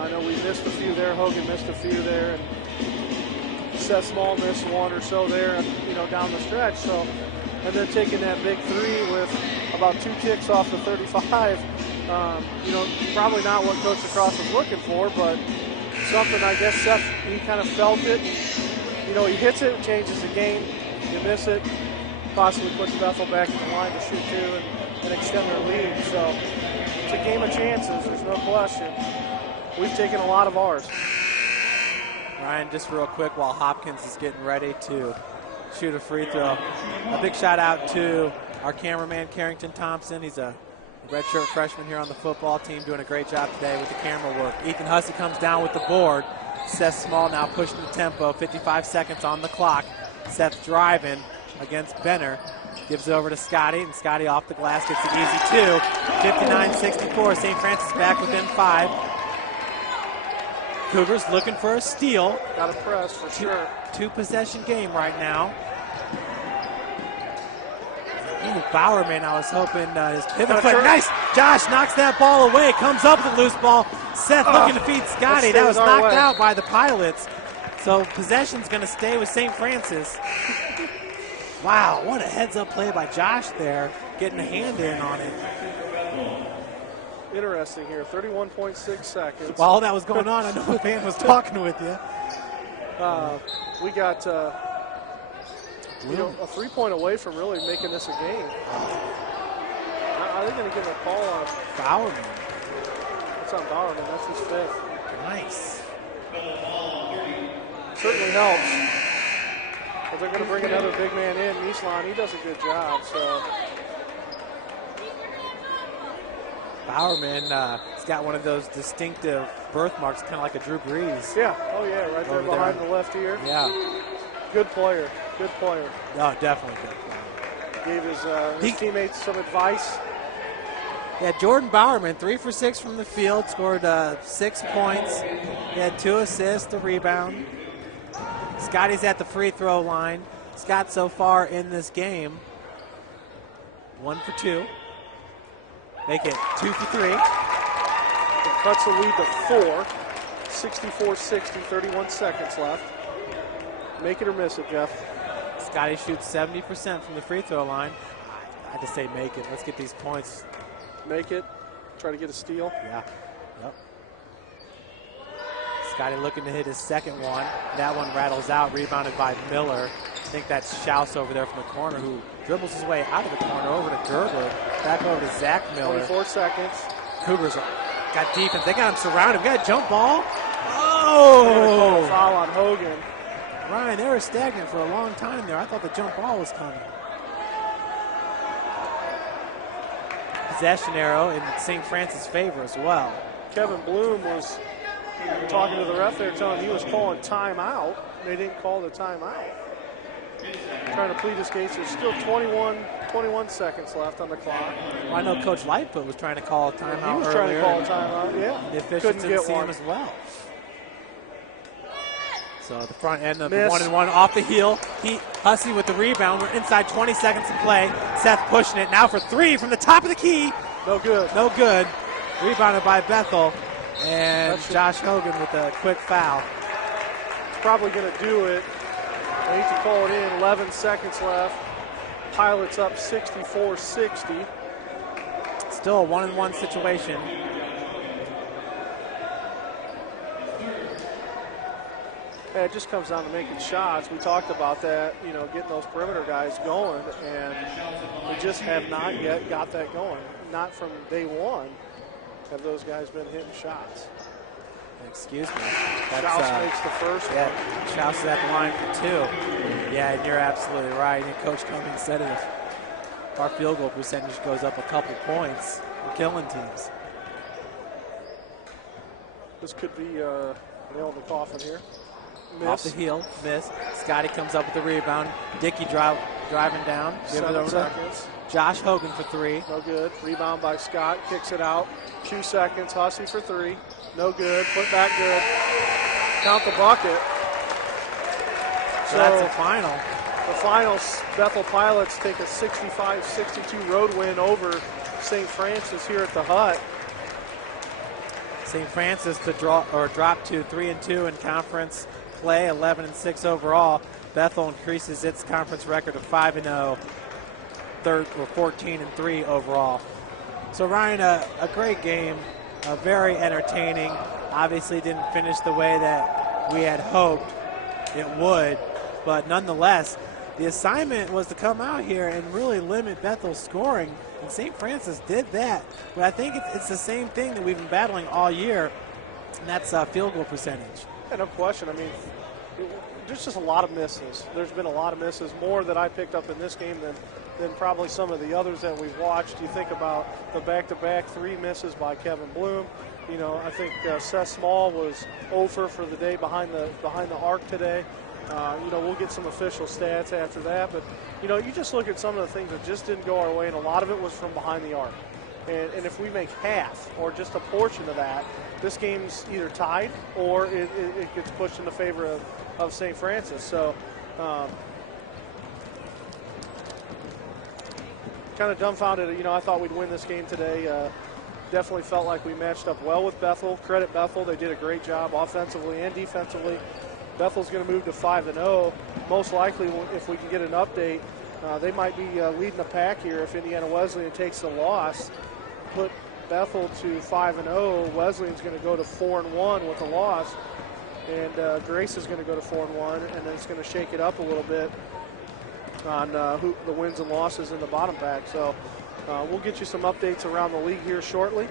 I know we missed a few there. Hogan missed a few there, and Seth Small missed 1 or so there, you know, down the stretch. So, and then taking that big 3 with about 2 kicks off the 35. You know, probably not what Coach Lacrosse was looking for, but something I guess Seth, he kind of felt it. You know, he hits it, changes the game. You miss it, possibly puts Bethel back in the line to shoot 2 and extend their lead. So it's a game of chances, there's no question. We've taken a lot of ours. Ryan, just real quick while Hopkins is getting ready to shoot a free throw, a big shout out to our cameraman, Carrington Thompson. He's a redshirt freshman here on the football team, doing a great job today with the camera work. Ethan Hussey comes down with the board. Seth Small now pushing the tempo, 55 seconds on the clock. Seth driving against Benner. Gives it over to Scotty, and Scotty off the glass gets an easy 2. 59-64, St. Francis back within 5. Cougars looking for a steal. Got to press for sure. 2-possession game right now. Ooh, Bowerman, I was hoping his pivot foot. Nice! Josh knocks that ball away, comes up with a loose ball. Seth looking to feed Scotty. That was knocked out by the Pilots. So possession's going to stay with St. Francis. Wow, what a heads-up play by Josh there, getting a hand in on it. Interesting here, 31.6 seconds. While all that was going on, I know Van was talking with you. We got you know, a 3-point away from really making this a game. Are they going to give a call on Bowerman? It's on Bowerman. That's his 5th. Nice. Certainly helps. But they're going to bring another big man in. Nislan, he does a good job. So Bowerman He's got one of those distinctive birthmarks, kind of like a Drew Brees. Yeah. Oh, yeah, right there Over behind there. the left ear. Yeah. Good player. Good player. No, definitely good player. Gave his teammates some advice. Yeah, Jordan Bowerman, 3 for 6 from the field, scored 6 points. He had 2 assists, a rebound. Scotty's at the free throw line. Scott so far in this game, 1 for 2. Make it 2 for 3. It cuts the lead to 4. 64-60, 31 seconds left. Make it or miss it, Jeff. Scotty shoots 70% from the free throw line. I just say make it. Let's get these points. Make it. Try to get a steal. Yeah. Yep. Scotty looking to hit his second one. That one rattles out, rebounded by Miller. I think that's Schaus over there from the corner, who dribbles his way out of the corner over to Gerber. Back over to Zach Miller. 24 seconds. Cougars got defense. They got him surrounded. We got a jump ball. Oh! Foul on Hogan. Ryan, they were stagnant for a long time there. I thought the jump ball was coming. Possession arrow in St. Francis' favor as well. Kevin Bloom was talking to the ref there, telling him he was calling timeout. They didn't call the timeout. Trying to plead his case. There's still 21 seconds left on the clock. Well, I know Coach Lightfoot was trying to call a timeout He was earlier. trying to call a timeout, yeah. The officials Couldn't didn't get see one. him as well. So the front end of Miss. the 1-and-1 off the heel. Hussey with the rebound. We're inside 20 seconds to play. Seth pushing it now for 3 from the top of the key. No good. No good. Rebounded by Bethel. And That's Josh Hogan with a quick foul. Probably going to do it. I hate to call it in. 11 seconds left. Pilots up 64-60. Still a 1-and-1 situation. Yeah, it just comes down to making shots. We talked about that, getting those perimeter guys going, and we just have not yet got that going. Not from day one have those guys been hitting shots. Excuse me. Schaus makes the first one. Yeah, Schaus is at the line for 2. Yeah, and you're absolutely right. And Coach Cummings said it. If our field goal percentage goes up a couple points, we're killing teams. This could be a nail in the coffin here. Miss. Off the heel, miss. Scotty comes up with the rebound. Dickey driving down. Give it 7 over to seconds. Josh Hogan for 3. No good. Rebound by Scott. Kicks it out. 2 seconds. Hussey for 3. No good. Put back good. Count the bucket. So that's the final. The finals, Bethel Pilots take a 65-62 road win over St. Francis here at the Hut. St. Francis to drop to 3-2 in conference play, 11-6 overall. Bethel increases its conference record to 5-0, 14-3 overall. So Ryan, a great game, very entertaining. Obviously didn't finish the way that we had hoped it would, but nonetheless, the assignment was to come out here and really limit Bethel's scoring, and St. Francis did that. But I think it's the same thing that we've been battling all year, and that's field goal percentage. Yeah, no question. I mean, there's just a lot of misses. There's been a lot of misses, more that I picked up in this game than probably some of the others that we've watched. You think about the back-to-back 3 misses by Kevin Bloom. I think Seth Small was 0 for the day behind the arc today. We'll get some official stats after that, but you just look at some of the things that just didn't go our way, and a lot of it was from behind the arc. And if we make half or just a portion of that, this game's either tied or it gets pushed in the favor of St. Francis. So kind of dumbfounded. I thought we'd win this game today. Definitely felt like we matched up well with Bethel. Credit Bethel. They did a great job offensively and defensively. Bethel's going to move to 5-0. Most likely, if we can get an update, they might be leading the pack here if Indiana Wesleyan takes the loss. Put Bethel to 5-0. Wesleyan's going to go to 4-1 with a loss, and Grace is going to go to 4-1, and then it's going to shake it up a little bit on the wins and losses in the bottom pack. So we'll get you some updates around the league here shortly,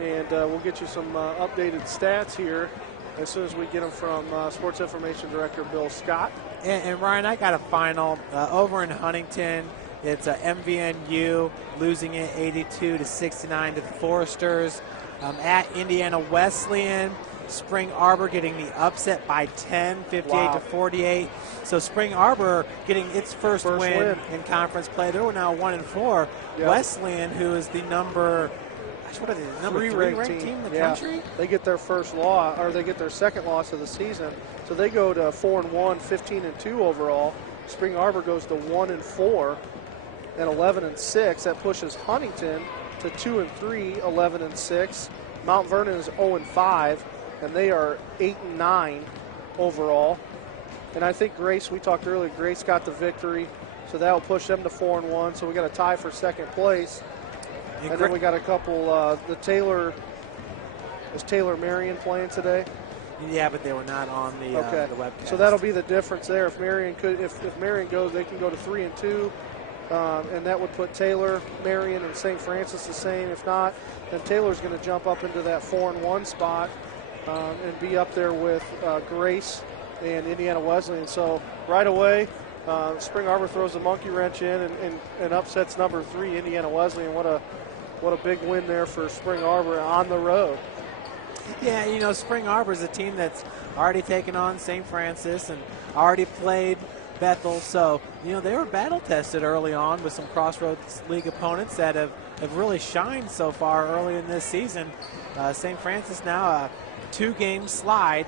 and we'll get you some updated stats here as soon as we get them from Sports Information Director Bill Scott. And Ryan, I got a final over in Huntington. It's MVNU losing it 82-69 to the Foresters. At Indiana Wesleyan, Spring Arbor getting the upset by 10, 58 to 48. So Spring Arbor getting its first win in conference play. They're now 1-4. Yep. Wesleyan, who is the number, what are they, the number 3 ranked team in the country? They get their first loss, or they get their second loss of the season. So they go to 4-1, 15-2 overall. Spring Arbor goes to 1-4 and 11-6. That pushes Huntington to 2-3, 11-6. Mount Vernon is 0-5, and they are 8-9 overall. And I think Grace, we talked earlier, Grace got the victory, so that'll push them to 4-1. So we got a tie for second place. And then we got a couple, is Taylor Marion playing today? Yeah, but they were not on the webcast. So that'll be the difference there. If Marion goes, they can go to 3-2, and that would put Taylor, Marion, and St. Francis the same. If not, then Taylor's going to jump up into that 4-1 spot and be up there with Grace and Indiana Wesleyan. So right away, Spring Arbor throws a monkey wrench in and upsets number 3 Indiana Wesleyan. What a big win there for Spring Arbor on the road. Yeah, Spring Arbor is a team that's already taken on St. Francis and already played Bethel. So, they were battle tested early on with some Crossroads League opponents that have really shined so far early in this season. St. Francis now a 2-game slide,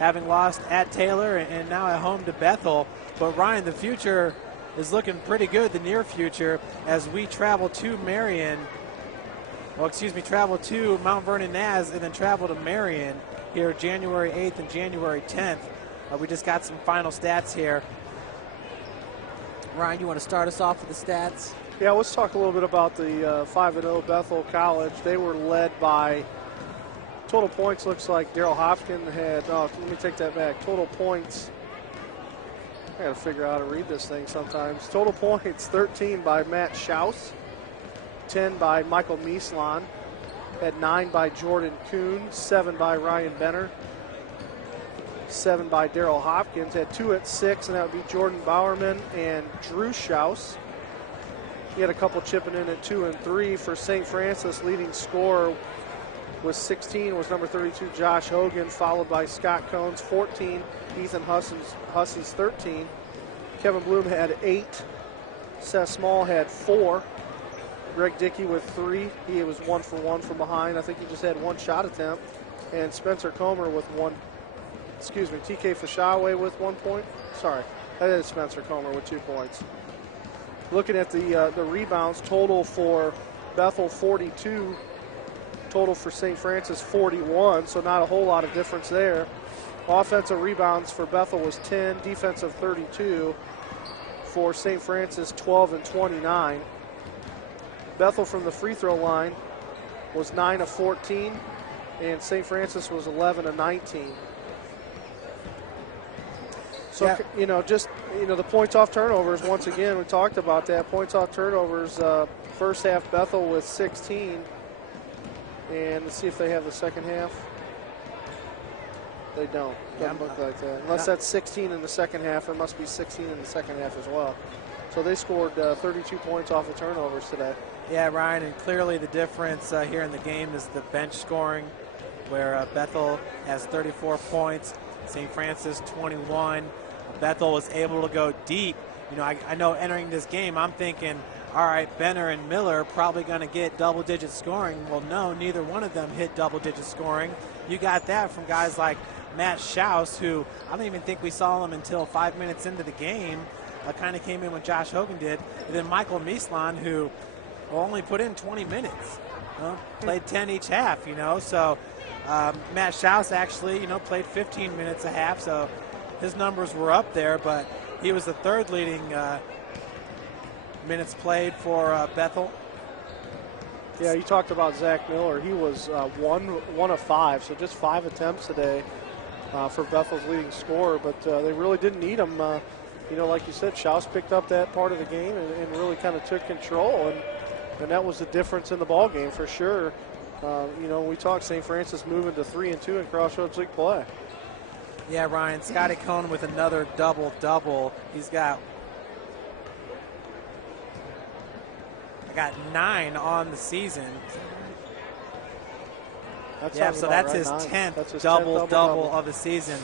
having lost at Taylor and now at home to Bethel. But Ryan, the future is looking pretty good, the near future, as we travel to travel to Mount Vernon Naz and then travel to Marion here January 8th and January 10th. We just got some final stats here. Ryan, you want to start us off with the stats? Yeah, let's talk a little bit about the 5-0 Bethel College. They were led by total points. Looks like Daryl Hopkins had, let me take that back. Total points, I got to figure out how to read this thing sometimes. Total points, 13 by Matt Schaus. 10 by Michael Mieslan, had 9 by Jordan Kuhn, 7 by Ryan Benner, 7 by Daryl Hopkins, had 2 at 6, and that would be Jordan Bowerman and Drew Schaus. He had a couple chipping in at 2 and 3. For St. Francis, leading scorer was 16, was number 32, Josh Hogan, followed by Scott Cones, 14, Ethan Hussey's 13. Kevin Bloom had 8, Seth Small had 4. Greg Dickey with 3. He was 1 for 1 from behind. I think he just had 1 shot attempt. And Spencer Comer with TK Fashawe with 1 point. Sorry, that is Spencer Comer with 2 points. Looking at the rebounds, total for Bethel 42, total for St. Francis 41, so not a whole lot of difference there. Offensive rebounds for Bethel was 10, defensive 32. For St. Francis, 12 and 29. Bethel from the free throw line was 9 of 14, and St. Francis was 11 of 19. So, the points off turnovers, once again, we talked about that. Points off turnovers, first half Bethel with 16. And let's see if they have the second half. They don't. Doesn't look like that. Unless that's 16 in the second half, there must be 16 in the second half as well. So they scored 32 points off of turnovers today. Yeah, Ryan, and clearly the difference here in the game is the bench scoring, where Bethel has 34 points, St. Francis 21. Bethel was able to go deep. I know entering this game, I'm thinking, all right, Benner and Miller probably going to get double-digit scoring. Well, no, neither one of them hit double-digit scoring. You got that from guys like Matt Schaus, who I don't even think we saw him until 5 minutes into the game. Kind of came in when Josh Hogan did. And then Michael Mieslan, who only put in 20 minutes. Played 10 each half, So Matt Schaus actually, played 15 minutes a half, so his numbers were up there, but he was the third leading minutes played for Bethel. Yeah, you talked about Zach Miller. He was 1 of 5, so just 5 attempts today for Bethel's leading scorer, but they really didn't need him. Like you said, Schaus picked up that part of the game and really kind of took control, and that was the difference in the ball game for sure. We talked St. Francis moving to 3-2 in Crossroads League play. Yeah, Ryan, Scotty Cohn with another double-double. He's got 9 on the season. So that's his 10th double-double of the season.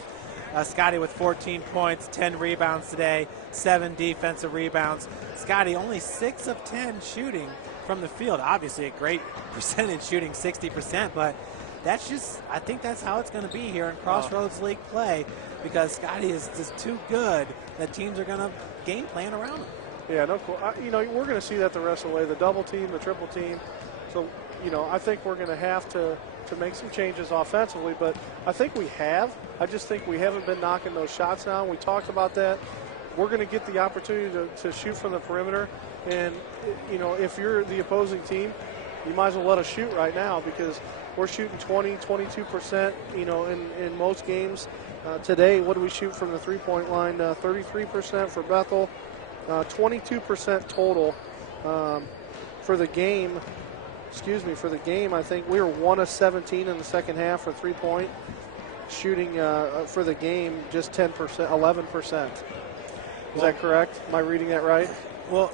Scotty with 14 points, 10 rebounds today, 7 defensive rebounds. Scotty only 6 of 10 shooting from the field. Obviously a great percentage, shooting 60%, but that's just, I think that's how it's going to be here in Crossroads League play, because Scotty is just too good that teams are going to game plan around him. Yeah, no, we're going to see that the rest of the way, the double team, the triple team. So, I think we're going to have to make some changes offensively, but I think we have. I just think we haven't been knocking those shots down. We talked about that. We're going to get the opportunity to shoot from the perimeter, and, if you're the opposing team, you might as well let us shoot right now, because we're shooting 22%, in most games. Today, what do we shoot from the three-point line? 33% for Bethel, 22% total for the game. For the game, I think we were 1 of 17 in the second half for three-point shooting for the game, just 10%, 11%. Is that correct? Am I reading that right? Well,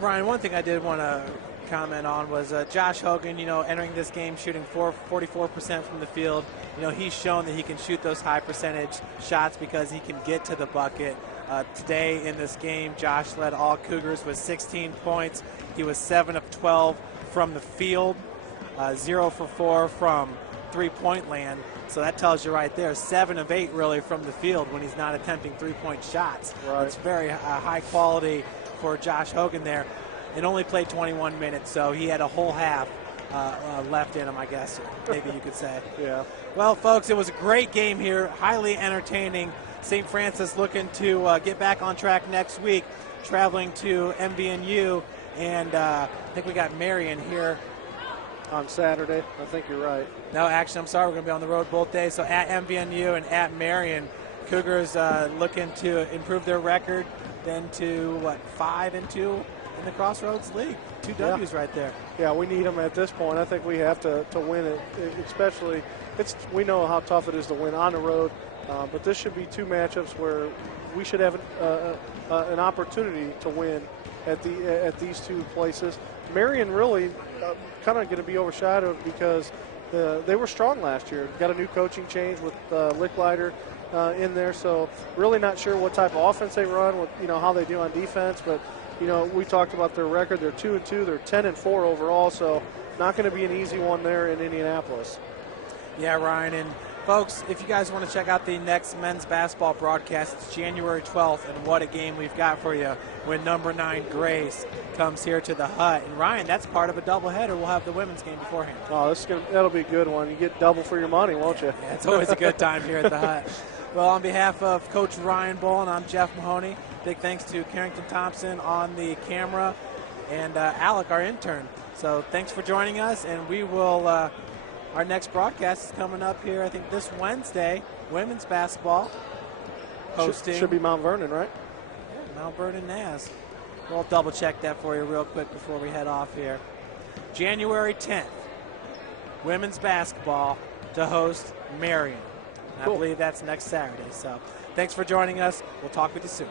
Brian, one thing I did want to comment on was Josh Hogan, entering this game shooting 44% from the field. He's shown that he can shoot those high percentage shots because he can get to the bucket. Today in this game, Josh led all Cougars with 16 points. He was 7 of 12 from the field, 0 for 4 from three-point land. So that tells you right there, 7 of 8 really from the field when he's not attempting three-point shots. Right. It's very high quality for Josh Hogan there. And only played 21 minutes, so he had a whole half left in him, I guess, maybe you could say. Yeah. Well, folks, it was a great game here, highly entertaining. St. Francis looking to get back on track next week, traveling to MVNU, and I think we got Marion here on Saturday. I think you're right. No, actually, I'm sorry, we're going to be on the road both days. So at MVNU and at Marion, Cougars looking to improve their record, then to 5-2 in the Crossroads League. 2 W's right there. Yeah, we need them at this point. I think we have to win it, especially we know how tough it is to win on the road, but this should be 2 matchups where we should have an opportunity to win at these 2 places. Marion really kind of going to be overshadowed because they were strong last year. Got a new coaching change with Licklider in there, so really not sure what type of offense they run, how they do on defense, but we talked about their record. They're 2-2. They're 10-4 overall, so not going to be an easy one there in Indianapolis. Yeah, Ryan. And, folks, if you guys want to check out the next men's basketball broadcast, it's January 12th, and what a game we've got for you when number 9 Grace comes here to the Hut. And, Ryan, that's part of a doubleheader. We'll have the women's game beforehand. Oh, that'll be a good one. You get double for your money, won't you? Yeah, it's always a good time here at the Hut. Well, on behalf of Coach Ryan Bolin, I'm Jeff Mahoney. Big thanks to Carrington Thompson on the camera and Alec, our intern. So thanks for joining us, and we will, our next broadcast is coming up here, I think this Wednesday, women's basketball. Hosting. Should be Mount Vernon, right? Yeah, Mount Vernon Naz. We'll double check that for you real quick before we head off here. January 10th, women's basketball to host Marion. Cool. I believe that's next Saturday. So thanks for joining us. We'll talk with you soon.